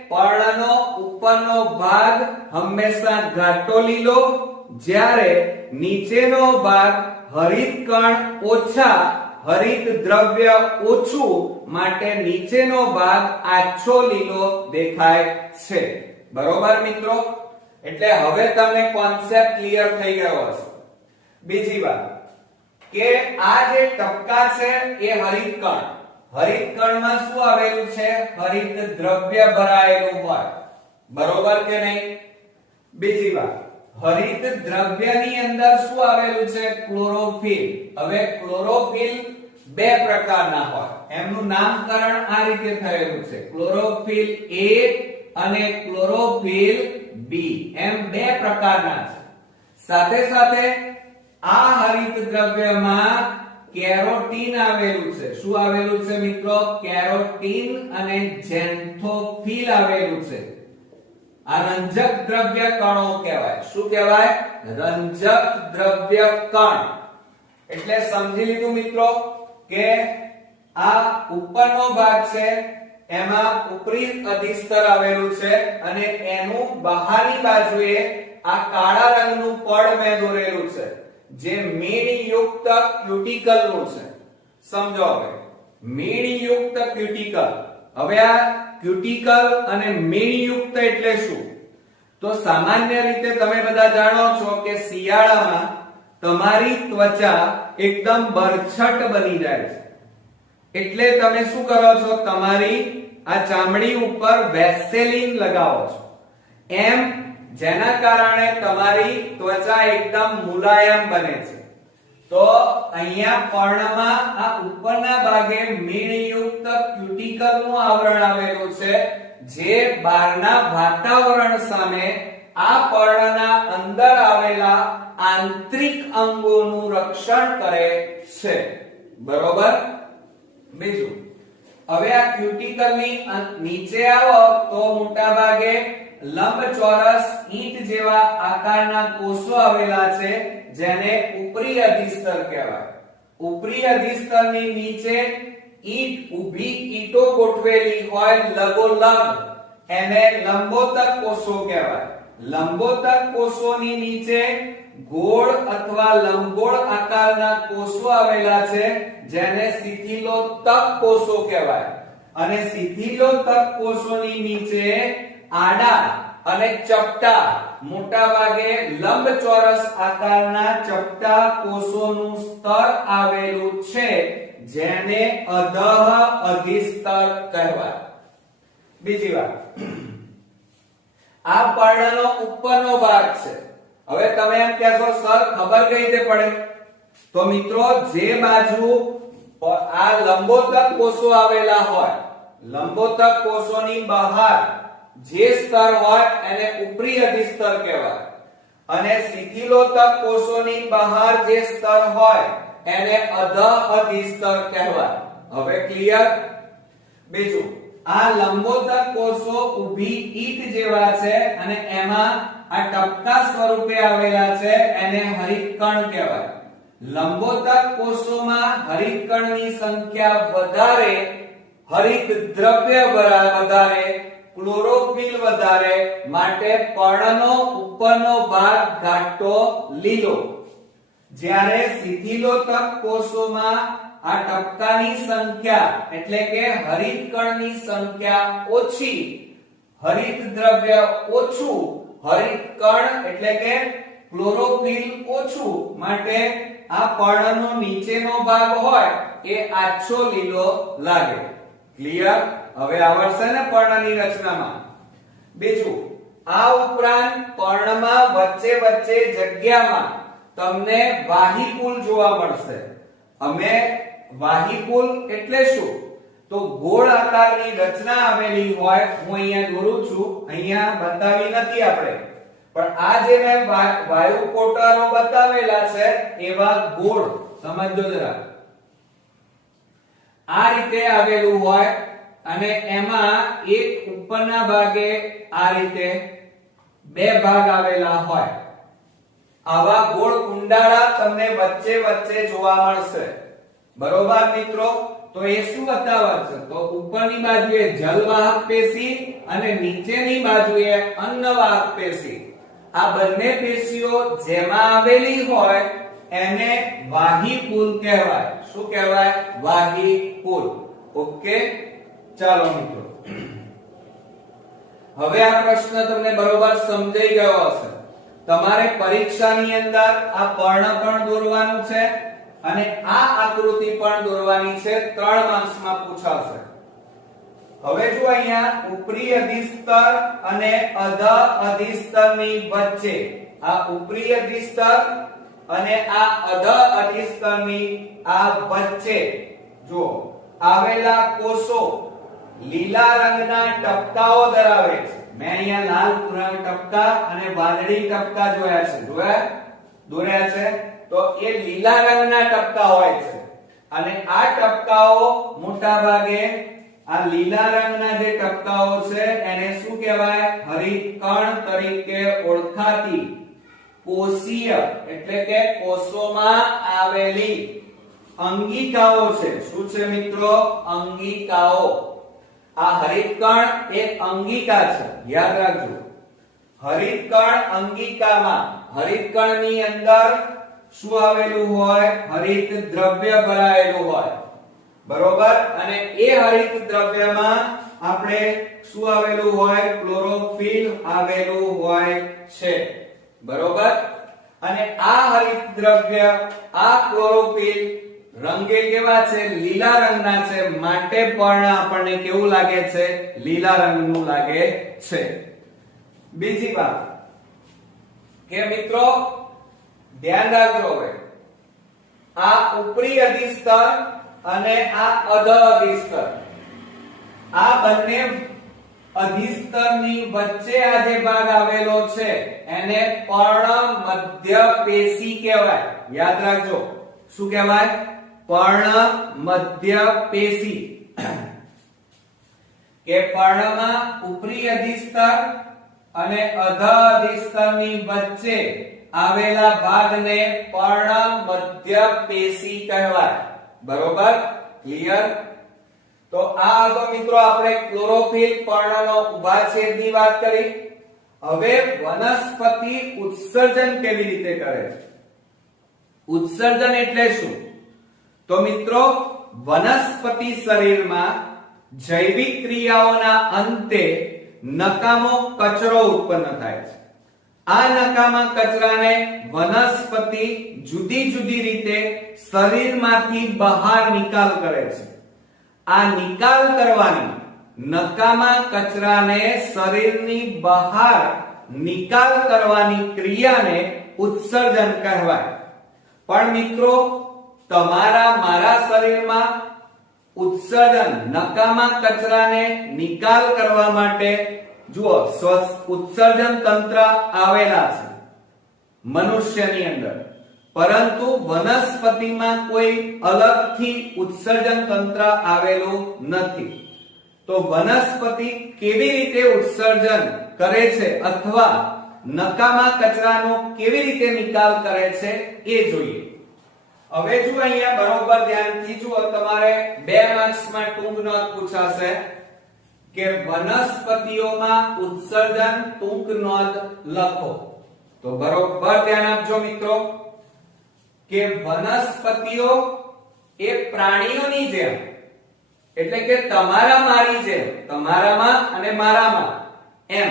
પર્ણનો ઉપરનો ભાગ હંમેશા ઘાટો લીલો જ્યારે નીચેનો ભાગ હરિતકણ ઓછા હરિત દ્રવ્ય ઓછું માટે નીચેનો ભાગ આછો લીલો દેખાય છે બરોબર મિત્રો એટલે હવે તમને કોન્સેપ્ટ ક્લિયર થઈ ગયો હશે બીજી વાત કે આ જે ટપકા છે એ હરિતકણમાં શું આવેલું છે હરિત દ્રવ્ય ભરાયેલું હોય બરોબર કે નહીં બીજી વાત હરિત દ્રવ્યની અંદર શું આવેલું છે ક્લોરોફિલ હવે ક્લોરોફિલ બે પ્રકારના હોય એમનું નામકરણ આ રીતે થયેલું છે ક્લોરોફિલ A અને ક્લોરોફિલ B એમ બે પ્રકારના છે સાથે સાથે આ હરિત દ્રવ્યમાં કેરોટીન આવેલું છે શું આવેલું છે મિત્રો કેરોટીન અને ઝેન્થોફિલ આવેલું છે આ રંજક દ્રવ્ય કણો કહેવાય શું કહેવાય રંજક દ્રવ્ય કણ એટલે સમજી લીધું મિત્રો કે આ ઉપરનો ભાગ છે એમાં ઉપરી અધિસ્તર આવેલું છે અને એનું બહારની બાજુએ આ કાળા રંગનું પડ મેં દોરેલું છે જે મીણયુક્ત ક્યુટિકલ નું છે સમજો હવે મીણયુક્ત ક્યુટિકલ હવે આ ક્યુટિકલ અને મીણયુક્ત એટલે શું તો સામાન્ય રીતે તમે બધા જાણો છો કે શિયાળામાં તમારી ત્વચા એકદમ બરછટ બની જાય છે એટલે તમે શું કરો છો તમારી આ ચામડી ઉપર વેસેલિન લગાવો છો એમ જેના કારણે તમારી ત્વચા એકદમ મુલાયમ બને છે તો અહીંયા પર્ણમાં આ ઉપરના ભાગે મીણયુક્ત ક્યુટિકલ નું આવરણ આવેલું છે જે બહારના વાતાવરણ સામે આ પર્ણના અંદર આવેલા આંતરિક અંગોનું રક્ષણ કરે છે બરોબર બીજું હવે આ ક્યુટિકલ ની નીચે આવો તો મોટા ભાગે લંબચોરસ ઈંટ જેવા આકારના કોષો આવેલા છે જેને ઉપરી અધિસ્તર કહેવાય ઉપરી અધિસ્તરની નીચે ઈંટ ઊભી ઈંટો ગોઠવેલી હોય લગોલગ એને લંબોતક કોષો કહેવાય. લંબોતક કોષોની નીચે ગોળ અથવા લંબગોળ આકારના કોષો આવેલા છે જેને શિથિલોતક કોષો કહેવાય. અને શિથિલોતક કોષોની નીચે આડા અને ચપટા મોટા ભાગે લંબચોરસ આકારના ચપટા કોષોનું સ્તર આવેલું છે જેને અધઃ અધિસ્તર કહેવાય. બીજી વાત, આ પર્ણનો ઉપરનો ભાગ છે. હવે તમે એમ કહેશો સર ખબર કઈ રીતે પડે? તો મિત્રો જે બાજુ આ લંબોતક કોષો આવેલા હોય, લંબોતક કોષોની બહાર જે સ્તર હોય એને ઉપરી અધિસ્તર કહેવાય અને શિથિલોતક કોષોની બહાર જે સ્તર હોય એને અધઃ અધિસ્તર કહેવાય. હવે ક્લિયર? બીજું, આ લંબોતક કોષો ઊભી ઈંટ જેવા છે અને એમાં આ ટપકા સ્વરૂપે આવેલા છે એને હરિતકણ કહેવાય. લંબોતક કોષોમાં હરિતકણની સંખ્યા વધારે, હરિત દ્રવ્ય વધારે, ક્લોરોફિલ વધારે, માટે પર્ણનો ઉપરનો ભાગ ઘાટો લીલો. જ્યારે શિથિલોતક કોષોમાં આ ટપકાની સંખ્યા એટલે કે હરિતકણની સંખ્યા ઓછી, હરિત દ્રવ્ય ઓછું, હરિતકણ એટલે કે ક્લોરોફિલ ઓછું, માટે આ પર્ણનો નીચેનો ભાગ હોય એ આછો લીલો લાગે. ક્લિયર? હવે આવડશે ને પર્ણની રચનામાં. બીજું, આ ઉપરાંત પર્ણમાં વચ્ચે વચ્ચે જગ્યામાં તમને વાહિપુલ જોવા મળશે. અમે વાહિપુલ એટલે શું? તો ગોળ આકારની રચના આવેલી હોય. હું અહીંયા દોરું છું, અહીંયા બતાવી નથી આપણે, પણ આ જે મેં વાયુ કોટરો બતાવેલા છે એવા ગોળ સમજો જરા. આ રીતે આવેલું હોય અને એમાં એક ઉપરના ભાગે આ રીતે બે ભાગ આવેલા હોય. આવા ગોળ કુંડાળા તમને વચ્ચે વચ્ચે જોવા મળશે. બરોબર મિત્રો? તો એ શું બતાવે છે? તો ઉપરની બાજુએ જલવાહક પેશી અને નીચેની બાજુએ અન્નવાહક પેશી. આ બંને પેશીઓ જેમાં આવેલી હોય એને વાહિપુલ કહેવાય. શું કહેવાય? વાહિપુલ. ઓકે, ચાલો મિત્રો, હવે આ પ્રશ્ન તમને બરોબર સમજાઈ ગયો હશે. તમારે પરીક્ષાની અંદર આ પર્ણ પણ દોરવાનું છે અને આ આકૃતિ પણ દોરવાની છે. 3 માર્ક્સમાં પૂછાશે. હવે જો અહીંયા ઉપરી અધિસ્તર અને અધઃ અધિસ્તરની વચ્ચે, આ ઉપરી અધિસ્તર અને આ અધઃ અધિસ્તરની આ વચ્ચે જો આવેલા કોષો લીલા રંગના ટપકાઓ ધરાવે છે. મેં અહીંયા લાલ રંગ ટપકા અને વાદળી ટપકા જોયા છે. જોયા? દોર્યા છે? તો એ લીલા રંગના ટપકા હોય છે અને આ ટપકાઓ મોટા ભાગે આ લીલા રંગના જે ટપકાઓ છે એને શું કહેવાય? હરિતકણ તરીકે ઓળખાતી કોષીય એટલે કે કોષોમાં આવેલી અંગિકાઓ છે. શું છે મિત્રો? અંગિકાઓ. આ હરિતકણ એક અંગિકા છે, યાદ રાખજો. હરિતકણ અંગિકામાં, હરિતકણની અંદર શું આવેલું હોય? હરિત દ્રવ્ય ભરાયેલું હોય. બરોબર? અને એ હરિત દ્રવ્યમાં આપણે શું આવેલું હોય? ક્લોરોફિલ આવેલું હોય છે. બરોબર? અને આ હરિત દ્રવ્ય, આ ક્લોરોફિલ રંગે કેવા છે? લીલા રંગના છે, માટે પર્ણ આપણને કેવું લાગે છે? લીલા રંગનું લાગે છે. બીજી વાત કે મિત્રો ધ્યાન રાખજો, હવે આ ઉપરી અધિસ્તર અને આ અધઃ અધિસ્તર, આ બંને અધિસ્તરની વચ્ચે આ જે ભાગ આવેલો છે એને પર્ણ મધ્ય પેશી કહેવાય. યાદ રાખજો. શું કહેવાય? પર્ણ મધ્ય પેશી. કે પર્ણમાં ઉપરી અધિસ્તર અને અધઃ અધિસ્તરની વચ્ચે આવેલા ભાગને પર્ણ મધ્ય પેશી કહેવાય. બરોબર? ક્લિયર? તો આ હતો મિત્રો આપણે ક્લોરોફિલ પર્ણનો ઉભાછેદની વાત કરી. હવે વનસ્પતિ ઉત્સર્જન કેવી રીતે કરે છે? ઉત્સર્જન એટલે શું? તો મિત્રો વનસ્પતિ શરીરમાં જૈવિક ક્રિયાઓના અંતે નકામો કચરો ઉત્પન્ન થાય છે. આ નકામા કચરાને વનસ્પતિ જુદી જુદી રીતે શરીરમાંથી બહાર નિકાલ કરે છે. આ નિકાલ કરવાની નકામા કચરાને શરીરની બહાર નિકાલ કરવાની ક્રિયાને ઉત્સર્જન કહેવાય. પણ મિત્રો તમારા મારા શરીરમાં ઉત્સર્જન નકામા કચરાને નિકાલ કરવા માટે જુઓ ઉત્સર્જન તંત્ર આવેલા છે મનુષ્યની અંદર, પરંતુ વનસ્પતિમાં કોઈ અલગથી ઉત્સર્જન તંત્ર આવેલું નથી. તો વનસ્પતિ કેવી રીતે ઉત્સર્જન કરે છે અથવા નકામા કચરાનો કેવી રીતે નિકાલ કરે છે એ જોઈએ. હવે જો અહીંયા બરોબર ધ્યાનથી જુઓ, તમારે 2 માર્ક્સમાં ટૂંક નોંધ પૂછાશે કે વનસ્પતિઓમાં ઉત્સર્જન ટૂંક નોંધ લખો. તો બરોબર ધ્યાન આપજો મિત્રો કે વનસ્પતિઓ એ પ્રાણીઓની જેમ, એટલે કે તમારા મારી જેમ, તમારામાં અને મારામાં એમ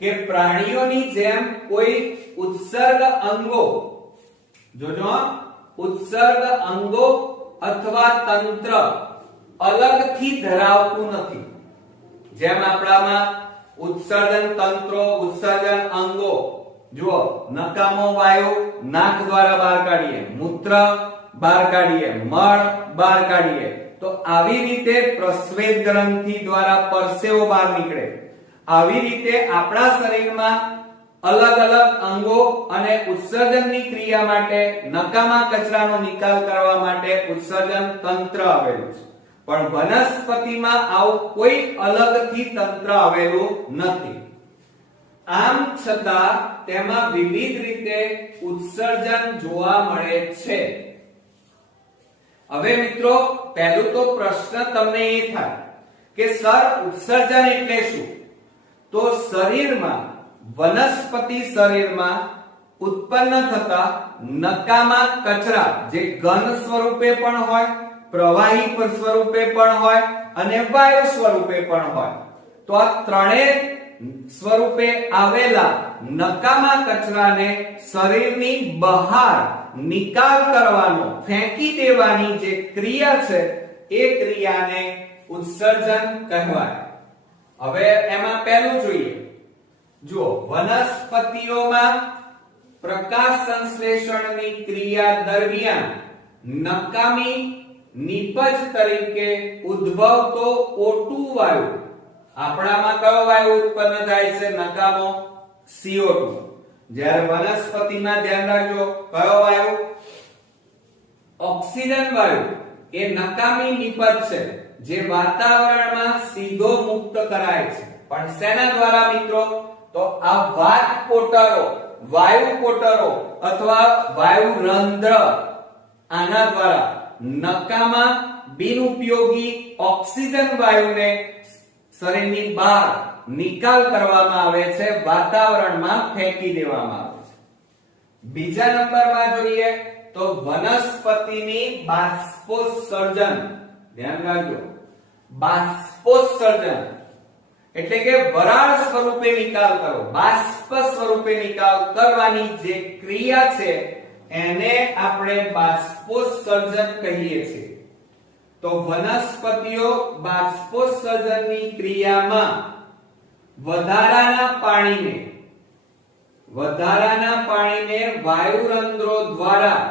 કે પ્રાણીઓની જેમ કોઈ ઉત્સર્ગ અંગો, જોજો ઉત્સર્ગ અંગો અથવા તંત્ર અલગથી ધરાવતું નથી. જેમ આપણામાં ઉત્સર્જન તંત્રો, ઉત્સર્જન અંગો, જુઓ નકામો વાયુ નાક દ્વારા બહાર કાઢીએ, મૂત્ર બહાર કાઢીએ, મળ બહાર કાઢીએ, તો આવી રીતે પ્રસ્વેદ ગ્રંથિ દ્વારા પરસેવો બહાર નીકળે. આવી રીતે આપણા શરીરમાં અલગ અલગ અંગો અને ઉત્સર્જનની ક્રિયા માટે નકામા કચરાનો નિકાલ કરવા માટે ઉત્સર્જન તંત્ર આવેલું છે. પણ વનસ્પતિમાં આવું કોઈ અલગથી તંત્ર આવેલું નથી. આમ છતાં તેમાં વિવિધ રીતે ઉત્સર્જન જોવા મળે છે. હવે મિત્રો પહેલું તો પ્રશ્ન તમને એ થાય કે સર ઉત્સર્જન એટલે શું? તો શરીરમાં, વનસ્પતિ શરીરમાં ઉત્પન્ન થતા નકામા કચરા જે ઘન સ્વરૂપે પણ હોય, પ્રવાહી સ્વરૂપે પણ હોય અને વાયુ સ્વરૂપે પણ હોય, તો આ ત્રણેય સ્વરૂપે આવેલા નકામા કચરાને શરીરની બહાર નિકાલ કરવાનો, ફેંકી દેવાની જે ક્રિયા છે એ ક્રિયાને ઉત્સર્જન કહેવાય. હવે એમાં પહેલું જોઈએ. જો વનસ્પતિઓમાં પ્રકાશ સંશ્લેષણની ક્રિયા દરમિયાન નકામી નિપજ તરીકે ઉદ્ભવતો O2 વાયુ, આપણામાં કયો વાયુ ઉત્પન્ન થાય છે? નકામો CO2. જ્યારે વનસ્પતિમાં ધ્યાન રાખજો કયો વાયુ? ઓક્સિજન વાયુ એ નકામી નિપજ છે જે વાતાવરણમાં સીધો મુક્ત કરાય છે. પણ શેના દ્વારા મિત્રો? તો આ વાત કોટરો, વાયુ કોટરો અથવા વાયુ રંધ્ર, આના દ્વારા નકામા બિનઉપયોગી ઓક્સિજન વાયુને શરીરની બહાર નિકાલ કરવામાં આવે છે, વાતાવરણમાં ફેંકી દેવામાં આવે છે. બીજા નંબરમાં જોઈએ તો વનસ્પતિની બાષ્પોત્સર્જન. ધ્યાન રાખજો, બાષ્પોત્સર્જન એટલે કે વરાળ સ્વરૂપે નિકાલ કરો, બાષ્પ સ્વરૂપે નિકાલ કરવાની જે ક્રિયા છે એને આપણે બાષ્પોત્સર્જન કહીએ છીએ. તો વનસ્પતિઓ બાષ્પોત્સર્જનની ક્રિયામાં વધારાના પાણીને વાયુરંધ્રો દ્વારા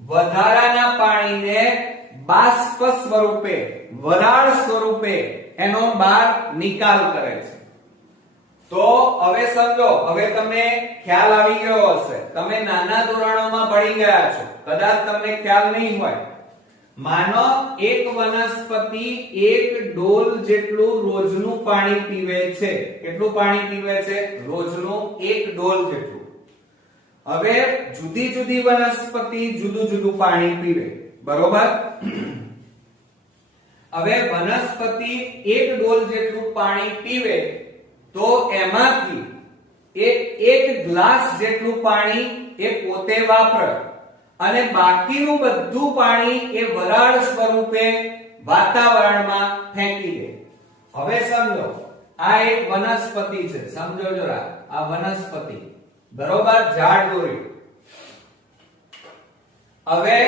વધારાના પાણીને બાષ્પ સ્વરૂપે, વરાળ સ્વરૂપે એનો બહાર નિકાલ કરે છે. તો હવે સમજો, હવે તમને ખ્યાલ આવી ગયો હશે. તમે નાના ધોરણોમાં ભણી ગયા છો, કદાચ તમને ખ્યાલ નહીં હોય. માનો એક વનસ્પતિ 1 ડોલ જેટલું રોજનું પાણી પીવે છે. કેટલું પાણી પીવે છે? રોજનું 1 ડોલ જેટલું. હવે જુદી જુદી વનસ્પતિ જુદું જુદું પાણી પીવે, બરોબર? હવે વનસ્પતિ એક ડોલ જેટલું પાણી પીવે તો એમાંથી એક ગ્લાસ જેટલું પાણી એ પોતે વાપરે અને બાકીનું બધું પાણી એ વરાળ સ્વરૂપે વાતાવરણમાં ફેંકી દે. હવે સમજો આ એક વનસ્પતિ છે, સમજો જરા આ વનસ્પતિ બરોબર ઝાડ દોર્યું. હવે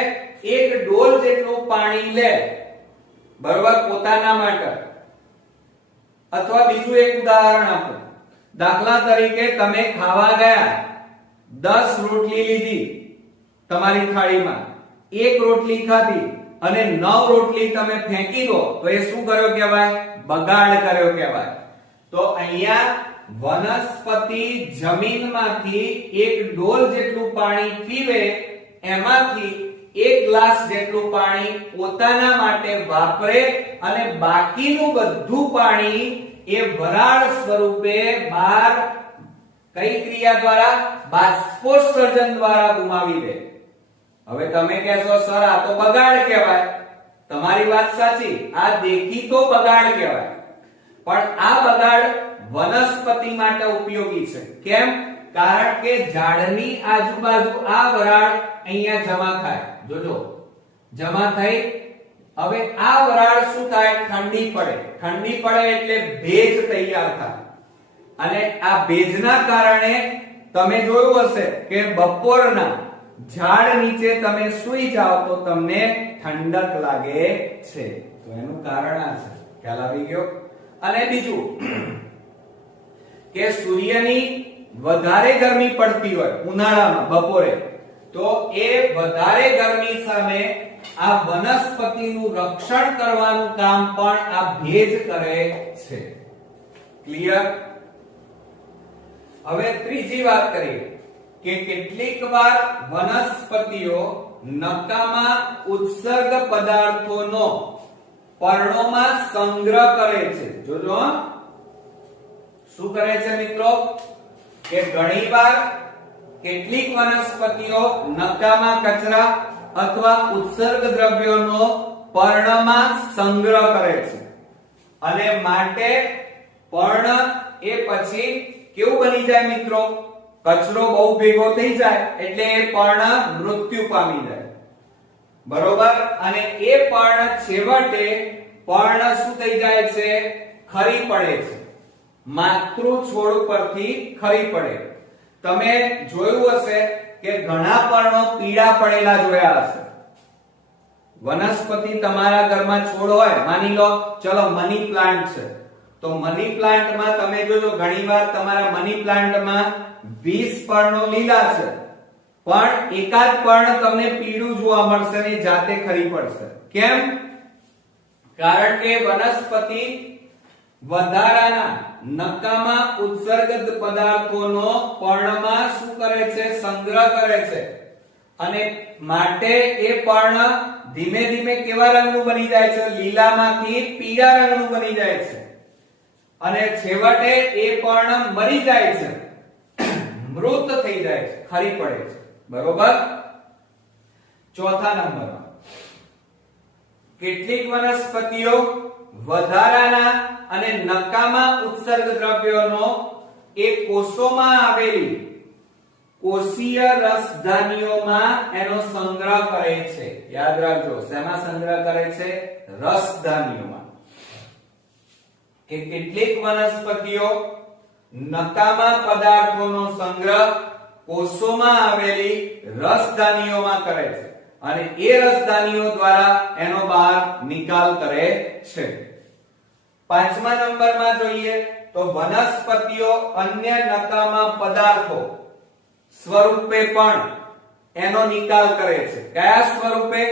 એક ડોલ જેટલું પાણી લે બરોબર પોતાના માટે, અથવા બીજું એક ઉદાહરણ આપો. દાખલા તરીકે તમે ખાવા ગયા, 10 રોટલી લીધી તમારી થાળીમાં, એક રોટલી ખાધી અને 9 રોટલી તમે ફેંકી દો તો એ શું કર્યો કહેવાય? બગાડ કર્યો કહેવાય. તો અહીંયા વનસ્પતિ જમીનમાંથી એક ડોલ જેટલું પાણી પીવે, એમાંથી એક ગ્લાસ જેટલું પાણી પોતાના માટે વાપરે અને બાકીનું બધું પાણી એ વરાળ સ્વરૂપે બહાર કઈ ક્રિયા દ્વારા? બાષ્પોત્સર્જન દ્વારા ગુમાવી દે. હવે તમે કહેશો સર આ તો બગાડ કહેવાય. તમારી વાત સાચી, આ દેખીતો બગાડ કહેવાય, પણ આ બગાડ વનસ્પતિ માટે ઉપયોગી છે. કેમ? કારણ કે ઝાડની આજુબાજુ આ વરાળ અહીંયા જમા થાય. જોજો જમા થઈ. હવે આ વરાળ શું થાય? ઠંડી પડે. ઠંડી પડે એટલે ભેજ તૈયાર થાય અને આ ભેજના કારણે તમે જોયું હશે કે બપોરના ઝાડ નીચે તમે સૂઈ જાઓ તો તમને ઠંડક લાગે છે. તો એનું કારણ આ છે. ખ્યાલ આવી ગયો? અને બીજું કે સૂર્યની વધારે ગરમી પડતી હોય ઉનાળામાં બપોરે, તો એ વધારે ગરમી સામે આ વનસ્પતિનું રક્ષણ કરવાનું કામ પણ આ ભેજ કરે છે. ક્લિયર? હવે ત્રીજી વાત કરીએ કે કેટલીક વાર વનસ્પતિઓ નકામા ઉત્સર્ગ પદાર્થોનો પર્ણોમાં સંગ્રહ કરે છે. જોજો શું કરે છે મિત્રો? કે ઘણીવાર કેટલીક વનસ્પતિઓ નકામા કચરા અથવા ઉત્સર્ગ દ્રવ્યોનો પર્ણમાં સંગ્રહ કરે છે અને માટે પર્ણ એ પછી કેવું બની જાય મિત્રો? કચરો બહુ ભેગો થઈ જાય એટલે એ પર્ણ મૃત્યુ પામી જાય. બરોબર? અને એ પર્ણ છેવટે પર્ણ શું થઈ જાય છે? ખરી પડે છે. માતૃ છોડ પરથી ખરી પડે. તમે જોયું હશે કે ઘણા પર્ણો પીળા પડેલા જોયા હશે. વનસ્પતિ તમારા ઘરમાં છોડ હોય, માની લો ચલો મની પ્લાન્ટ છે, તો મની પ્લાન્ટમાં તમે જોજો ઘણીવાર તમારા મની પ્લાન્ટમાં 20 પર્ણો લીલા છે, પણ એકાદ પર્ણ તમને પીળું જોવા મળશે ને જાતે ખરી પડશે. કેમ? કારણ કે વનસ્પતિ વધારાના નકામા ઉત્સર્ગિત પદાર્થોનો પર્ણમાં શું કરે છે? સંગ્રહ કરે છે અને માટે એ પર્ણ ધીમે ધીમે કેવા રંગનું બની જાય છે? લીલામાંથી પીળા રંગનું બની જાય છે અને છેવટે એ પર્ણ મરી જાય છે, મૃત થઈ જાય છે, ખરી પડે છે. બરોબર? ચોથા નંબરમાં કેટલીક વનસ્પતિઓ વધારાના અને નકામા ઉત્સર્ગ દ્રવ્યોનો એ કોષોમાં આવેલી કોષીય રસધાનીઓમાં એનો સંગ્રહ કરે છે. યાદ રાખજો, શેમાં સંગ્રહ કરે છે? રસધાનીઓમાં. કે કેટલીક વનસ્પતિઓ નકામા પદાર્થોનો સંગ્રહ કોષોમાં આવેલી રસધાનીઓમાં કરે છે અને એ રસધાનીઓ દ્વારા એનો બહાર નિકાલ કરે છે. પાંચમા નંબરમાં જોઈએ તો વનસ્પતિઓ અન્ય નકામા પદાર્થો સ્વરૂપે પણ એનો નિકાલ કરે છે. કયા સ્વરૂપે?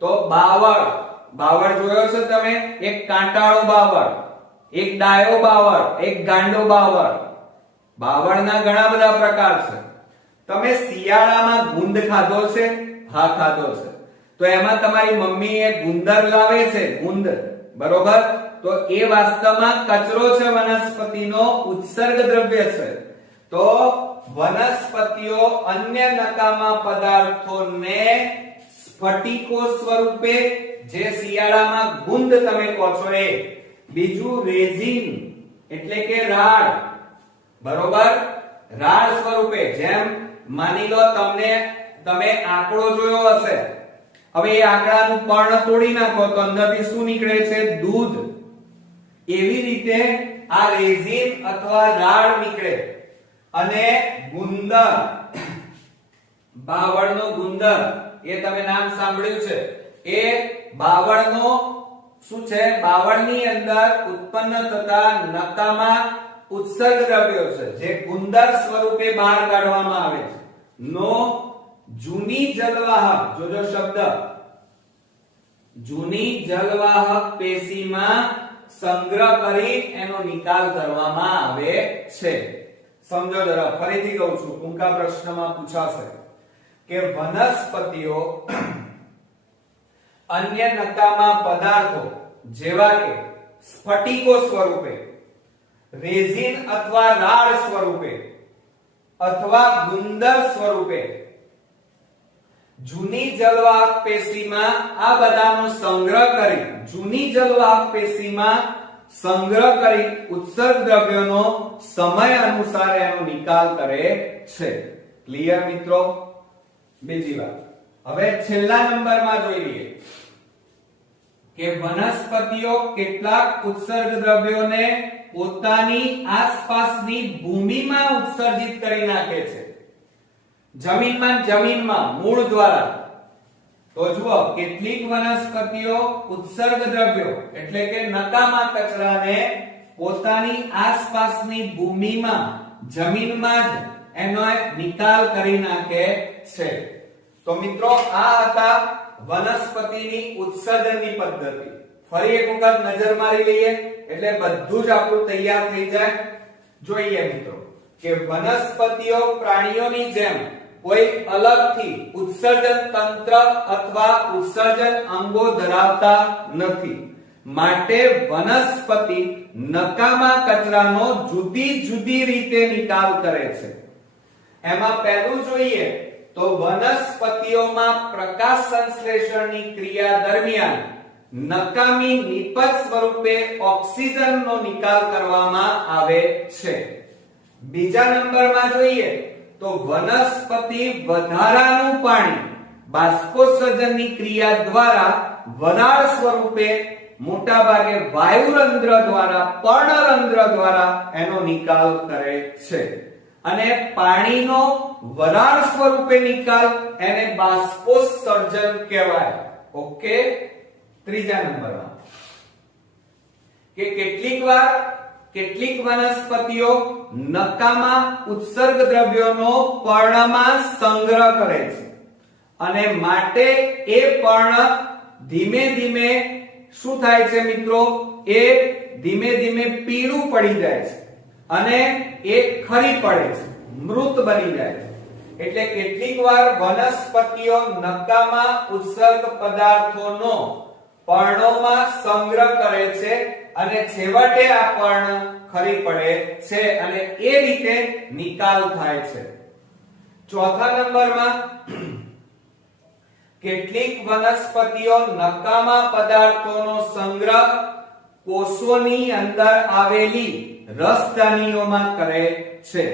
તો બાવળ. બાવળ જોયો છે તમે? એક કાંટાળો બાવળ, એક ડાયો બાવળ, એક ગાંડો બાવળ. બાવળના ઘણા બધા પ્રકાર છે. તમે શિયાળામાં ગુંદ ખાધો છે? હા, ખાધો છે. તો એમાં તમારી મમ્મી એ ગુંદર લાવે છે, ગુંદ. બરોબર? તો એ વાસ્તવમાં કચરો છે, વનસ્પતિનો ઉત્સર્ગ દ્રવ્ય છે. તો વનસ્પતિઓ અન્ય નકામા પદાર્થોને સ્ફટિકો સ્વરૂપે, જે શિયાળામાં ગુંદ તમે કહો છો એ. બીજું રેઝિન એટલે કે રાળ, બરોબર, રાળ સ્વરૂપે. જેમ માની લો તમે આંકડો જોયો હશે, હવે એ આંકડાનું પર્ણ તોડી નાખો તો અંદરથી શું નીકળે છે? દૂધ. એવી રીતે આ રેઝિન અથવા રાળ નીકળે. અને ગુંદર, બાવળનો ગુંદર, એ તમે નામ સાંભળ્યું છે. એ બાવળનો શું છે? બાવળની અંદર ઉત્પન્ન થતા નકામા ઉત્સર્ગ દ્રવ્યો છે, જે ગુંદર સ્વરૂપે બહાર કાઢવામાં આવે છે. નો જૂની જલવાહક, જોજો શબ્દ, જૂની જલવાહક પેશીમાં સંગ્રહ કરી એનો નિકાલ કરવામાં આવે છે. સમજો જરા, ફરીથી કહું છું, ટૂંકા પ્રશ્નમાં પૂછાશે કે વનસ્પતિઓ અન્ય નકામા પદાર્થો જેવા કે સ્ફટિકો સ્વરૂપે, રેઝિન અથવા રાળ સ્વરૂપે અથવા ગુંદર સ્વરૂપે જૂની જલવાહક પેશીમાં આ બધાનો સંગ્રહ કરી, જૂની જલવાહક પેશીમાં સંગ્રહ કરી ઉત્સર્ગ દ્રવ્યોનો સમય અનુસાર એનો નિકાલ કરે છે. ક્લિયર મિત્રો? બીજી વાત, હવે છેલ્લા નંબરમાં જોઈ લઈએ કે વનસ્પતિઓ કેટલાક ઉત્સર્ગ દ્રવ્યોને પોતાની આસપાસની ભૂમિમાં ઉત્સર્જિત કરી નાખે છે. જમીનમાં મૂળ દ્વારા. તો જુઓ, કેટલીક વનસ્પતિઓ ઉત્સર્ગ દ્રવ્યો એટલે કે નકામા કચરાને પોતાની આસપાસની ભૂમિમાં, જમીનમાં જ એનો નિકાલ કરી નાખે છે. તો મિત્રો, આ હતા વનસ્પતિની ઉત્સર્જનની પદ્ધતિ. ફરી એક વખત નજર મારી લઈએ એટલે બધું જ આપણું તૈયાર થઈ જાય. જોઈએ મિત્રો કે વનસ્પતિઓ પ્રાણીઓની જેમ કોઈ અલગથી ઉત્સર્જન તંત્ર અથવા ઉત્સર્જન અંગો ધરાવતા નથી. માટે વનસ્પતિ નકામા કચરાનો જુદી જુદી રીતે નિકાલ કરે છે. એમાં પહેલું જોઈએ તો વનસ્પતિઓમાં પ્રકાશ સંશ્લેષણની ક્રિયા દરમિયાન નકામી નિપજ સ્વરૂપે ઓક્સિજનનો નિકાલ કરવામાં આવે છે. બીજા નંબરમાં જોઈએ તો વનસ્પતિ વધારાનું પાણી બાષ્પોત્સર્જનની ક્રિયા દ્વારા વરાળ સ્વરૂપે મોટા ભાગે વાયુરંધ્ર દ્વારા, પર્ણરંધ્ર દ્વારા એનો નિકાલ કરે છે. અને પાણીનો વરાળ સ્વરૂપે નિકાલ એને બાષ્પોત્સર્જન કહેવાય. ઓકે. ત્રીજા નંબરમાં કે કેટલીક વનસ્પતિઓ નકામા ઉત્સર્ગ દ્રવ્યોનો પર્ણમાં સંગ્રહ કરે છે અને માટે એ પર્ણ ધીમે ધીમે શું થાય છે મિત્રો? એ ધીમે ધીમે પીળું પડી જાય છે અને એ ખરી પડે છે, મૃત બની જાય છે. એટલે કેટલીકવાર વનસ્પતિઓ નકામા ઉત્સર્ગ પદાર્થોનો પર્ણોમાં સંગ્રહ કરે છે અને છેવટે આ પર્ણ ખરી પડે છે અને એ રીતે નિકાલ થાય છે. ચોથા નંબરમાં કેટલીક વનસ્પતિઓ નકામા પદાર્થોનો સંગ્રહ કોષોની અંદર આવેલી રસધાનીઓમાં કરે છે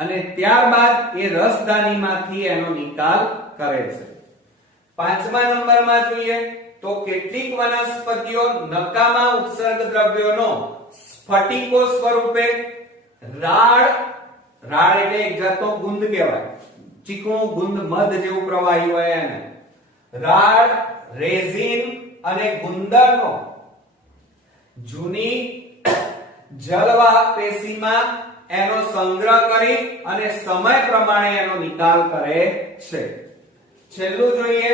અને ત્યારબાદ એ રસધાનીમાંથી એનો નિકાલ કરે છે. પાંચમા નંબરમાં જોઈએ તો કેટલીક વનસ્પતિઓ નકામા ઉત્સર્ગ દ્રવ્યોનો સ્ફટિકો સ્વરૂપે રાળ એટલે એક જાતનો ગુંદ કહેવાય, ચીકણું ગુંદ, મધ જેવું પ્રવાહી હોય એને, રાળ, રેઝિન અને ગુંદરનો જૂની જલવાહક પેશીમાં એનો સંગ્રહ કરી અને સમય પ્રમાણે એનો નિકાલ કરે છે. છેલ્લું જોઈએ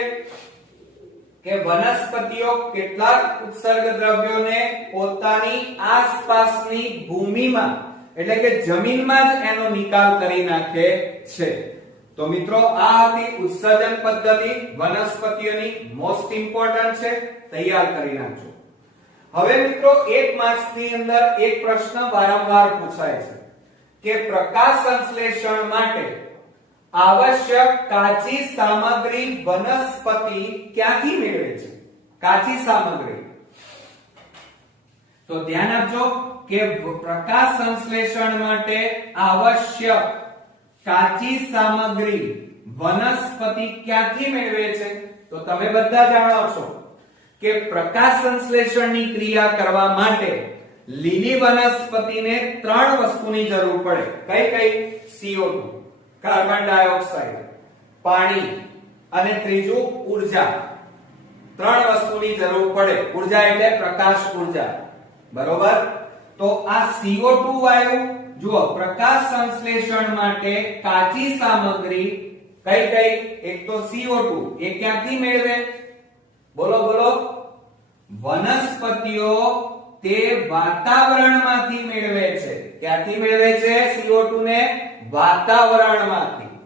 કે વનસ્પતિઓ કેટલાક ઉત્સર્ગ દ્રવ્યોને પોતાની આસપાસની ભૂમિમાં એટલે કે જમીનમાં જ એનો નિકાલ કરી નાખે છે. તો મિત્રો, આ હતી ઉત્સર્જન પદ્ધતિ વનસ્પતિઓની. મોસ્ટ ઇમ્પોર્ટન્ટ છે, તૈયાર કરી નાખજો. હવે મિત્રો, 1 માર્ક્સની અંદર એક પ્રશ્ન વારંવાર પૂછાય છે કે પ્રકાશ સંશ્લેષણ માટે આવશ્યક કાચી સામગ્રી વનસ્પતિ ક્યાંથી મેળવે છે? કાચી સામગ્રી. તો ધ્યાન આપજો કે પ્રકાશ સંશ્લેષણ માટે આવશ્યક કાચી સામગ્રી વનસ્પતિ ક્યાંથી મેળવે છે? તો તમે બધા જાણો છો કે પ્રકાશ સંશ્લેષણની ક્રિયા કરવા માટે લીલી વનસ્પતિને 3 વસ્તુની જરૂર પડે. કઈ કઈ? CO2 કાર્બન ડાયોક્સાઇડ, પાણી અને ત્રીજું ઊર્જા. 3 વસ્તુની જરૂર પડે. ઊર્જા એટલે પ્રકાશ ઊર્જા. બરોબર? તો આ CO2 વાયુ જુઓ પ્રકાશ સંશ્લેષણ માટે કાચી સામગ્રી કઈ કઈ? એક તો CO2 એ ક્યાંથી મેળવે? બોલો બોલો. વનસ્પતિઓ તે વાતાવરણમાંથી મેળવે છે. ક્યાંથી મેળવે છે CO2 ને? વાતાવરણમાંથી.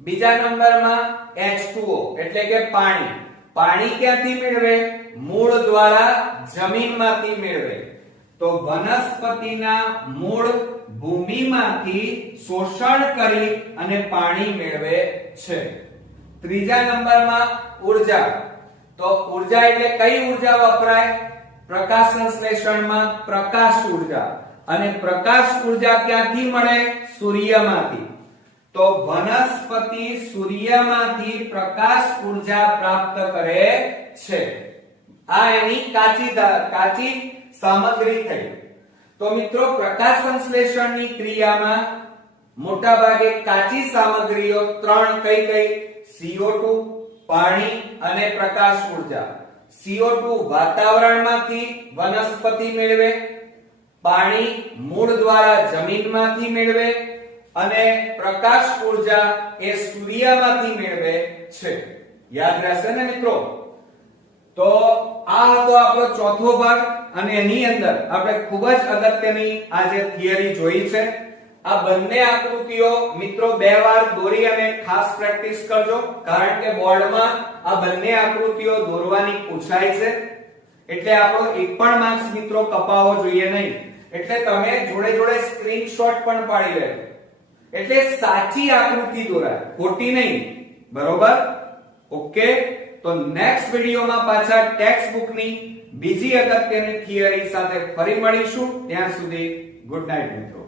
બીજા નંબરમાં H2O એટલે કે પાણી. પાણી ક્યાંથી મેળવે? મૂળ દ્વારા જમીનમાંથી મેળવે. તો વનસ્પતિના મૂળ ભૂમિમાંથી શોષણ કરી અને પાણી મેળવે છે. ત્રીજા નંબરમાં ઊર્જા. તો ઊર્જા એટલે કઈ ઊર્જા વપરાય? પ્રકાશ સંશ્લેષણમાં પ્રકાશ ઊર્જા. અને પ્રકાશ ઊર્જા ક્યાંથી મળે? સૂર્યમાંથી. તો વનસ્પતિ સૂર્યમાંથી પ્રકાશ ઊર્જા પ્રાપ્ત કરે છે. આ એની કાચી સામગ્રી થઈ. તો મિત્રો પ્રકાશ સંશ્લેષણની ક્રિયામાં મોટા ભાગે કાચી સામગ્રીઓ 3 કઈ કઈ? CO2, પાણી અને પ્રકાશ ઊર્જા. CO2 વાતાવરણમાંથી વનસ્પતિ મેળવે, પાણી મૂળ દ્વારા જમીનમાંથી મેળવે અને પ્રકાશ ઊર્જા એ સૂર્યમાંથી મેળવે છે. યાદ રહેશે ને મિત્રો? તો આ હતો આપણો ચોથો ભાગ અને એની અંદર આપણે ખૂબ જ અગત્યની આ જે થિયરી જોઈ છે. આ બંને આકૃતિઓ મિત્રો 2 વાર દોરી અને ખાસ પ્રેક્ટિસ કરજો કારણ કે બોર્ડમાં આ બંને આકૃતિઓ દોરવાની પૂછાય છે. એટલે આપણો એક પણ માર્ક્સ મિત્રો કપાવવો જોઈએ નહીં. એટલે તમે જોડે જોડે સ્ક્રીનશોટ પણ પાડી લેજો. એટલે સાચી આકૃતિ દોરાય, ખોટી નહીં. બરોબર? ઓકે. તો નેક્સ્ટ વિડિયોમાં પાછા ટેક્સ્ટ બુકની બીજી અગત્યની થિયરી સાથે ફરી મળીશું. ત્યાં સુધી ગુડ નાઈટ મિત્રો.